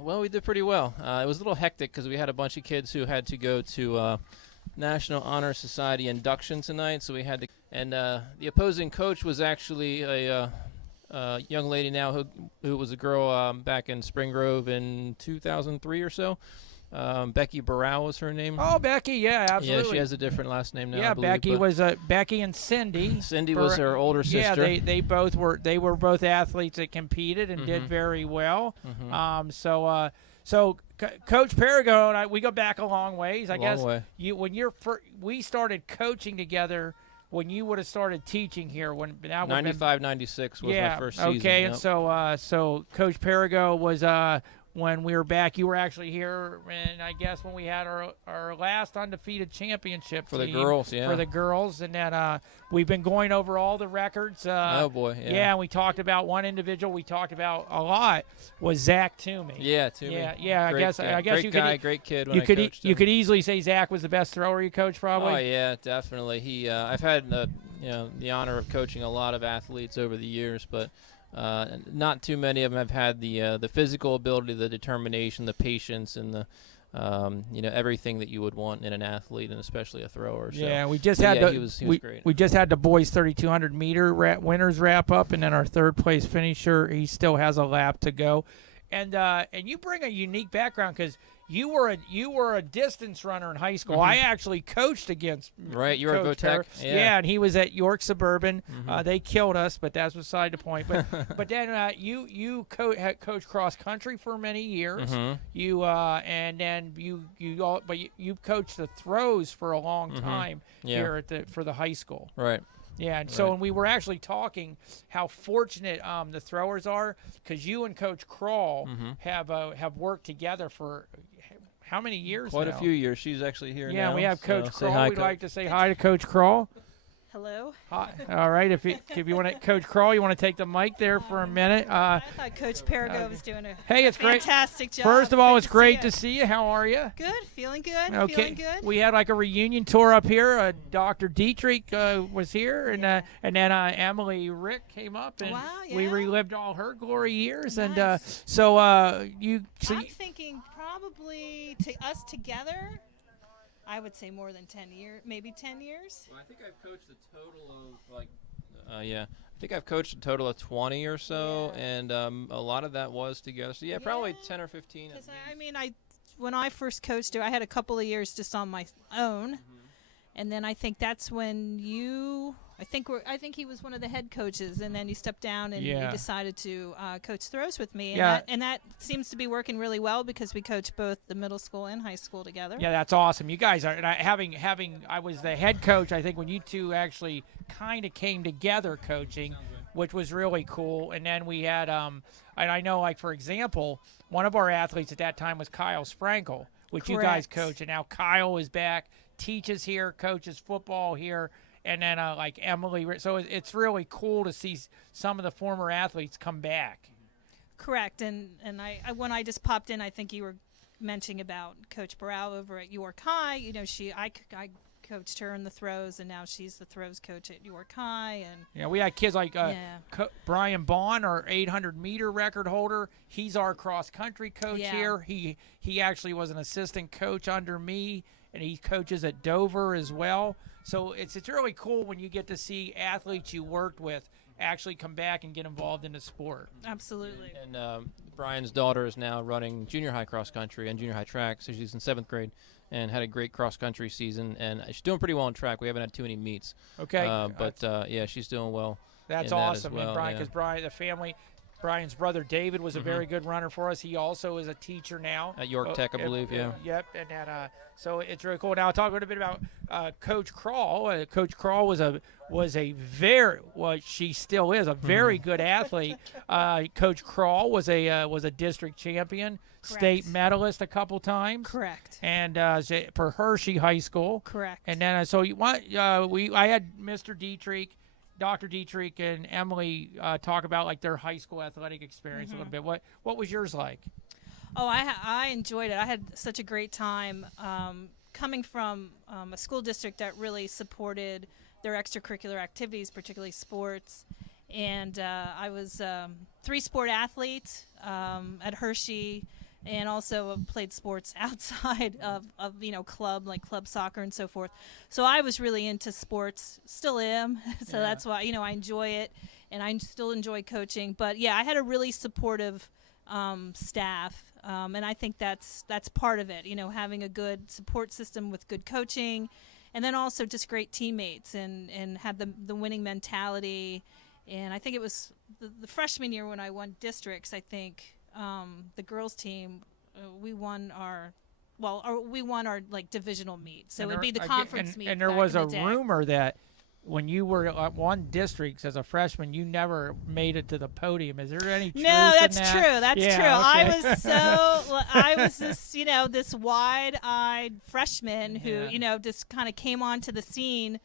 Well, we did pretty well. It was a little hectic because we had a bunch of kids who had to go to National Honor Society induction tonight, so we had to. And the opposing coach was actually a young lady now who was a girl back in Spring Grove in 2003 or so. Becky Burrell was her name. Oh, Becky, yeah, absolutely. Yeah, she has a different last name now. Yeah, I believe, Becky was Becky and Cindy. Cindy was her older sister. Yeah, they were both athletes that competed and did very well. Mm-hmm. So Coach Perigo and I, we go back a long ways. I guess way. We started coaching together when you would have started teaching here. 95, 96 was my first season. Okay, yep. And so Coach Perigo was when we were back. You were actually here, and I guess when we had our last undefeated championship for the girls, yeah. For the girls, and then we've been going over all the records. Oh boy, yeah. Yeah, and we talked about one individual. We talked about a lot was Zach Toomey. Yeah, Toomey. Yeah. Great I guess great you guy, could. Great kid. You could easily say Zach was the best thrower you coached, probably. Oh yeah, definitely. He I've had the honor of coaching a lot of athletes over the years, but not too many of them have had the physical ability, the determination, the patience, and the everything that you would want in an athlete, and especially a thrower. So, yeah, we just had he was great. We just had the boys 3,200 meter winners wrap up, and then our third place finisher, he still has a lap to go, and you bring a unique background because you were a distance runner in high school. Mm-hmm. I actually coached against. Right, you were at Votech. Yeah, and he was at York Suburban. Mm-hmm. They killed us, but that's beside the point. But then you coached cross country for many years. Mm-hmm. You and then you coached the throws for a long time here for the high school. Right. Yeah, and so and we were actually talking how fortunate the throwers are, because you and Coach Kroll have worked together for how many years Quite now? a few years. She's actually here now. Yeah, we have Coach so Kroll. We'd like to say hi to Coach Kroll. Hello. Hi. All right, if you want to, Coach Kroll, you want to take the mic there for a minute. I thought Coach Perigo was doing a it's fantastic job. First of all, Good it's great to see see you. How are you? Good, feeling good. Okay. Feeling good. We had like a reunion tour up here. Dr. Dietrich was here, and then Emily Rick came up, and we relived all her glory years. Nice. And so I'm thinking probably us together. I would say more than 10 years, maybe 10 years. Well, I think I've coached a total of I think I've coached a total of 20 or so, and a lot of that was together. So probably 10 or 15. Because when I first coached, I had a couple of years just on my own, and then I think that's when I think he was one of the head coaches, and then you stepped down and you decided to coach throws with me, and that seems to be working really well because we coach both the middle school and high school together. Yeah, that's awesome. You guys are I was the head coach. I think when you two actually kind of came together coaching, which was really cool. And then we had and I know, like, for example, one of our athletes at that time was Kyle Sprankle, which you guys coach, and now Kyle is back, teaches here, coaches football here. And then like Emily, so it's really cool to see some of the former athletes come back. Correct, and I when I just popped in, I think you were mentioning about Coach Burrell over at York High. You know, I coached her in the throws, and now she's the throws coach at York High. And we had kids like Brian Bond, our 800-meter record holder. He's our cross-country coach here. He actually was an assistant coach under me, and he coaches at Dover as well. So it's really cool when you get to see athletes you worked with actually come back and get involved in the sport. Absolutely. And Brian's daughter is now running junior high cross country and junior high track, so she's in 7th grade and had a great cross country season, and she's doing pretty well on track. We haven't had too many meets. Okay. But she's doing well. That's awesome. That as well, and Brian, the family. Brian's brother David was a very good runner for us. He also is a teacher now at York Tech, I believe. Yep, and that so it's really cool. Now I'll talk a little bit about Coach Kroll. Coach Kroll was a very she still is a very good athlete. Coach Kroll was a district champion, state medalist a couple times. Correct. And for Hershey High School. Correct. And then I had Mr. Dietrich. Dr. Dietrich and Emily talk about like their high school athletic experience a little bit. What was yours like? Oh, I enjoyed it. I had such a great time coming from a school district that really supported their extracurricular activities, particularly sports. And I was 3-sport athlete at Hershey, and also played sports outside of club soccer and so forth. So I was really into sports, still am. So that's why, I enjoy it, and I still enjoy coaching. But I had a really supportive staff, and I think that's part of it. Having a good support system with good coaching, and then also just great teammates, and had the winning mentality. And I think it was the freshman year when I won districts. I think. The girls team, we won our like divisional meet. So it would be the conference meet. And there was a rumor that when you were at one district as a freshman, you never made it to the podium. Is there any truth in that? True. That's true. Okay. I was this, this wide-eyed freshman who, just kind of came onto the scene.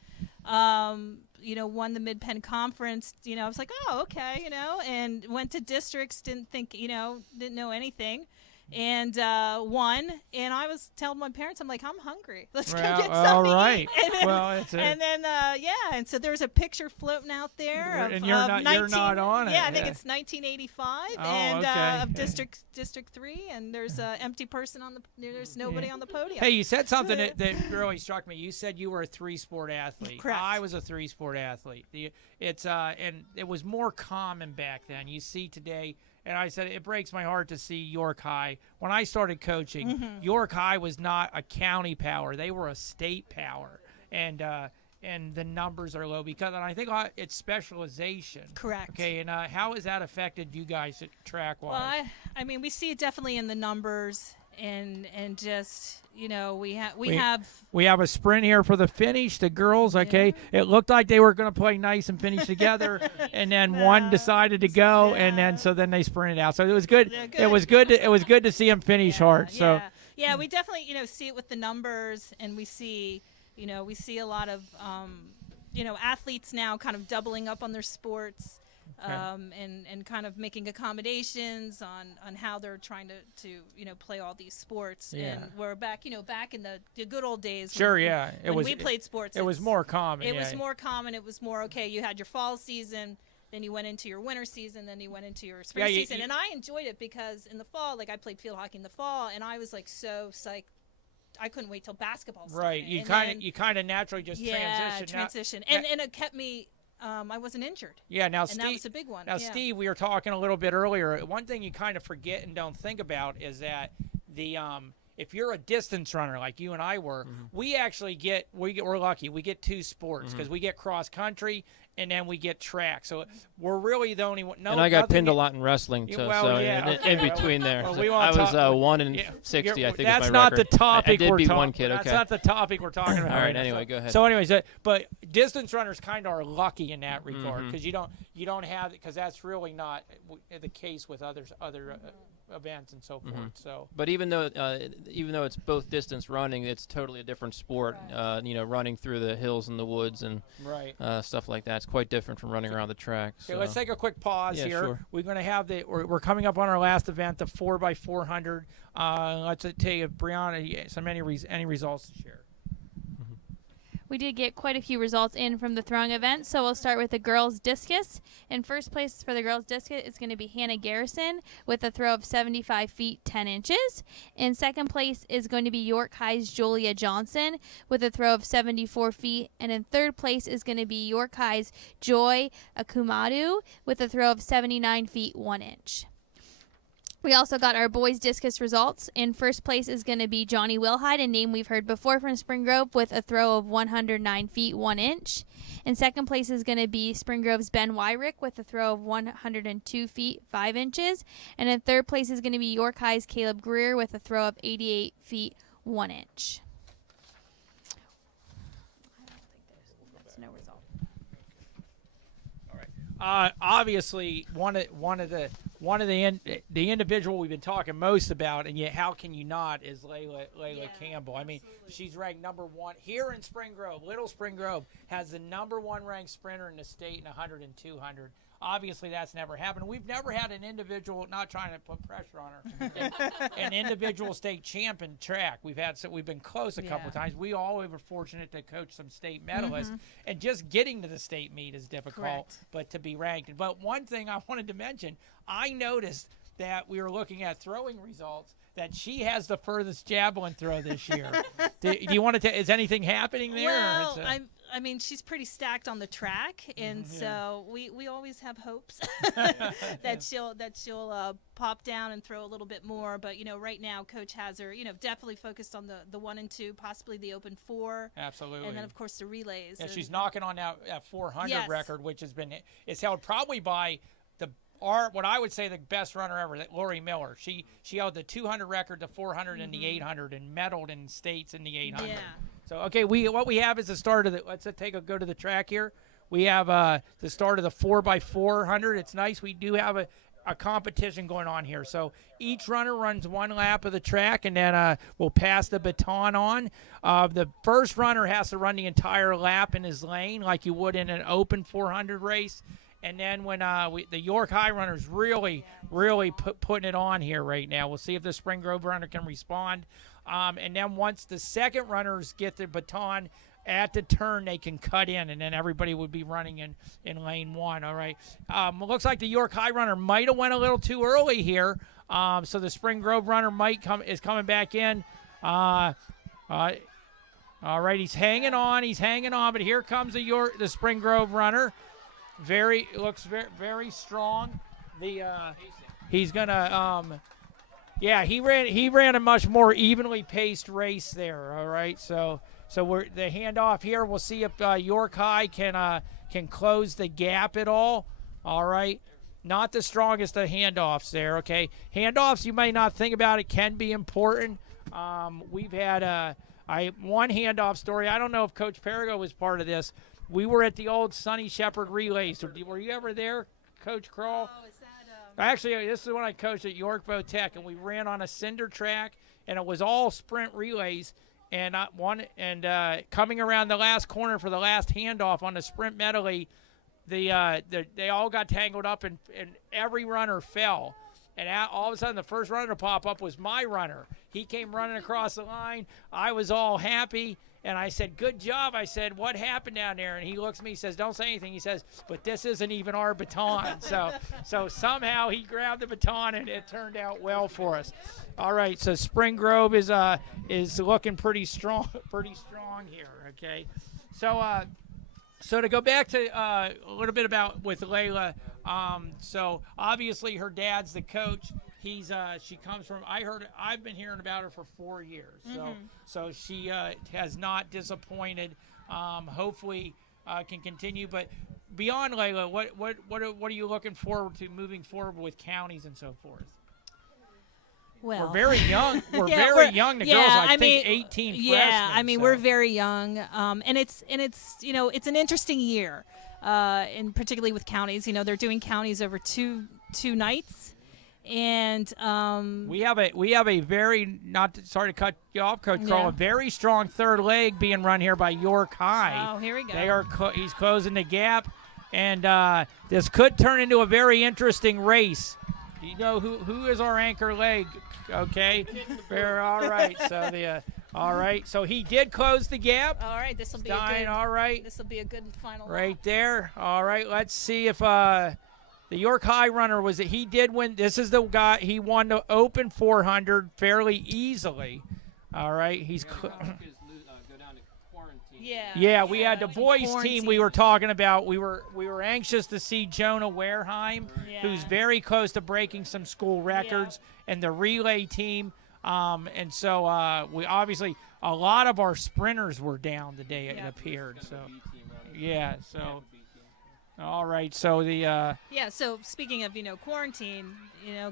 Won the Mid-Penn Conference, I was like, oh, okay, and went to districts, didn't know anything, and won. And I was telling my parents, I'm like, I'm hungry. Let's go get something. All right. And so there's a picture floating out there of, and you're not on it. Yeah, I think it's 1985, of District 3, and there's an empty person there's nobody on the podium. Hey, you said something that really struck me. You said you were a 3-sport athlete. Correct. I was a 3-sport athlete. And it was more common back then. You see today. And I said, it breaks my heart to see York High. When I started coaching, York High was not a county power. They were a state power. And the numbers are low because, and I think it's specialization. Correct. Okay, and how has that affected you guys track-wise? Well, we see it definitely in the numbers. and just we have we have a sprint here for the finish. The girls, okay, it looked like they were going to play nice and finish together, and then one decided to go, and then they sprinted out. So it was good. It was good. It was good to see them finish hard. So we definitely see it with the numbers, and we see a lot of athletes now kind of doubling up on their sports. And kind of making accommodations on how they're trying to play all these sports. Yeah. And we're back in the good old days. Sure, when we played sports. It was more common. It was more common. It was more, okay, you had your fall season, then you went into your winter season, then you went into your spring season. And I enjoyed it because in the fall, I played field hockey in the fall, and I was so psyched. I couldn't wait till basketball started. Right. You kind of naturally just transition. And it kept me. I wasn't injured. Yeah, now Steve, that was a big one. Now, Steve, we were talking a little bit earlier. One thing you kind of forget and don't think about is that if you're a distance runner like you and I were, we actually we're lucky. We get two sports because we get cross country and then we get track. So we're really the only one. No, and I got pinned a lot in wrestling, too. In between there. Well, I was 1 in 60, I think. That's is my not record. the topic I did beat one kid. Okay. That's not the topic we're talking about. All right. Anyway, go ahead. So, anyways, but distance runners kind of are lucky in that regard because you don't have it because that's really not the case with other events and so forth. So, but even though it's both distance running, it's totally a different sport. Running through the hills and the woods and stuff like that. It's quite different from running around the track. Okay, let's take a quick pause here. Sure. We're going to have we're coming up on our last event, the 4x400. Let's tell you, Brianna, any results to share. We did get quite a few results in from the throwing event, so we'll start with the girls' discus. In first place for the girls' discus is going to be Hannah Garrison with a throw of 75 feet 10 inches. In second place is going to be York High's Julia Johnson with a throw of 74 feet. And in third place is going to be York High's Joy Akumadu with a throw of 79 feet 1 inch. We also got our boys' discus results. In first place is going to be Johnny Wilhide, a name we've heard before from Spring Grove, with a throw of 109 feet 1 inch. In second place is going to be Spring Grove's Ben Wyrick with a throw of 102 feet 5 inches. And in third place is going to be York High's Caleb Greer with a throw of 88 feet 1 inch. That's no result. All right. Obviously, one of the individual we've been talking most about, and yet how can you not, is Leila Campbell. I mean, she's ranked number 1 here in Spring Grove. Little Spring Grove has the number 1 ranked sprinter in the state in 100 and 200. Obviously, that's never happened. We've never had an individual, not trying to put pressure on her, an individual state champ in track. We've been close a couple of times. We all were fortunate to coach some state medalists, and just getting to the state meet is difficult, but to be ranked. But one thing I wanted to mention, I noticed that we were looking at throwing results, that she has the furthest javelin throw this year. Do you want to is anything happening there? Well, I mean, she's pretty stacked on the track, and so we always have hopes that she'll pop down and throw a little bit more. But right now, Coach has her definitely focused on the 1 and 2, possibly the open 4. Absolutely. And then of course the relays. Yeah, she's knocking on that 400 record, which is held probably by what I would say the best runner ever, Lori Miller. She held the 200 record, the 400, and the 800, and medaled in states in the 800. Yeah. So okay, what we have is the start of let's go to the track here. We have the start of the 4x400. It's nice. We do have a competition going on here. So each runner runs 1 lap of the track, and then we'll pass the baton on. The first runner has to run the entire lap in his lane like you would in an open 400 race. And then when the York High runner's really putting it on here right now. We'll see if the Spring Grove runner can respond. And then once the second runners get the baton at the turn, they can cut in, and then everybody would be running in lane 1. All right. It looks like the York High runner might have went a little too early here. So the Spring Grove runner is coming back in. All right, he's hanging on, but here comes the Spring Grove runner. Looks very strong. He's gonna he ran a much more evenly paced race there. All right, so we're the handoff here. We'll see if York High can close the gap at all. All right, not the strongest of handoffs there, okay? Handoffs, you may not think about it, can be important. We've had one handoff story. I don't know if Coach Perigo was part of this. We were at the old Sonny Shepherd relays. Were you ever there, Coach Kroll? Oh, is that Actually, this is when I coached at Yorkville Tech, and we ran on a cinder track, and it was all sprint relays. And coming around the last corner for the last handoff on the sprint medley, they all got tangled up, and every runner fell. And all of a sudden, the first runner to pop up was my runner. He came running across the line. I was all happy. And I said, good job. I said, what happened down there? And he looks at me, he says, don't say anything. He says, but this isn't even our baton. So somehow he grabbed the baton, and it turned out well for us. All right, so Spring Grove is looking pretty strong here, okay? So to go back to a little bit about with Leila, so obviously her dad's the coach. She comes from, I've been hearing about her for 4 years. So she has not disappointed. Hopefully can continue. But beyond Leila, what are you looking forward to moving forward with counties and so forth? Well, we're very young. We're yeah, very young. The girls, I think, mean, 18 yeah, freshmen. I mean, so. we're very young, and it's it's an interesting year, and particularly with counties. They're doing counties over two nights. And we have a very sorry to cut you off, Coach Kroll, a very strong third leg being run here by York High. Oh, here we go. He's closing the gap, and this could turn into a very interesting race. Do you know who is our anchor leg? Okay, all right. So all right. So he did close the gap. All right, this will be all right. This will be a good final. Right lap. there. All right. Let's see if the York High runner he did win. This is the guy. He won the Open 400 fairly easily. All right. He's. Yeah, we had the boys team we were talking about. We were anxious to see Jonah Wareheim, who's very close to breaking some school records, and the relay team. And so we obviously a lot of our sprinters were down today. It appeared. So so. All right, so So speaking of quarantine,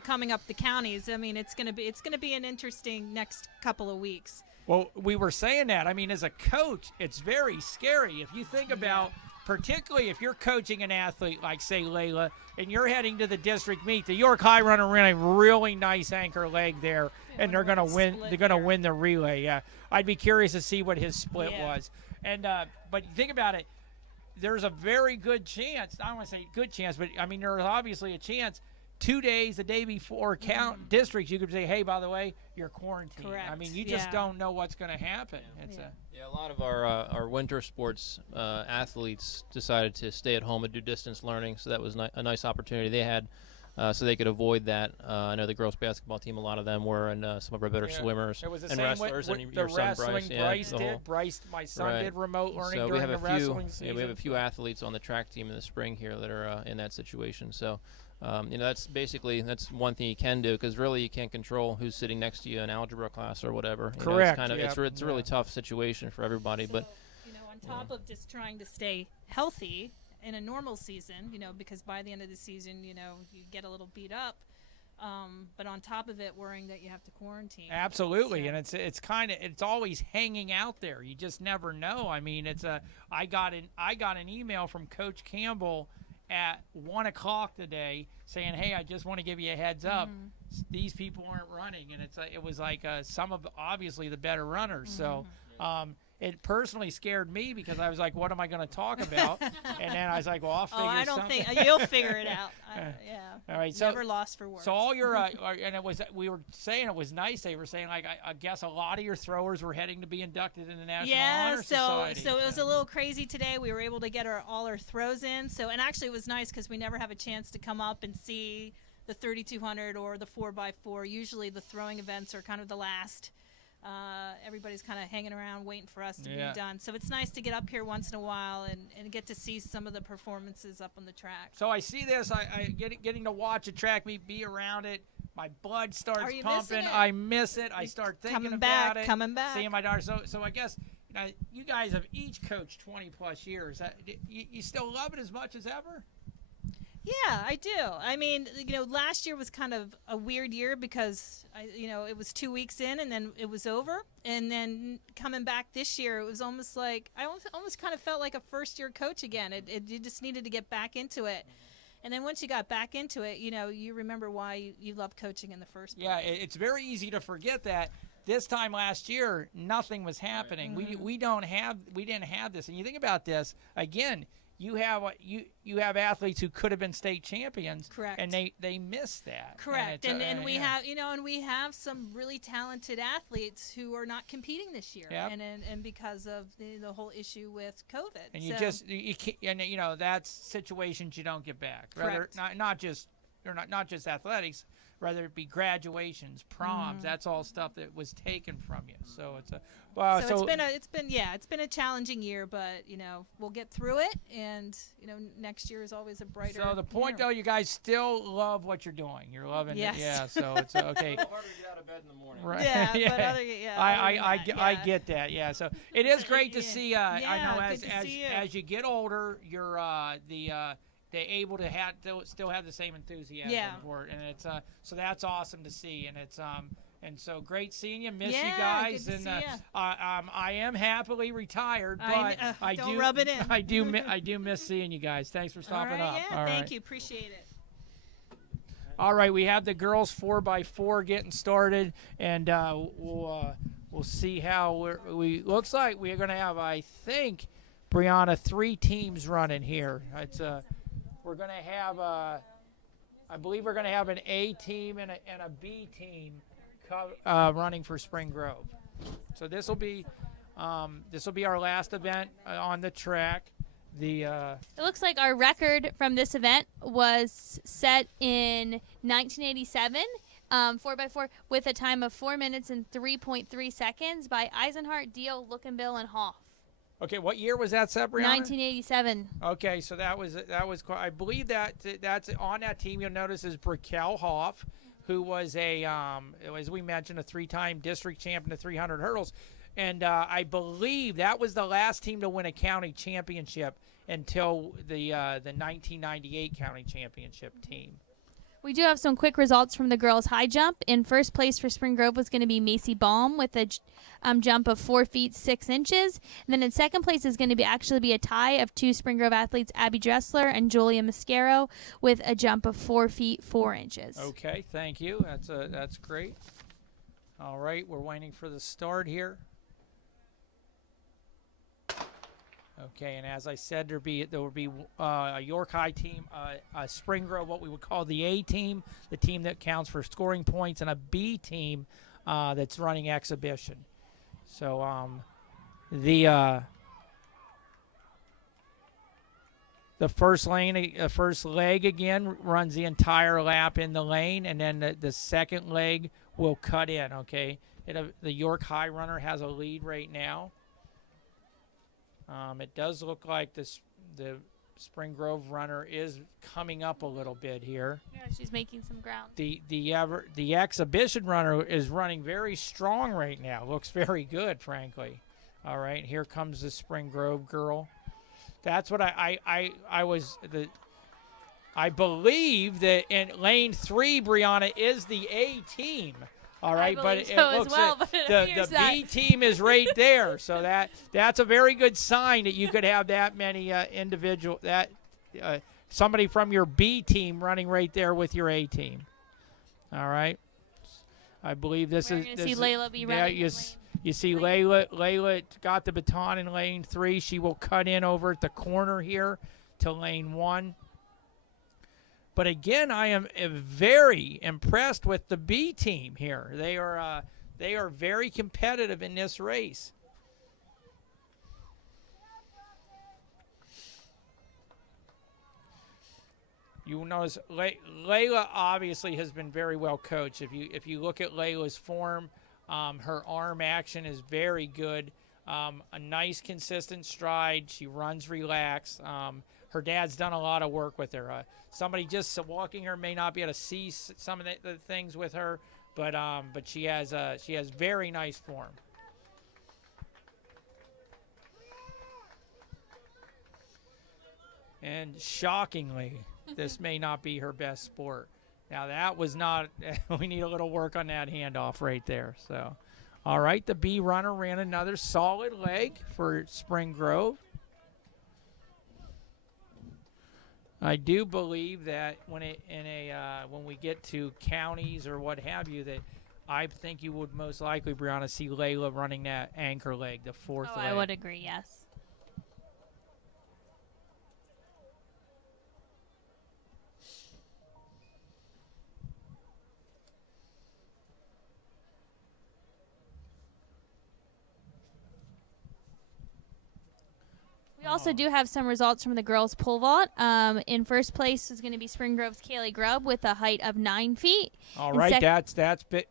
coming up the counties, I mean it's gonna be an interesting next couple of weeks. Well, we were saying that. I mean, as a coach, it's very scary. If you think about, particularly if you're coaching an athlete like, say, Leila, and you're heading to the district meet, the York High runner ran a really nice anchor leg there, and they're going to win. They're going to win the relay. Yeah, I'd be curious to see what his split was. And but think about it. There's a very good chance. I don't want to say good chance, but I mean, there's obviously a chance. 2 days, the day before districts, you could say, hey, by the way, you're quarantined. Correct. I mean, you just don't know what's going to happen. A lot of our winter sports athletes decided to stay at home and do distance learning, so that was a nice opportunity they had so they could avoid that. I know the girls basketball team, a lot of them were, and some of our better swimmers it was the and same wrestlers. With and the your son wrestling, Bryce. Bryce, my son did remote learning so during the wrestling season. We have a few athletes on the track team in the spring here that are in that situation. So. That's one thing you can do, because really you can't control who's sitting next to you in algebra class or whatever. Correct. It's a really tough situation for everybody. So, but on top of just trying to stay healthy in a normal season, because by the end of the season, you get a little beat up. But on top of it, worrying that you have to quarantine. Absolutely, and it's always hanging out there. You just never know. I mean, I got an email from Coach Campbell at 1 o'clock today saying, hey, I just want to give you a heads up. These people aren't running. And it was like some of obviously the better runners. So it personally scared me, because I was like, what am I going to talk about? And then I was like, well, I'll figure something. I don't think you'll figure it out. All right. So never lost for words. So all your and we were saying it was nice. They were saying, like, I guess a lot of your throwers were heading to be inducted in the National Honor Society. So it was a little crazy today. We were able to get all our throws in. So, and actually it was nice because we never have a chance to come up and see the 3200 or the 4x4. Usually the throwing events are kind of the last. Everybody's kind of hanging around waiting for us to be done. So it's nice to get up here once in a while and get to see some of the performances up on the track. So I see this. I getting to watch a track meet, be around it. My blood starts pumping. I miss it. I start thinking about it. Coming back. Seeing my daughter. So I guess you guys have each coached 20-plus years. You still love it as much as ever? Yeah, I do. I mean, last year was kind of a weird year because it was 2 weeks in and then it was over. And then coming back this year, it was almost like I almost kind of felt like a first-year coach again. You just needed to get back into it. And then once you got back into it, you remember why you loved coaching in the first place. Yeah, it's very easy to forget that. This time last year, nothing was happening. Mm-hmm. We didn't have this. And you think about this again. You have athletes who could have been state champions, correct? And they missed that. Correct. And we have some really talented athletes who are not competing this year, yep. and because of the whole issue with COVID. And you can't, that's situations you don't get back. Correct. Rather not just athletics. Rather it be graduations, proms. Mm-hmm. That's all stuff that was taken from you. So it's it's been a challenging year, but we'll get through it, and next year is always a brighter. So the point though, you guys still love what you're doing. You're loving yes. it. Yeah. So it's okay. It's a little harder to get out of bed in the morning. Right. Yeah. Yeah. I get that. Yeah. So it is great to see. I know as you get older, you're they're able to still have the same enthusiasm for it, and it's so that's awesome to see, and it's and so great seeing you, miss you guys, good to and see ya. I am happily retired, but I don't do rub it in. I do miss seeing you guys. Thanks for stopping up. Yeah, All thank right. you, appreciate it. All right, we have the girls 4x4 getting started, and we'll see how we looks like we're going to have, I think, Brianna, 3 teams running here. It's we're going to have I believe we're going to have an A team and a B team running for Spring Grove. So this will be our last event on the track. It looks like our record from this event was set in 1987, 4x4, with a time of 4 minutes and 3.3 seconds by Eisenhart, Deal, Lookenbill, and Hoff. Okay, what year was that set, Brianna? 1987. Okay, so that was I believe that's on that team. You'll notice is Brickell Hoff, who was as we mentioned, a 3-time district champion of 300 hurdles. And I believe that was the last team to win a county championship until the 1998 county championship team. We do have some quick results from the girls' high jump. In first place for Spring Grove was going to be Macy Baum with a jump of 4 feet 6 inches. And then in second place is going to actually be a tie of 2 Spring Grove athletes, Abby Dressler and Julia Mascaro, with a jump of 4 feet 4 inches. Okay, thank you. That's great. All right, we're waiting for the start here. Okay, and as I said, there will be a York High team, a Spring Grove, what we would call the A team, the team that counts for scoring points, and a B team that's running exhibition. So the first leg again runs the entire lap in the lane, and then the second leg will cut in. Okay, the York High runner has a lead right now. It does look like the Spring Grove runner is coming up a little bit here. Yeah, she's making some ground. The exhibition runner is running very strong right now. Looks very good, frankly. All right, here comes the Spring Grove girl. That's what I believe that in lane 3, Brianna, is the A team. All right, but it looks like the B team is right there. So that's a very good sign that you could have that many somebody from your B team running right there with your A team. All right, I believe this is. See Leila be running. You see Leila got the baton in lane 3. She will cut in over at the corner here to lane 1. But again, I am very impressed with the B team here. They are very competitive in this race. You will notice Leila obviously has been very well coached. If you look at Leila's form, her arm action is very good. A nice consistent stride. She runs relaxed. Her dad's done a lot of work with her. Somebody just walking her may not be able to see some of the things with her, but she has very nice form. And shockingly, this may not be her best sport. Now that was not. We need a little work on that handoff right there. So, all right, the B runner ran another solid leg for Spring Grove. I do believe that when we get to counties or what have you, that I think you would most likely, Brianna, see Leila running that anchor leg, the fourth leg. I would agree, yes. We also do have some results from the girls' pole vault. In first place is going to be Spring Grove's Kaylee Grubb with a height of 9 feet. All right, that's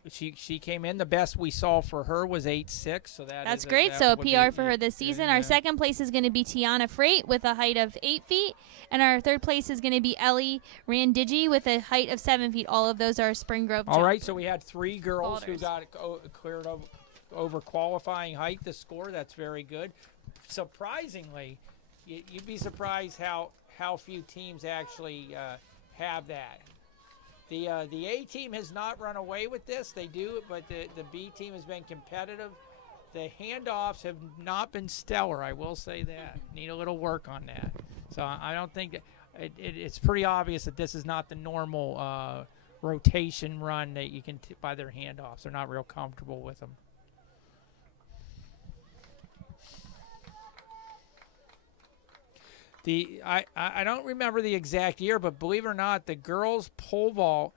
she came in. The best we saw for her was 8'6", so that's great. So a PR for her this season. Yeah. Our second place is going to be Tiana Freight with a height of 8 feet, and our third place is going to be Ellie Randigi with a height of 7 feet. All of those are Spring Grove. All right, so we had 3 girls who vaulters. got cleared over qualifying height. The score, that's very good. Surprisingly, you'd be surprised how few teams actually have that. The A team has not run away with this. They do, but the B team has been competitive. The handoffs have not been stellar, I will say that. Need a little work on that. So I don't think it's pretty obvious that this is not the normal rotation run that you can by their handoffs. They're not real comfortable with them. I don't remember the exact year, but believe it or not, the girls' pole vault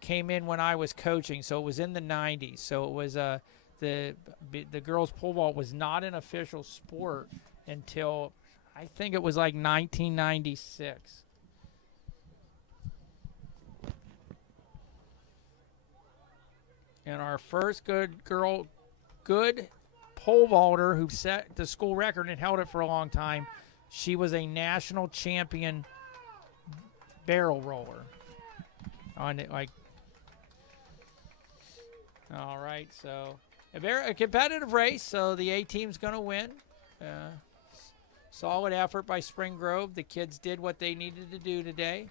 came in when I was coaching, so it was in the 90s. So it was the girls' pole vault was not an official sport until I think it was like 1996. And our first good pole vaulter who set the school record and held it for a long time. She was a national champion barrel roller. On it, like, all right, so a competitive race. So the A team's going to win. Solid effort by Spring Grove. The kids did what they needed to do today.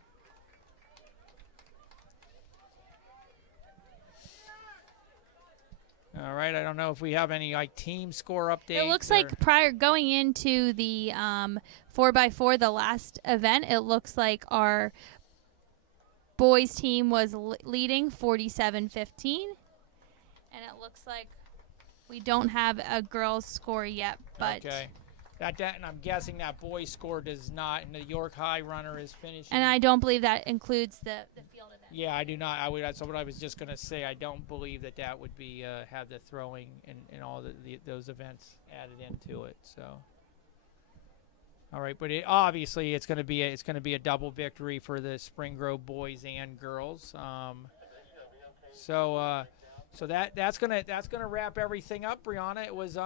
All right, I don't know if we have any team score updates. It looks like prior going into the 4x4, the last event, it looks like our boys team was leading 47-15, and it looks like we don't have a girls score yet. But okay, and I'm guessing that boys score does not, and the York High runner is finishing. And I don't believe that includes the field event. Yeah, I do not. That's what I was just going to say. I don't believe that would be have the throwing and all those events added into it. So, all right, but obviously it's going to be a double victory for the Spring Grove boys and girls. So that's gonna wrap everything up, Brianna. It was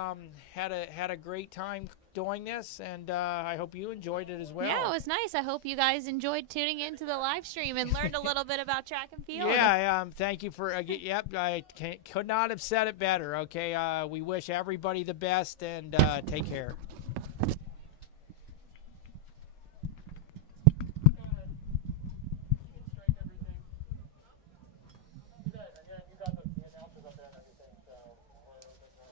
had a great time doing this, and I hope you enjoyed it as well. Yeah, it was nice. I hope you guys enjoyed tuning into the live stream and learned a little bit about track and field. Yeah, thank you for yep. I could not have said it better. Okay, we wish everybody the best, and take care.